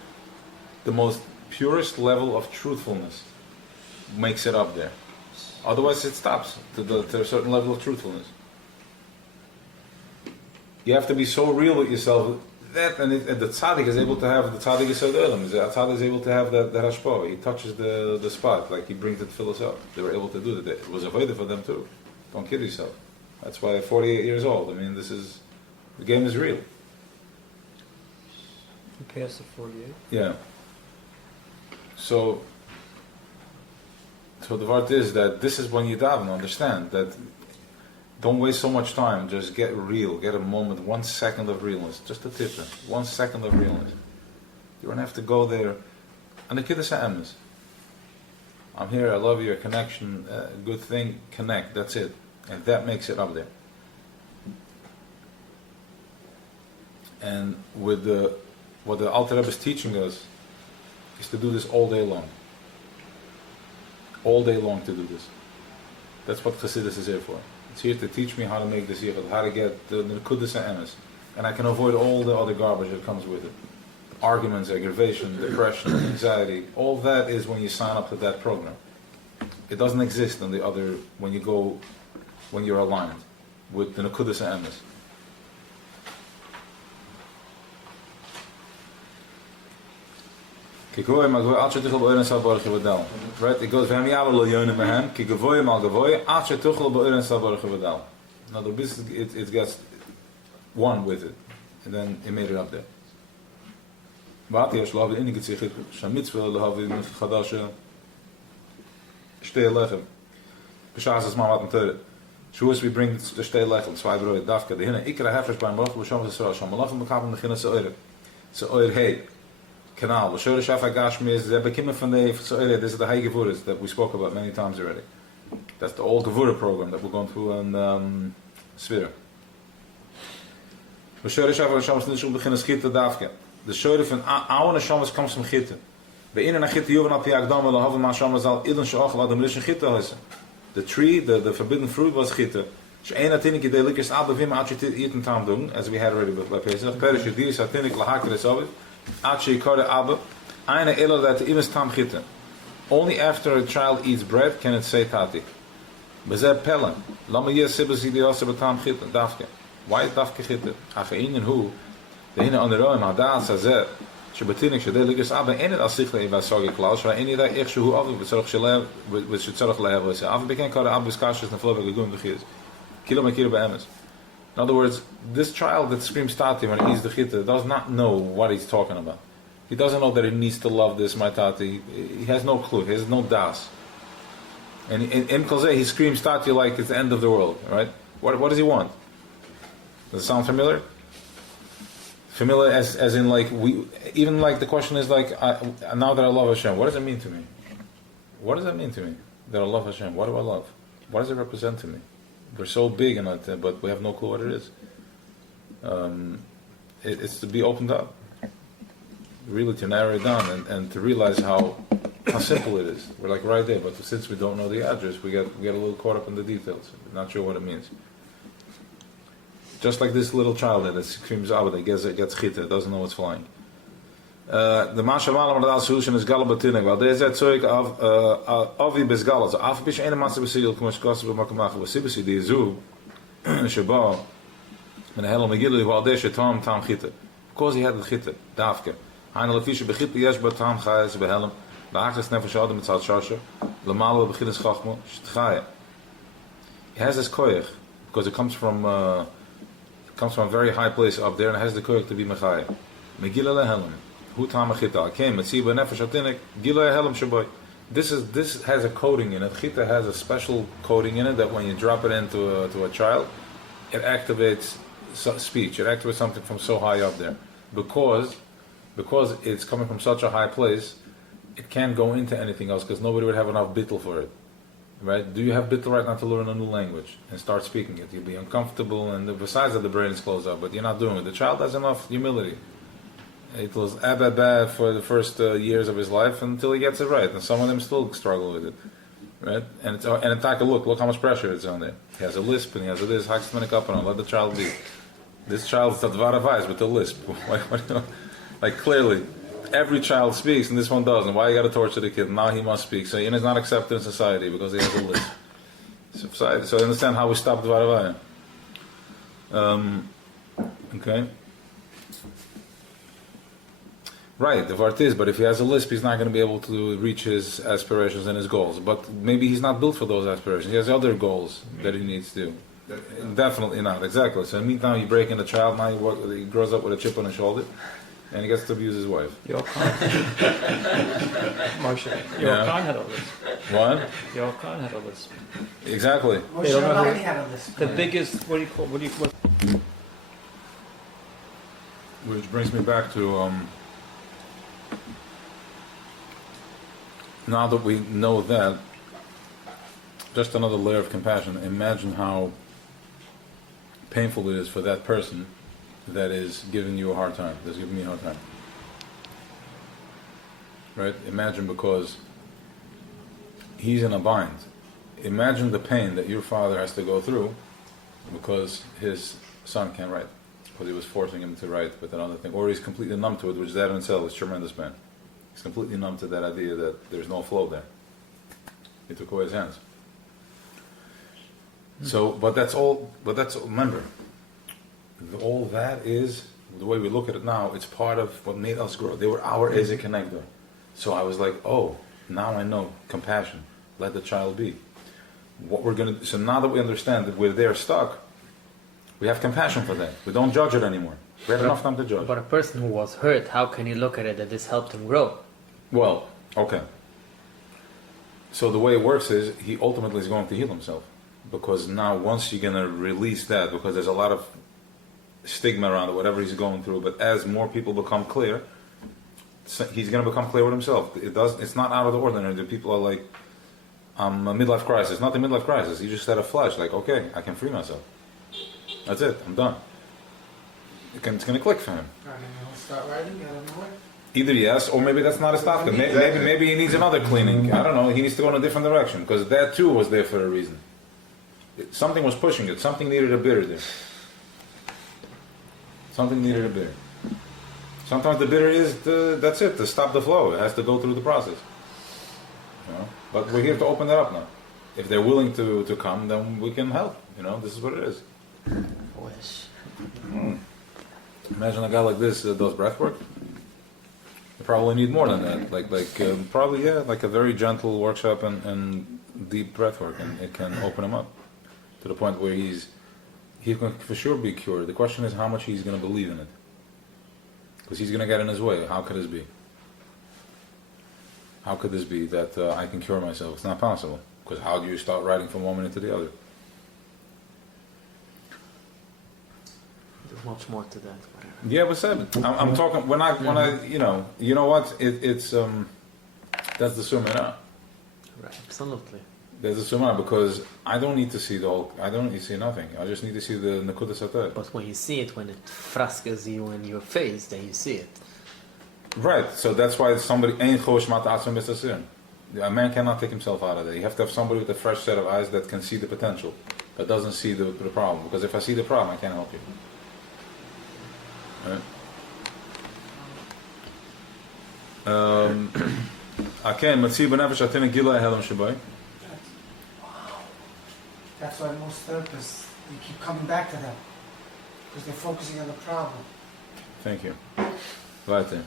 most purest level of truthfulness makes it up there. Otherwise, it stops to a certain level of truthfulness. You have to be so real with yourself that, and the tzaddik is able to have the tzaddik is able to have that hashpah. He touches the spot, like he brings the tefillas up. They were able to do that. It was a voida for them too. Don't kid yourself. That's why they're 48 years old. I mean, the game is real. You passed the 48. Yeah. So the word is that this is when you daven. Understand that. Don't waste so much time. Just get real. Get a moment. 1 second of realness. Just a tip. 1 second of realness. You don't have to go there. And the kiddush ha'emes. I'm here. I love your connection. Good thing. Connect. That's it. And that makes it up there. And with what the Alter Rebbe is teaching us is to do this all day long. All day long to do this. That's what Chassidus is here for. It's here to teach me how to make this yichud, how to get the kudus and emes. And I can avoid all the other garbage that comes with it. Arguments, aggravation, depression, anxiety. All that is when you sign up to that program. It doesn't exist on the other, when you're aligned with the kudus and emes. Right? It goes now the business it gets one with it, and then it made it up there. Shavuos we bring the shtei lechem, zwei brood, dafka. The hinne ikra hefresh beim Baruch L'Shem Yisrael, Shem Malachim B'kavim L'china Se'oyer. Se'oyer hey. Canal. L'shor Shafak Gashmi is the bekimen from the Se'oyer. This is the high Gevuras that we spoke about many times already. That's the old Gevura program that we're going through in Svira. L'shor Shafak L'Shem Yisrael B'china Schita dafka. The shor from our Neshamas comes from Chita. The tree, the forbidden fruit was chita. As we had already by Pesach. Only after a child eats bread can it say tati. Why is dafke chita? Achainin hu, the hina on the roim hadas hazeh, shebatinik shedei ligas abba enit al sichle eva sogi klaus, shra eni da ich shu avu b'tzorach shelev, b'tzorach lehev v'seh. Avu beken kara abu b'skashis neflo v'gagum v'chiz. Kilo mekir b'emes. In other words, this child that screams tati when he eats the chita does not know what he's talking about. He doesn't know that he needs to love this, my tati. He has no clue. He has no das. And in Kolzeh, he screams tati like it's the end of the world, right? What does he want? Does it sound familiar? Familiar as in like, even like the question is like, now that I love Hashem, what does it mean to me? What does that mean to me? That I love Hashem, what do I love? What does it represent to me? We're so big in it, but we have no clue what it is. It's to be opened up. Really to narrow it down and to realize how simple it is. We're like right there, but since we don't know the address, we get a little caught up in the details. Not sure what it means. Just like this little child that screams out, that gets chita, doesn't know what's flying. The Mashamal Amadal solution is Galabatinig. Well, there's that zoik of Avi Bezgalas. Afish Ena Masabasil, Kumashkas, Makamach, Wasibisi, the Zoo, Shabbat, and Helen Megillah, who Aldesh, Tam Chita. Because he had the chita, Dafke. He has this koyach because it comes from a very high place up there and it has the koyach to be mechayah. Megillah lehelam, hu tam chita came and see benefesh atinik gillah helam shaboy. This has a coating in it. Chita has a special coating in it that when you drop it into a child, it activates speech. It activates something from so high up there because it's coming from such a high place. It can't go into anything else because nobody would have enough bittul for it. Right? Do you have bittul right now to learn a new language and start speaking it? You'll be uncomfortable and besides that the brain is closed up, but you're not doing it. The child has enough humility. It was bad for the first years of his life until he gets it right. And some of them still struggle with it. Right? And in fact, look how much pressure it's on there. He has a lisp and he has a this, let the child be. This child's a dvar Weisz with the lisp. Like clearly. Every child speaks and this one doesn't. Why you got to torture the kid? Now he must speak. So he's not accepted in society because he has a list. So understand how we stop Dvaravaya. Okay. Right, the vart is, but if he has a lisp, he's not going to be able to reach his aspirations and his goals. But maybe he's not built for those aspirations. He has other goals that he needs to do. Definitely not, exactly. So in the meantime, you break in the child, now he grows up with a chip on his shoulder. And he gets to abuse his wife. Moshe. Khan had a list. What? Khan had a list. Exactly. Moshe Rabbeinu had a list. The biggest, what do you Which brings me back to now that we know that, just another layer of compassion. Imagine how painful it is for that person that is giving you a hard time, that's giving me a hard time. Right? Imagine because he's in a bind. Imagine the pain that your father has to go through because his son can't write. Because he was forcing him to write with another thing. Or he's completely numb to it, which that in itself is tremendous pain. He's completely numb to that idea that there's no flow there. He took away his hands. So, but that's all, remember, all that is, the way we look at it now, it's part of what made us grow. They were our Eze Kenegdo. So I was like, oh, now I know, compassion, let the child be. So now that we understand that we're there stuck, we have compassion for them. We don't judge it anymore. We have enough time to judge. But a person who was hurt, how can you look at it that this helped him grow? Well, okay. So the way it works is, he ultimately is going to heal himself. Because now once you're going to release that, because there's a lot of stigma around it, whatever he's going through, but as more people become clear, he's going to become clear with himself. It's not out of the ordinary. The people are like, a midlife crisis. Not the midlife crisis. You just had a flash, like, okay, I can free myself. That's it. I'm done. It's going to click for him. Alright, and he'll start writing out of nowhere. Either yes, or maybe that's not a stop. Maybe he needs another cleaning. I don't know. He needs to go in a different direction because that too was there for a reason. Something was pushing it. Something needed a bitter there. Something needed a bitter. Sometimes the bitter is that's it, to stop the flow. It has to go through the process. You know? But we're here to open that up now. If they're willing to come, then we can help. You know, this is what it is. Wish. Imagine a guy like this does breath work. They probably need more than that. Probably like a very gentle workshop and deep breath work, and it can open him up to the point where he can for sure be cured. The question is how much he's going to believe in it, because he's going to get in his way. How could this be? How could this be that I can cure myself? It's not possible. Because how do you start writing from one minute to the other? There's much more to that. Yeah, but said I'm talking when I you know what it's that's the summa. Right, absolutely. There's the summa because I don't need to see the whole. I don't need to see nothing. I just need to see the nakuda satay. But when you see it, when it frascas you in your face, then you see it. Right. So that's why somebody ain't chosh mat atzum b'sasir. A man cannot take himself out of there. You have to have somebody with a fresh set of eyes that can see the potential, that doesn't see the problem. Because if I see the problem, I can't help you. Right? That's why most therapists, you keep coming back to them because they're focusing on the problem. Thank you. Right there.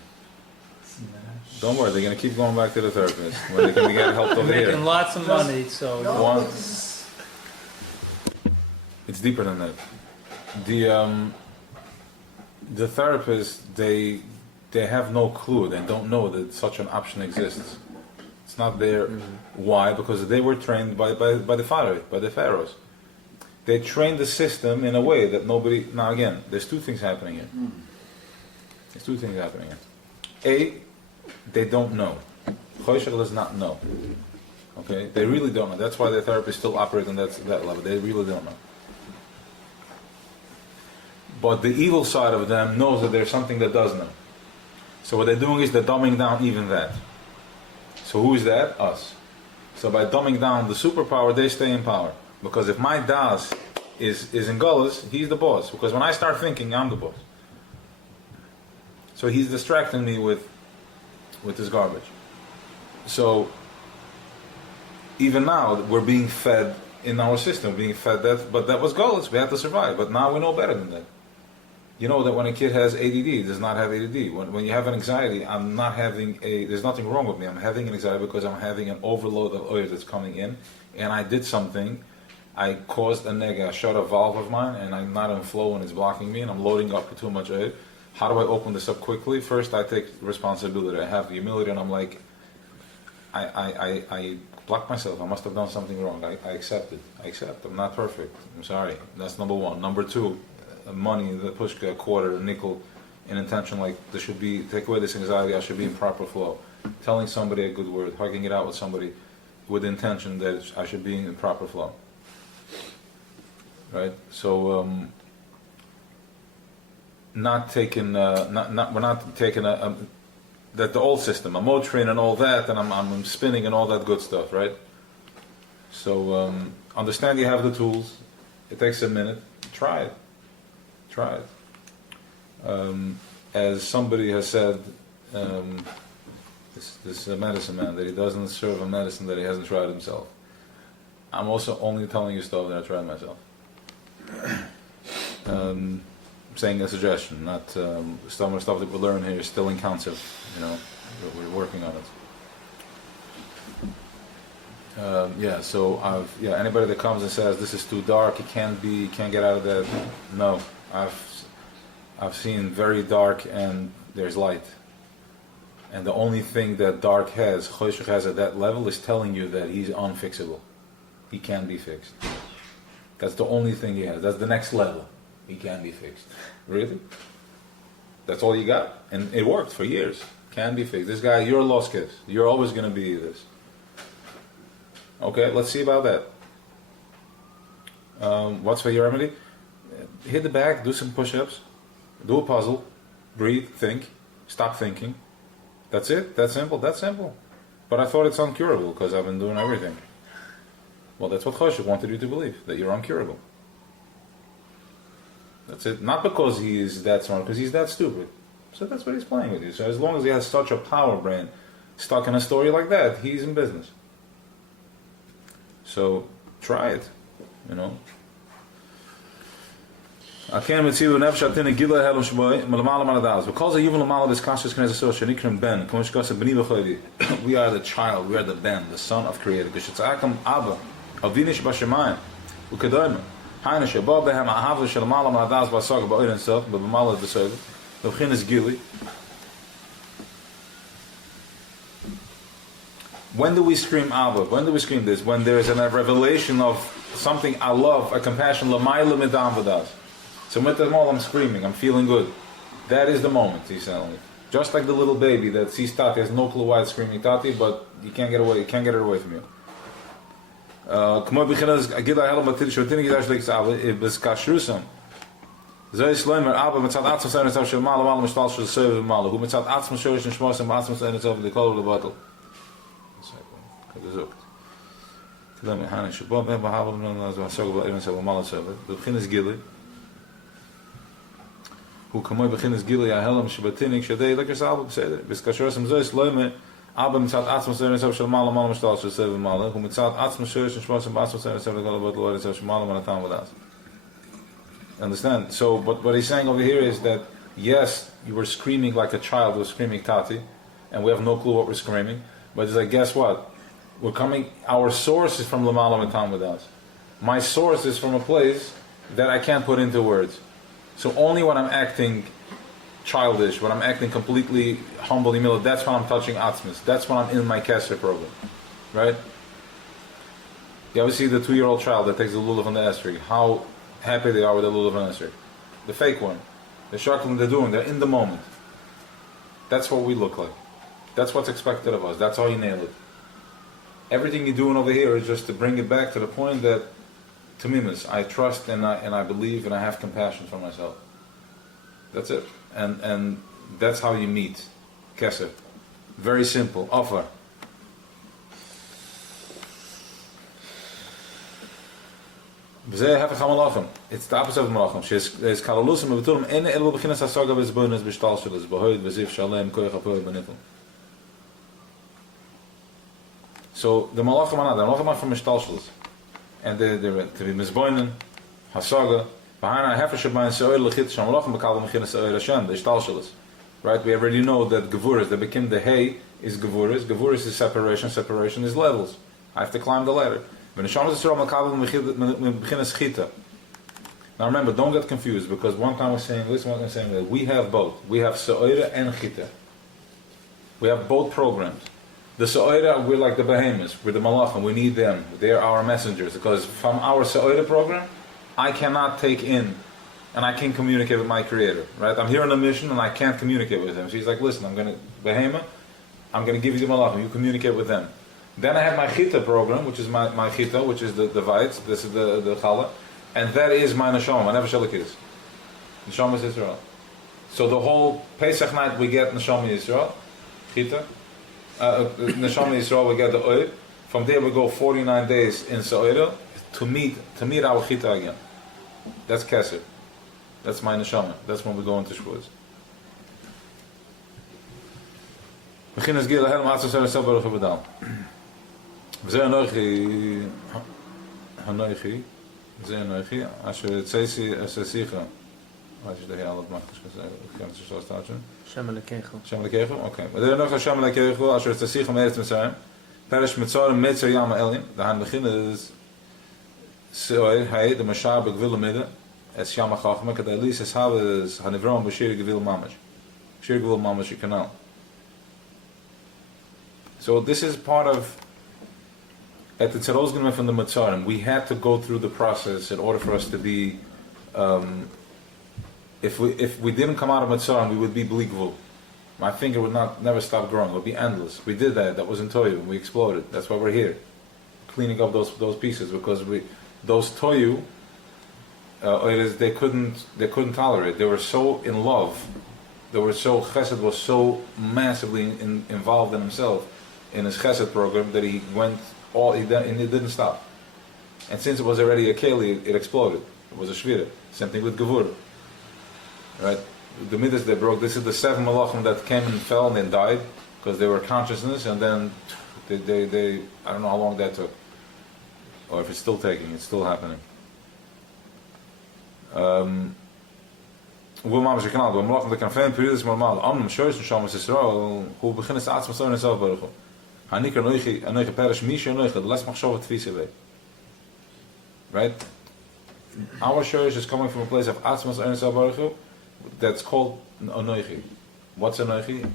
Don't worry, they're going to keep going back to the therapist when they can get help over They're here. making lots of money, so No, One- but this It's deeper than that. The therapists, they have no clue. They don't know that such an option exists. It's not there. Why? Because they were trained by the pharaohs. They trained the system in a way that nobody. Now again, there's two things happening here. There's two things happening here. A, they don't know. Choshech does not know. Okay, they really don't know. That's why the therapists still operate on that level. They really don't know. But the evil side of them knows that there's something that does know. So what they're doing is they're dumbing down even that. So who is that? Us. So by dumbing down the superpower, they stay in power. Because if my das is in Gullus, he's the boss. Because when I start thinking, I'm the boss. So he's distracting me with this garbage. So even now we're being fed in our system, being fed that, but that was Gullus. We had to survive. But now we know better than that. You know that when a kid has ADD, does not have ADD. When you have an anxiety, there's nothing wrong with me. I'm having an anxiety because I'm having an overload of oil that's coming in, and I did something. I caused a nega, I shut a valve of mine, and I'm not in flow and it's blocking me, and I'm loading up with too much oil. How do I open this up quickly? First, I take responsibility. I have the humility, and I'm like, I blocked myself. I must have done something wrong. I accept it. I accept. I'm not perfect. I'm sorry. That's number one. Number two, money, the pushka, a quarter, a nickel, an intention like there should be, take away this anxiety, I should be in proper flow. Telling somebody a good word, hugging it out with somebody with the intention that I should be in proper flow. Right? So, we're not taking that the old system, a Motrin and all that, and I'm spinning and all that good stuff, right? So, understand you have the tools. It takes a minute. Try it. Try it. As somebody has said, this medicine man, that he doesn't serve a medicine that he hasn't tried himself. I'm also only telling you stuff that I tried myself. Saying a suggestion, not some of the stuff that we learn here is still in concept. You know, we're working on it. So anybody that comes and says this is too dark, it can't get out of that. No, I've seen very dark and there's light. And the only thing that dark has, Choshech has at that level, is telling you that he's unfixable. He can't be fixed. That's the only thing he has. That's the next level. He can't be fixed. Really? That's all you got? And it worked for years. Can't be fixed. This guy, you're a lost case. You're always going to be this. Okay, let's see about that. What's for your remedy? Hit the back, do some push-ups, do a puzzle, breathe, think, stop thinking, That's it? That's simple? That's simple. But I thought it's uncurable because I've been doing everything. Well, that's what Choshev wanted you to believe, that you're uncurable. That's it. Not because he is that smart, because he's that stupid. So that's what he's playing with you. So as long as he has such a power brain stuck in a story like that, he's in business. So try it, you know. Aken mitzivu nefesh atin gila helom shboy malamala maladas. Because of even lamala this kashrus knes asosha nikrim ben. Komishkas beni v'choyvi. We are the child. We are the ben, the son of Creator. Kshitzakam Abba avinish b'shemayim ukedoyim. Haina sheba behem ahavu shel malam maladas b'asag ba'oid himself b'mala v'soyv. The begin is gili. When do we scream Abba? When do we scream this? When there is a revelation of something I love, a compassion, l'mayla midam v'das. So with them all, I'm screaming, I'm feeling good. That is the moment, he's telling me. Just like the little baby that sees Tati, has no clue why it's screaming Tati, but you can't get away, you can't get it away from you. K'mo b'chinas agila hela batil shotini gidash leiks Abba b'skashrusam. Zay shleimer Abba mitzad atzmas ein etzav shel mala mala mishtal shel sev mala hu mitzad atzmas shoyish nishmosem atzmas ein etzav l'kol l'batel. Gezoekt. Tadam hani shbo ben b'havel men az v'asog b'ayven sel mala sev. The b'chinas gili. Who kamoy beginnes gili ahelam shbatinik shadei like yourself b'seder b'skashrusam zay shleimer Abba mitzad atzmas ein etzav shel mala mala mishtal shel sev mala hu mitzad atzmas shoyish nishmosem atzmas ein etzav l'kol l'batel l'ored etzav shel mala mala tam v'das. Understand? So, but what he's saying over here is that yes, you were screaming like a child was screaming Tati, and we have no clue what we're screaming. But it's like, guess what? We're coming. Our source is from Lamala Matam with us. My source is from a place that I can't put into words. So only when I'm acting childish, when I'm acting completely humble, humility, that's when I'm touching Atzmis. That's when I'm in my Kesser program, right? You ever see the 2-year-old child that takes the lulav on the esrog? How happy they are with the lulav on the esrog. The fake one. The shaklim they're doing, they're in the moment. That's what we look like. That's what's expected of us. That's how you nail it. Everything you're doing over here is just to bring it back to the point that, to me, I trust and I believe and I have compassion for myself. That's it. And that's how you meet Kesef. Very simple. Offer. It's the opposite of malachim. She's kalalusim betulim ene elul beginas hasaga bezbonas b'shtalshelis b'hoid v'ziv shalem koyach hapoy b'nifel. So the malachim are not. The malachim are from shtalshelis, and they're to be mizboinen hasaga. Behind a hefer shabayin seoir lechit sham malachim b'kal beginas seoir Hashem the shtalshelis. Right? We already know that gevuras that became the hay is gevuras. Gevuras is separation. Separation is levels. I have to climb the ladder. Now remember, don't get confused, because one time we're saying this, one time we're saying that. We have both. We have Sa'ira and Chita. We have both programs. The Sa'ira, we're like the behemoths, we're the Malachim, we need them. They're our messengers, because from our Sa'ira program, I cannot take in, and I can't communicate with my Creator. Right? I'm here on a mission, and I can't communicate with Him. So He's like, listen, I'm going to, Behemoth, I'm going to give you the Malachim, you communicate with them. Then I have my Chita program, which is my Chita, which is the Weisz, this is the Chala, and that is my Neshama, my Nefesh Elikis. Neshama is Israel. So the whole Pesach night we get Neshama Yisrael, Chita. Neshama Yisrael we get the Oid. From there we go 49 days in Sa'ira to meet our Chita again. That's Kesef. That's my Neshama. That's when we go into Shavuos. Beginners Gil Helm Atzos Eresel Baruch Abadal. וזה הנויכי, אשר צייסי אססיך, weiß ich daher alles macht, ich kann es so starten. Shem Lekecho. Shem Lekecho, okay. וזה noch Shem Lekecho, אשר צייסך מארץ מצרים, פרש מצרים מצר ים האלים, dahan beginnen is Soir, hij de Mashar begwil midden, es Shama Chachma, kad Elis es habe es hanivram bashir gewil mamash. Shir gewil mamash kanal. So this is part of at the Tzarozgan from the Matzarim, we had to go through the process in order for us to be. If we didn't come out of Matzarim, we would be Bligvul. My finger would never stop growing. It would be endless. We did that. That was in Toyu. We exploded. That's why we're here, cleaning up those pieces, because those Toyu, they couldn't tolerate. They were so in love Chesed was so massively involved in himself, in his Chesed program, that he went and it didn't stop. And since it was already a Keli, it exploded. It was a Shvira. Same thing with Gevur. Right? The Midas they broke, this is the 7 Malachim that came and fell and then died, because they were consciousness, and then they I don't know how long that took. Or if it's still taking, it's still happening. Hoe maken ze kanaal? We mogen de campagne periodes normaal. Amnem shows en shamas Israel. Hoe beginnen ze aats met zo'n zelf burger? Hanik anoige perish misha anoige. Let's mag show het vieze way. Right? Our shows is coming from a place of aats met zo'n zelf burger. That's called anoige. What's anoige?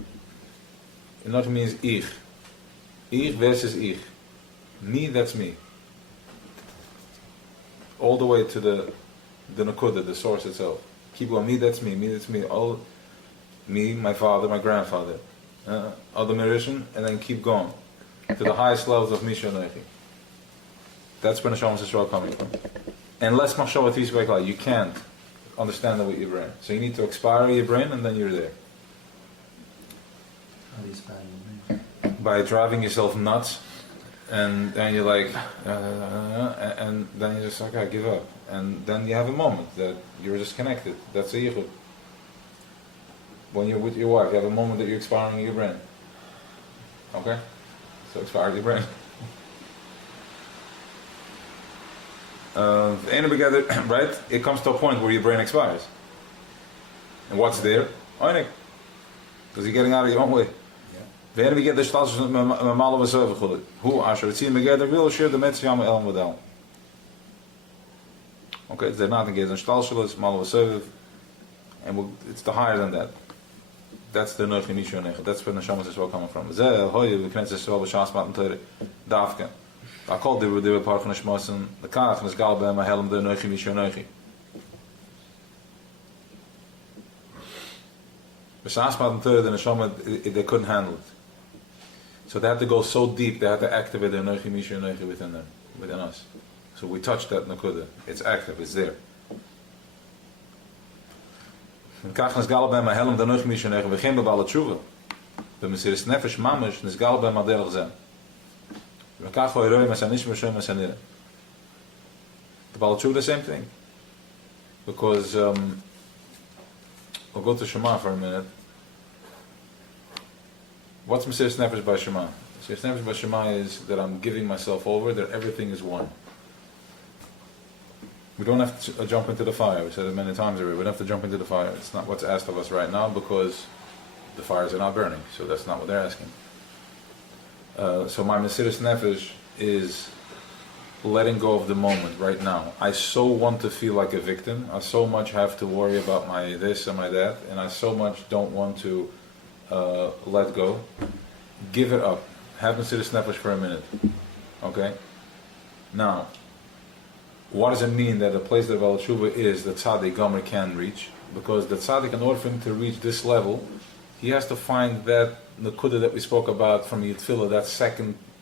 Anoige means ich. Ich versus ich. Me, that's me. All the way to the Nakuda, the source itself. Keep going, me, that's me. All me, my father, my grandfather. Other Merishan, and then keep going. To the highest levels of Misha Noichi. That's where Neshama Yisrael coming from. And less Machshavat Yisrael, you can't understand that with your brain. So you need to expire your brain and then you're there. How do you spell your name? By driving yourself nuts, and then you're like, and then you're just like, I give up. And then you have a moment that you're disconnected. That's a yichud. When you're with your wife, you have a moment that you're expiring your brain. Okay? So expire your brain. Together, right? It comes to a point where your brain expires. And what's there? Oinik. Because you're getting out of your own way. Wanneer we get de status met malen we zelf goed. Hoe als je het zien we get wil share de met jam el model. Okay, they're not against the status malen we zelf, and it's the higher than that. That's the noche misho nege. That's where the shamas is well coming from. Ze hoye we krenzen zo be shas maten te davke. I called the part van de shmosen the kaach is gal bij my helm de noche misho nege. The shas maten te the shama they couldn't handle it. So they had to go so deep, they had to activate the Nochi Misha Nochi within them, within us. So we touched that Nakuda. It's active, it's there. Kach nisgal bij mijn helm de Nochi Misha Nochi, we geen bepaalde tshuva. We mesiris nefesh mamish, nisgal bij mijn derg zijn. We kach hoi roi mes anish meshem mes anire. The Baal Tshuva, the same thing. Because, we'll go to Shema for a minute. What's Mesiris Nefesh by Shema? Mesiris Nefesh by Shema is that I'm giving myself over, that everything is one. We don't have to jump into the fire. We said it many times already. We don't have to jump into the fire. It's not what's asked of us right now because the fires are not burning. So that's not what they're asking. So my Mesiris Nefesh is letting go of the moment right now. I so want to feel like a victim. I so much have to worry about my this and my that. And I so much don't want to let go. Give it up. Have Mesiris Nefesh for a minute. Okay? Now, what does it mean that the place that Baal Tshuva is, the Tzaddik Gomer can reach? Because the Tzaddik, in order for him to reach this level, he has to find that Nakuda that we spoke about from Yitfilah,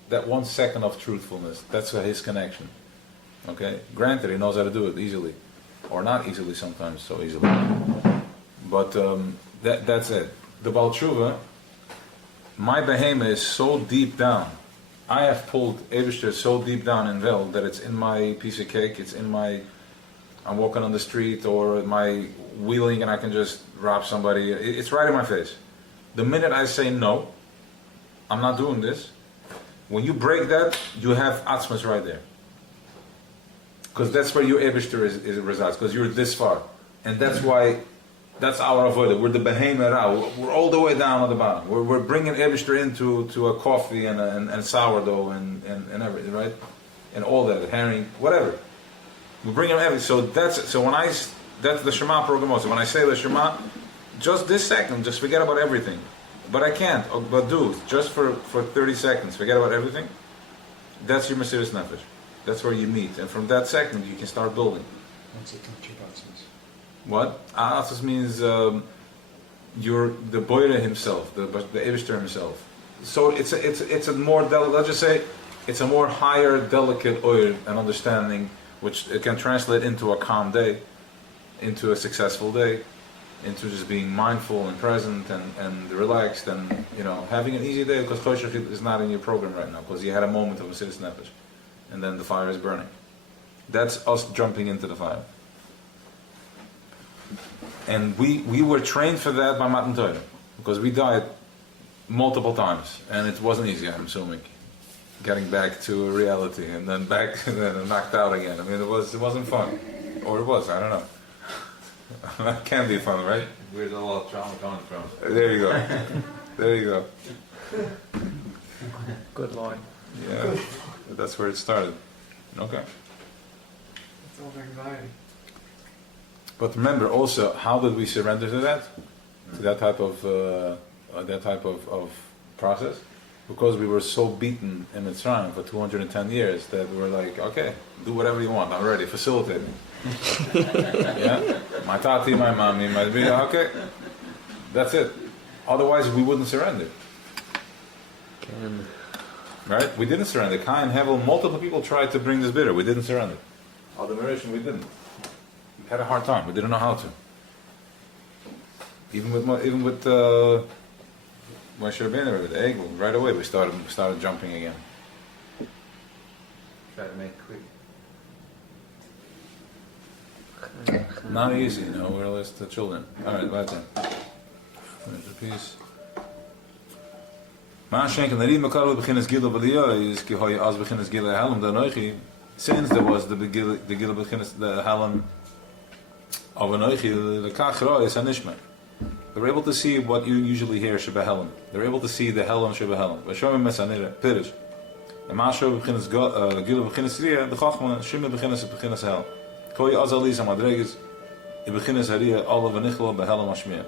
that 1 second of truthfulness. That's his connection. Okay? Granted, he knows how to do it easily. Or not easily sometimes, so easily. But that's it. The Baal Tshuva, my behema is so deep down. I have pulled Eibishter so deep down in Vel that it's in my piece of cake, it's in my, I'm walking on the street or my wheeling and I can just rob somebody. It's right in my face. The minute I say no, I'm not doing this, when you break that, you have Atzmas right there. Because that's where your Eibishter is resides, because you're this far. And that's why, that's our avodah. We're the behema ra. We're all the way down at the bottom. We're bringing Eibishter into a coffee and sourdough and everything, right? And all that, herring, whatever. We bring him everything. So that's the Shema program also. When I say the Shema, just this second, just forget about everything. But I can't. But do just for 30 seconds. Forget about everything. That's your Mesiris Nefesh. That's where you meet, and from that second you can start building. What's it touch about this? What? Atzos means you're the Boire himself, the Eibishter himself. So it's a more let's just say it's a more higher, delicate oil and understanding, which it can translate into a calm day, into a successful day, into just being mindful and present and relaxed and, you know, having an easy day because Choshech is not in your program right now because you had a moment of a Mesiras Nefesh and then the fire is burning. That's us jumping into the fire. And we were trained for that by Matan Torah because we died multiple times and it wasn't easy, I'm assuming. Getting back to reality and then back and then knocked out again. I mean, it wasn't fun. Or it was, I don't know. That can be fun, right? Where's all the trauma coming from? There you go. There you go. Good line. Yeah, that's where it started. Okay. It's all anxiety. But remember also, how did we surrender to that? To that type of process? Because we were so beaten in Mitzrayim for 210 years that we were like, okay, do whatever you want, I'm ready, facilitate me. Yeah? My tati, my mommy, my vida, okay. That's it. Otherwise we wouldn't surrender. Right? We didn't surrender. Cain, Hevel, multiple people tried to bring this bitter. We didn't surrender. Admiration, we didn't. We had a hard time. We didn't know how to. Even with Moshe Rabbeinu, with the egg, right away we started jumping again. Try to make it quick. Not easy, you know, we're just the children. Alright, weiter. Finish the piece. Since there was the Halem of Anoichi, the Kachra is Hanishma. They're able to see what you usually hear Sheba Helem. They're able to see the Helem Sheba Helem. Vashomim Mesanira, Pirish. The Masho Bechinas Gila Bechinas Riya, the Chachma, Shima Bechinas Hel. Koi Azalis Amadregas, Bechinas Haria, all of Anichla, Behelem Ashmir.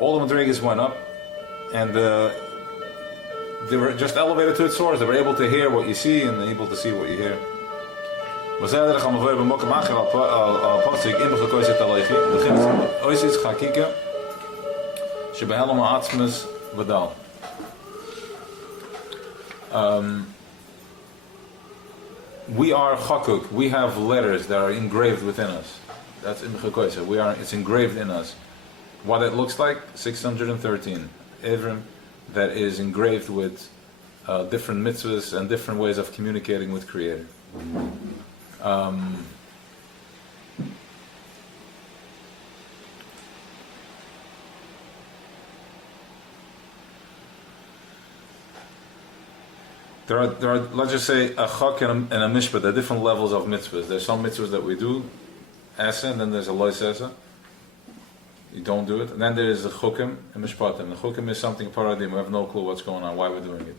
All the Madregas went up, and they were just elevated to its source. They were able to hear what you see and able to see what you hear. وزادر gaan we weer bij mokken maken al pasik in de koise talachi begint oisis hakika sheba helma atmas vadal we are chakuk, we have letters that are engraved within us. That's in the koise. It's engraved in us. What it looks like, 613 Evrim, that is engraved with different mitzvahs and different ways of communicating with Creator. There are, let's just say, a chak and a mishpat. There are different levels of mitzvahs. There's some mitzvahs that we do, asa, and then there's a lois asa. You don't do it. And then there is the chukim and mishpatim. The chukim is something paradigm. We have no clue what's going on, why we're doing it.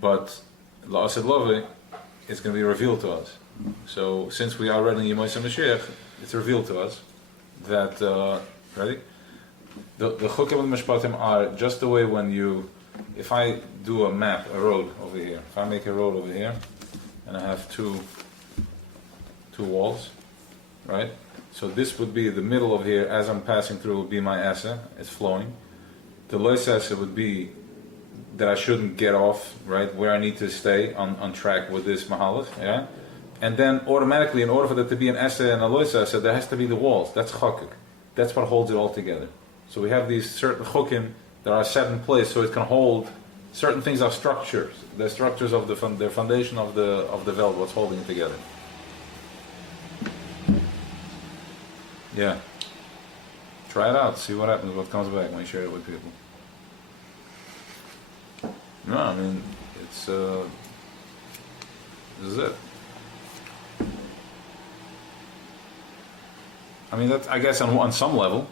But la'asid lovi, it's going to be revealed to us. So since we are ready in Yemais Mashiach, it's revealed to us that ready? The chukim and mishpatim are just the way when you, if I do a map, a road over here, if I make a road over here, and I have two walls, right? So this would be the middle of here, as I'm passing through would be my asa, it's flowing. The lois asa would be that I shouldn't get off, right, where I need to stay on track with this mahalach, yeah? And then automatically, in order for there to be an asa and a lois asa, there has to be the walls. That's chakuk. That's what holds it all together. So we have these certain chukim that are set in place so it can hold certain things are structures. They're structures of their foundation of the velvet, what's holding it together. Yeah. Try it out, see what happens, what comes back when you share it with people. No, I mean, it's this is it. I mean, that's, I guess on some level,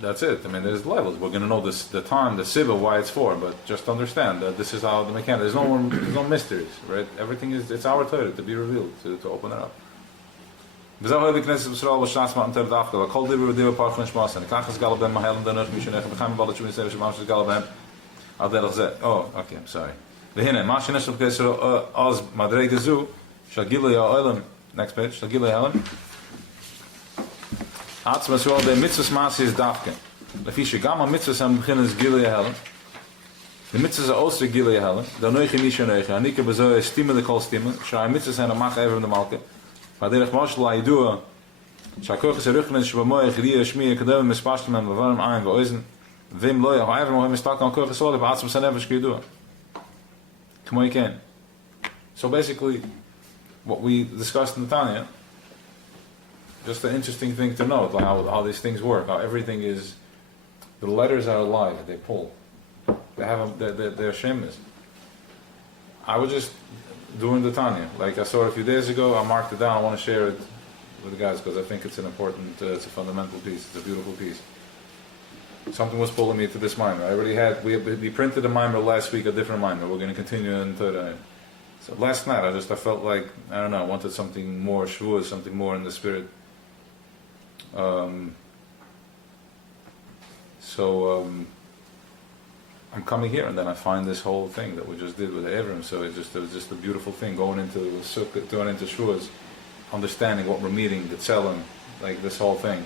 that's it. I mean, there's levels. We're going to know the time, the sibah, why it's for, but just understand that this is how the mechanics. There's no mysteries, right? Everything it's our Torah to be revealed, to open it up. V'zahu b'knesset b'Yisrael b'shnas ma'an ter dafka v'kol divrei v'divrei parach nishmasan kachas gala ben mahelim danach mishnech b'chaim v'alat shumin sev shemam gala ben al derech zeh. Oh, okay, I'm sorry. V'hine ma shenesh b'knesset oz madrei gezu shal gilui ha'olam. Next page. Shal gilui ha'olam. Atz b'Yisrael de mitzvahs ma'asi is dafka. Lefi shegam ha-mitzvahs ham b'chinas gilui ha'olam. The mitzvahs are also gilui ha'olam. Danoichi nishaneichi. Hanika b'zoy stime de kol stime. Shai mitzvahs han amach evrim de malke. Vaderech Moshe la'idua שהכוח ist errücknen, שבמוח ריאה שמיע קדם מספשתם הם בברם עין ואויזן ואם לא יחו עבר מוהם מסתכל על כוח הסוד בעצם סנפש כידוע כמו כן. So basically what we discussed in Tanya, just an interesting thing to note, like how these things work, how everything is, the letters are alive, they pull, they have they're shameless. I was just doing the Tanya, like I saw it a few days ago, I marked it down, I want to share it with the guys because I think it's an important, it's a fundamental piece, it's a beautiful piece. Something was pulling me to this mimer. I already had, we printed a mimer last week, a different mimer, we're going to continue in Torah. So last night I felt like, I don't know, I wanted something more Shavuot, something more in the spirit. I'm coming here and then I find this whole thing that we just did with Avram. So it was just a beautiful thing going into Sukkot, going into Shavuot, understanding what we're meeting, the Tzelem, like this whole thing.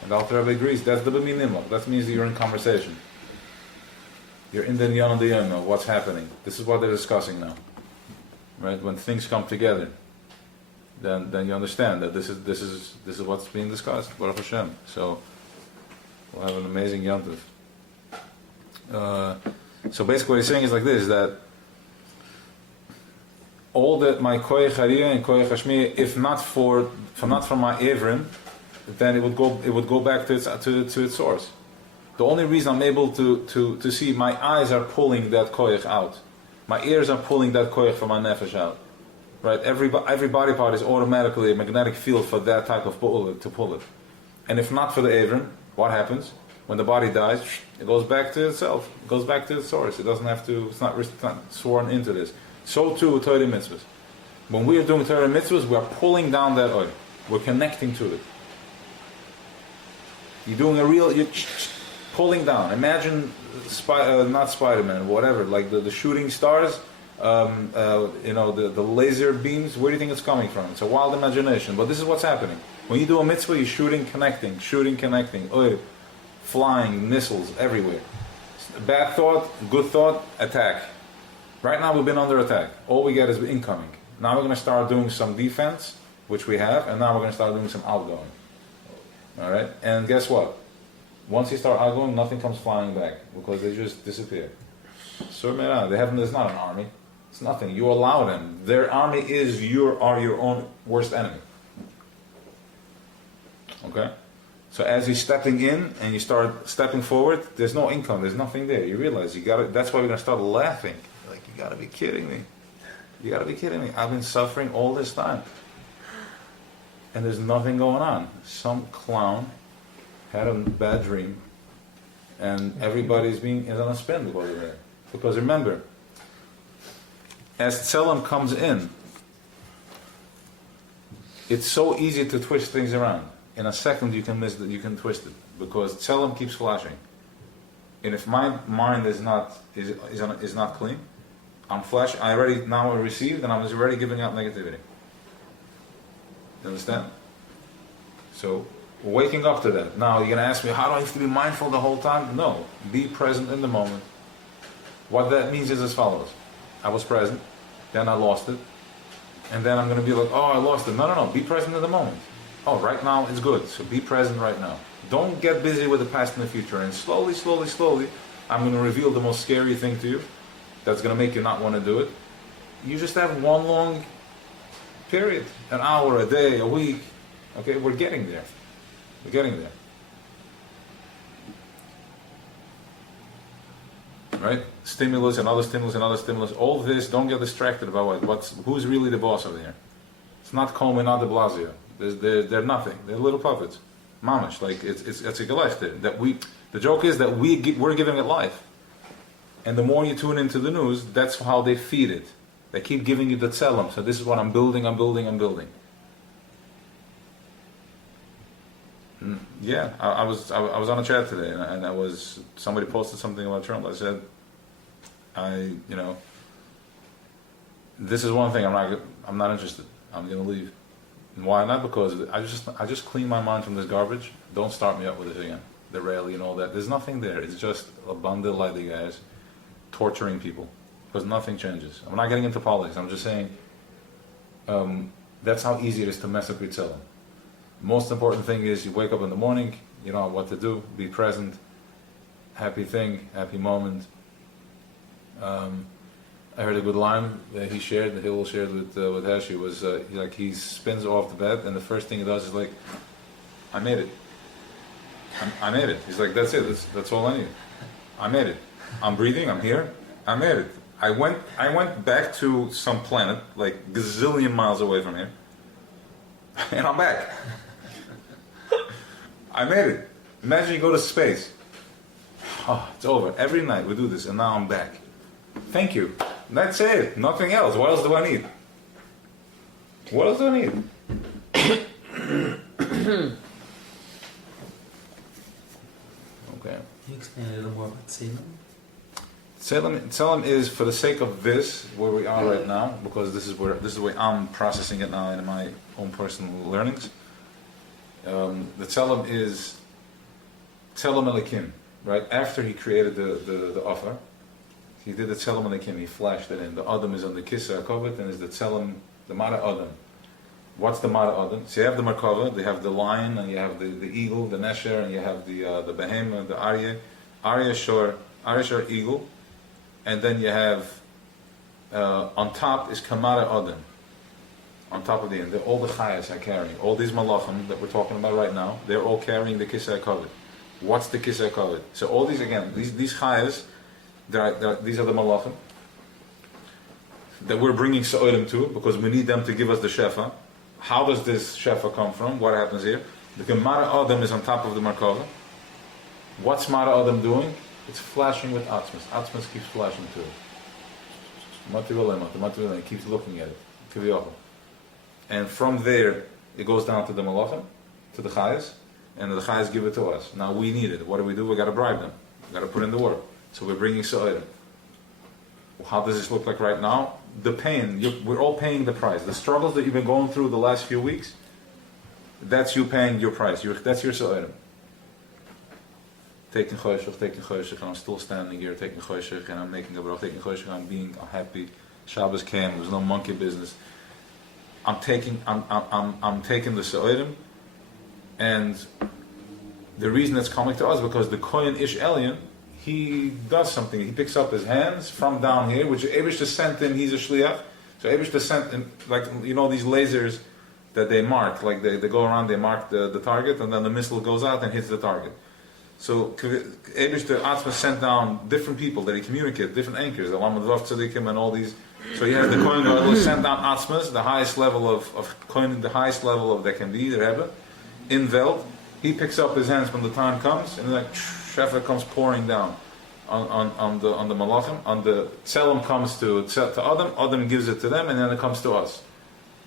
And the Alter Rebbe agrees, that's the B'min Nimlach. That means that you're in conversation. You're in the Nyan and the Yom, what's happening. This is what they're discussing now. Right? When things come together, then you understand that this is what's being discussed. Baruch Hashem. So we'll have an amazing Yom Tov. So basically what he's saying is like this, that all that my Koyach Hariyah and Koyach Hashmiyah, if not for my Evrim, then it would go back to its source. The only reason I'm able to see, my eyes are pulling that Koyach out. My ears are pulling that koyach from my nefesh out, right? Every body part is automatically a magnetic field for that type of to pull it. And if not for the Avram, what happens? When the body dies, it goes back to itself. It goes back to its source. It doesn't have to, it's not sworn into this. So too with Torah mitzvahs. When we are doing Torah mitzvahs, we are pulling down that oil. We're connecting to it. You're pulling down. Imagine, not Spider-Man, whatever, like the shooting stars, the laser beams. Where do you think it's coming from? It's a wild imagination, but this is what's happening. When you do a mitzvah, you're shooting, connecting, flying, missiles everywhere. Bad thought, good thought, attack. Right now we've been under attack. All we get is incoming. Now we're going to start doing some defense, which we have, and now we're going to start doing some outgoing. All right? And guess what? Once you start outgoing, nothing comes flying back because they just disappear. So there's not an army. It's nothing. You allow them. Their army is your own worst enemy. Okay? So as you're stepping in and you start stepping forward, there's no income. There's nothing there. You realize that's why we're going to start laughing. Like, you got to be kidding me. You got to be kidding me. I've been suffering all this time. And there's nothing going on. Some clown had a bad dream, and everybody's is on a spin because of that. Because remember, as Tzelem comes in, it's so easy to twist things around. In a second, you can twist it because Tzelem keeps flashing. And if my mind is not clean, I'm flash. I received, and I was already giving out negativity. You understand? So, waking up to that. Now, you're going to ask me, how do I have to be mindful the whole time? No. Be present in the moment. What that means is as follows. I was present, then I lost it, and then I'm going to be like, oh, I lost it. No. Be present in the moment. Oh, right now it's good, so be present right now. Don't get busy with the past and the future. And slowly, I'm going to reveal the most scary thing to you that's going to make you not want to do it. You just have one long period, an hour, a day, a week. Okay, we're getting there. We're getting there. Right? Stimulus, another stimulus, another stimulus. All this, don't get distracted about who's really the boss over here. It's not Coleman, not de Blasio. They're nothing. They're little puppets. Mamish, like it's a gelechte. The joke is that we're giving it life. And the more you tune into the news, that's how they feed it. They keep giving you the tzelem. So this is what I'm building. Yeah, I was on a chat today, and somebody posted something about Trump. I said, this is one thing I'm not interested. I'm going to leave. And why not? Because I just clean my mind from this garbage. Don't start me up with it again. The rally and all that. There's nothing there. It's just a bundle like the guys torturing people because nothing changes. I'm not getting into politics. I'm just saying that's how easy it is to mess up with Tzelem. Most important thing is you wake up in the morning, you know what to do, be present, happy thing, happy moment. I heard a good line that he shared, that Hillel shared with Heshi, was he spins off the bed, and the first thing he does is like, I made it. I made it. He's like, that's it. That's all I need. I made it. I'm breathing. I'm here. I made it. I went back to some planet like gazillion miles away from here, and I'm back. I made it. Imagine you go to space. Oh, it's over. Every night we do this, and now I'm back. Thank you. That's it. Nothing else. What else do I need? What else do I need? Okay. Can you explain a little more about Tzelem? Tzelem is, for the sake of this, where we are right now, because this is the way I'm processing it now in my own personal learnings. The Tzelem is Tzelem Elikim, right? After he created the offer, he did the Tzelem Elikim, he flashed it in. The Adam is on the Kisei HaKavod, and is the Tzelem, the Mara Adam. What's the Mara Adam? So you have the Merkava, they have the lion, and you have the eagle, the Nesher, and you have the behemoth, the Aryeh Shor eagle, and then you have on top is Kamara Adam. On top of the end, all the Chayas are carrying. All these Malachim that we're talking about right now, they're all carrying the Kisei HaKavod. What's the Kisei HaKavod? So all these, again, these Chayas, these are the Malachim that we're bringing Sa'odim to, because we need them to give us the Shefa. How does this Shefa come from? What happens here? The Gemara Adam is on top of the Merkava. What's Mara Adam doing? It's flashing with Atzmas. Atzmas keeps flashing too. It keeps looking at it. And from there, it goes down to the Malachim, to the Chayas, and the Chayas give it to us. Now we need it. What do? We got to bribe them. We got to put in the work. So we're bringing Sa'odim. How does this look like right now? The pain, we're all paying the price. The struggles that you've been going through the last few weeks, that's you paying your price. That's your Sa'odim. Taking Choshech, and I'm still standing here, taking Choshech, and I'm making a brach, taking Choshech, I'm happy. Shabbos came, there was no monkey business. I'm taking the Sa'odim, and the reason it's coming to us because the Kohen Ish Elyon, he does something. He picks up his hands from down here, which Eibush just sent him. He's a shliach, so Eibush just sent him, like, you know, these lasers that they mark, like they go around, they mark the target, and then the missile goes out and hits the target. So Eibush the Atzma sent down different people that he communicated, different anchors, the Lamed Vav Tzadikim and all these. So he has the Kohen Gadol sent down Atzmas, the highest level of Kohen, the highest level of that can be, the Rebbe, in Veld. He picks up his hands when the time comes, and like Shefa comes pouring down on the Malachim. On the Tzelem comes to Adam, Adam gives it to them, and then it comes to us.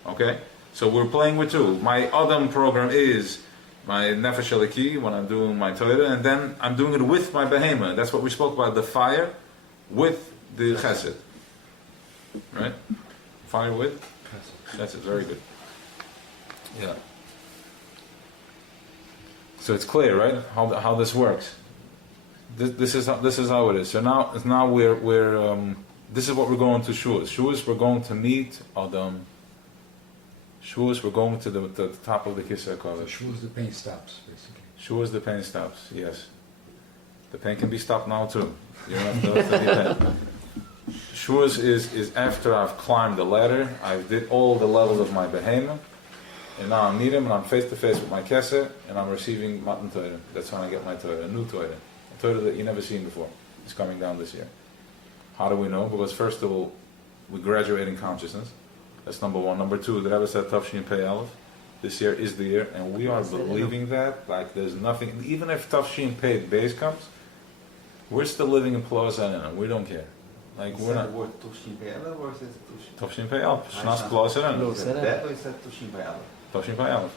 Okay, so we're playing with two. My Adam program is my Nefesh Eliki when I'm doing my Torah, and then I'm doing it with my Behemoth. That's what we spoke about, the fire with the Chesed. Right? Fire with Chesed. Very good. Yeah. So it's clear, right? How this works. This is how it is. So now we're this is what we're going to Shavuos. Shavuos we're going to meet Adam. Shavuos we're going to the top of the Kisei HaKavod. So Shavuos the pain stops, basically. Shavuos the pain stops. Yes, the pain can be stopped now too. You don't have to depend. Shavuos is after I've climbed the ladder. I did all the levels of my behemoth. And now I meet him, and I'm face to face with my Kesser, and I'm receiving Matan Torah. That's when I get my Torah, a new Torah. A Torah that you never seen before. It's coming down this year. How do we know? Because first of all, we graduate in consciousness. That's number one. Number two, the Rebbe said Tafshin Pei Aleph. This year is the year, and we are believing that like there's nothing. Even if Tafshin Pei Beis comes, we're still living in Ploas Arena. We don't care. Like we're not. The word Tafshin Pei Aleph or is it Tafshin Pei Aleph. Shnas Ploas Arena. Is it that or is that Tafshin Pei Aleph? Tafshin Pei Aleph.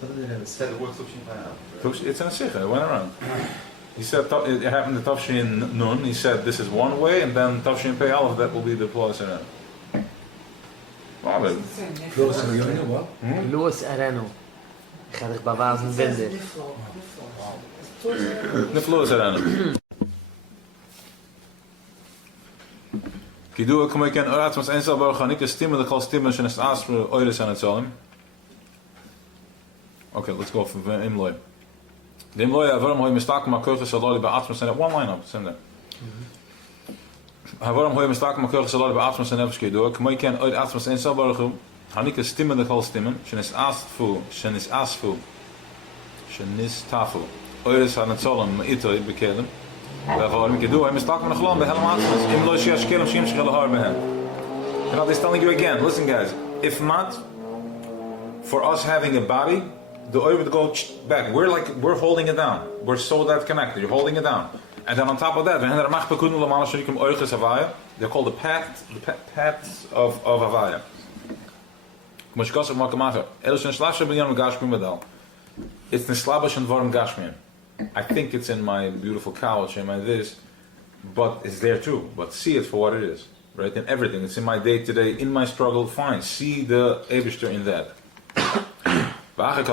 It said the word Tafshin Pei Aleph. It's in a sikha. It went around. He said it happened to Tafshin Nun. He said this is one way, and then Tafshin Pei Aleph, that will be the Ploas Arena. Wow, but Close to the union, what? Louis Areno. Ik ga dich bewazen vinden. the Ploas Arena. Kidu kom ik in Oratsmas Ensel Baruch Hanik stimmen de gal stimmen zijn het asper oides aan het zalm. Okay, let's go for Imloy. The Imloy, Avaram Hoy Mistak Makocha Saloli Ba'atmas, and one line up, it's in there. Avaram Hoy Mistak Makocha Saloli Ba'atmas, and Evski do, Kmoy Ken Oid Atmas in Sabarchu, Hanika Stimmen the Kol Stimmen, Shenis Asfu, Shenis Asfu, Shenis Tafu, Oiris Hanatzolam, Ito, Bekelem, Avaram Kedu, Hoy Mistak Manachlam, the Helm Atmas, Imloy Shiash Kelem, Shim Shkel Har Behem. And I'll be telling you again, listen guys, if not, for us having a body, the oil would go back. We're holding it down. We're so that connected. You're holding it down. And then on top of that, they're called the paths of Havaya. It's Nislabash and Varm Gashmian. I think it's in my beautiful couch and my this, but it's there too. But see it for what it is. Right? In everything. It's in my day to day, in my struggle, fine. See the Eibishter in that. Even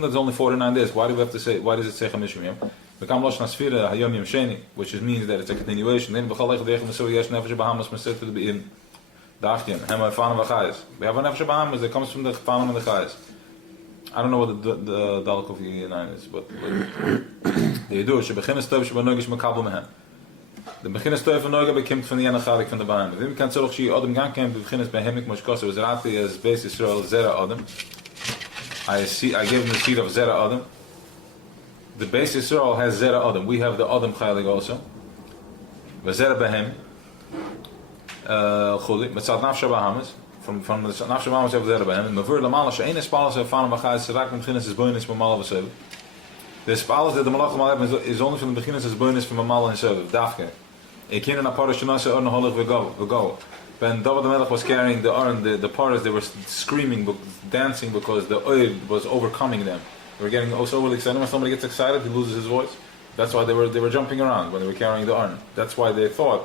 though it's only 49 days, why do we have to say, why does it say Chamishim Yom? Which means that it's a continuation. We have a Nefesh Bahamas that comes from the Falam and the Chayes. I don't know what the Dalek of E9 is, but they do. The begin is teuf noge bekimt van die anacharik van de baan. We kan zorg je adam gaan kan begin is bij hem ik moest kosten. Was raad as base Israel zera adam. I gave him the seed of zera adam. The base Israel has zera adam. We have the adam chaylik also. We zera bij hem. Goeie. Met zat nafsha Bahamas. From the nafsha Bahamas have zera bij hem. Maar voor de maal als je ene spaal zijn van hem gaat, raakt met begin is bonus met maal was hebben. De spaal dat de malach mal hebben is only from the begin is bonus from maal en zo. Dafke. Ik ken een parashanase on holig we go. When David the Melech was carrying the urn, the parties they were screaming, dancing because the oil was overcoming them. They were getting so overly excited. When somebody gets excited, he loses his voice. That's why they were jumping around when they were carrying the urn. That's why they thought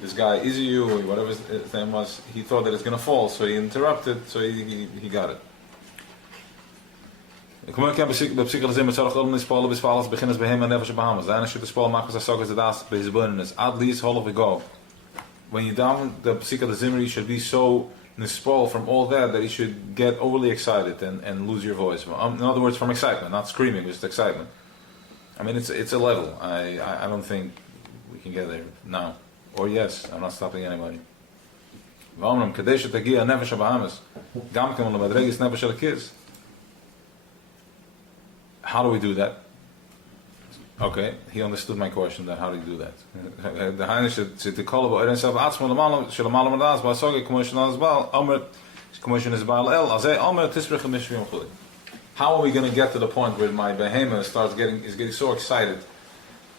this guy Iziyu or whatever his name was, he thought that it's going to fall, so he interrupted, so he got it. Ik kom ook bij psychologie met zorg om die spullen besvallers beginnen bij hem en Nefesh Bahamas. Daarna should the spul maken zoals de daas bij zijn bonus. At least all of it go. When you down the psychology Zimri should be so nispal from all that he should get overly excited and lose your voice. In other words, from excitement, not screaming, just excitement. I mean, it's a level. I don't think we can get there now. Or yes, I'm not stopping anybody. V'omram kadesh tagia Nefesh Bahamas. Gam kem lemadregis Nefesh Elkiz. How do we do that? Okay, he understood my question. Then how do you do that? The Heine should the call about himself. Atzma l'malam sh'l'malam adas ba'asogay commotion asbal Omer commotion is ba'al el azay Omer tisbrich mishvim chuli. How are we going to get to the point where my behemoth is getting so excited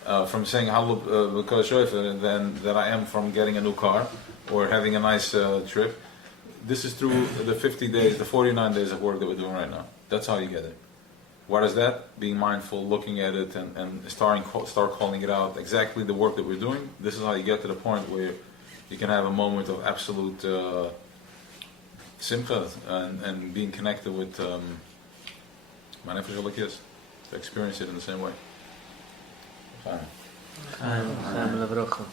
from saying halu b'kol than that I am from getting a new car or having a nice trip? This is through the 50 days, the 49 days of work that we're doing right now. That's how you get it. What is that? Being mindful, looking at it, and start calling it out. Exactly the work that we're doing. This is how you get to the point where you can have a moment of absolute simcha and being connected with my nefesh elokis, to experience it in the same way. Chaim levrocha.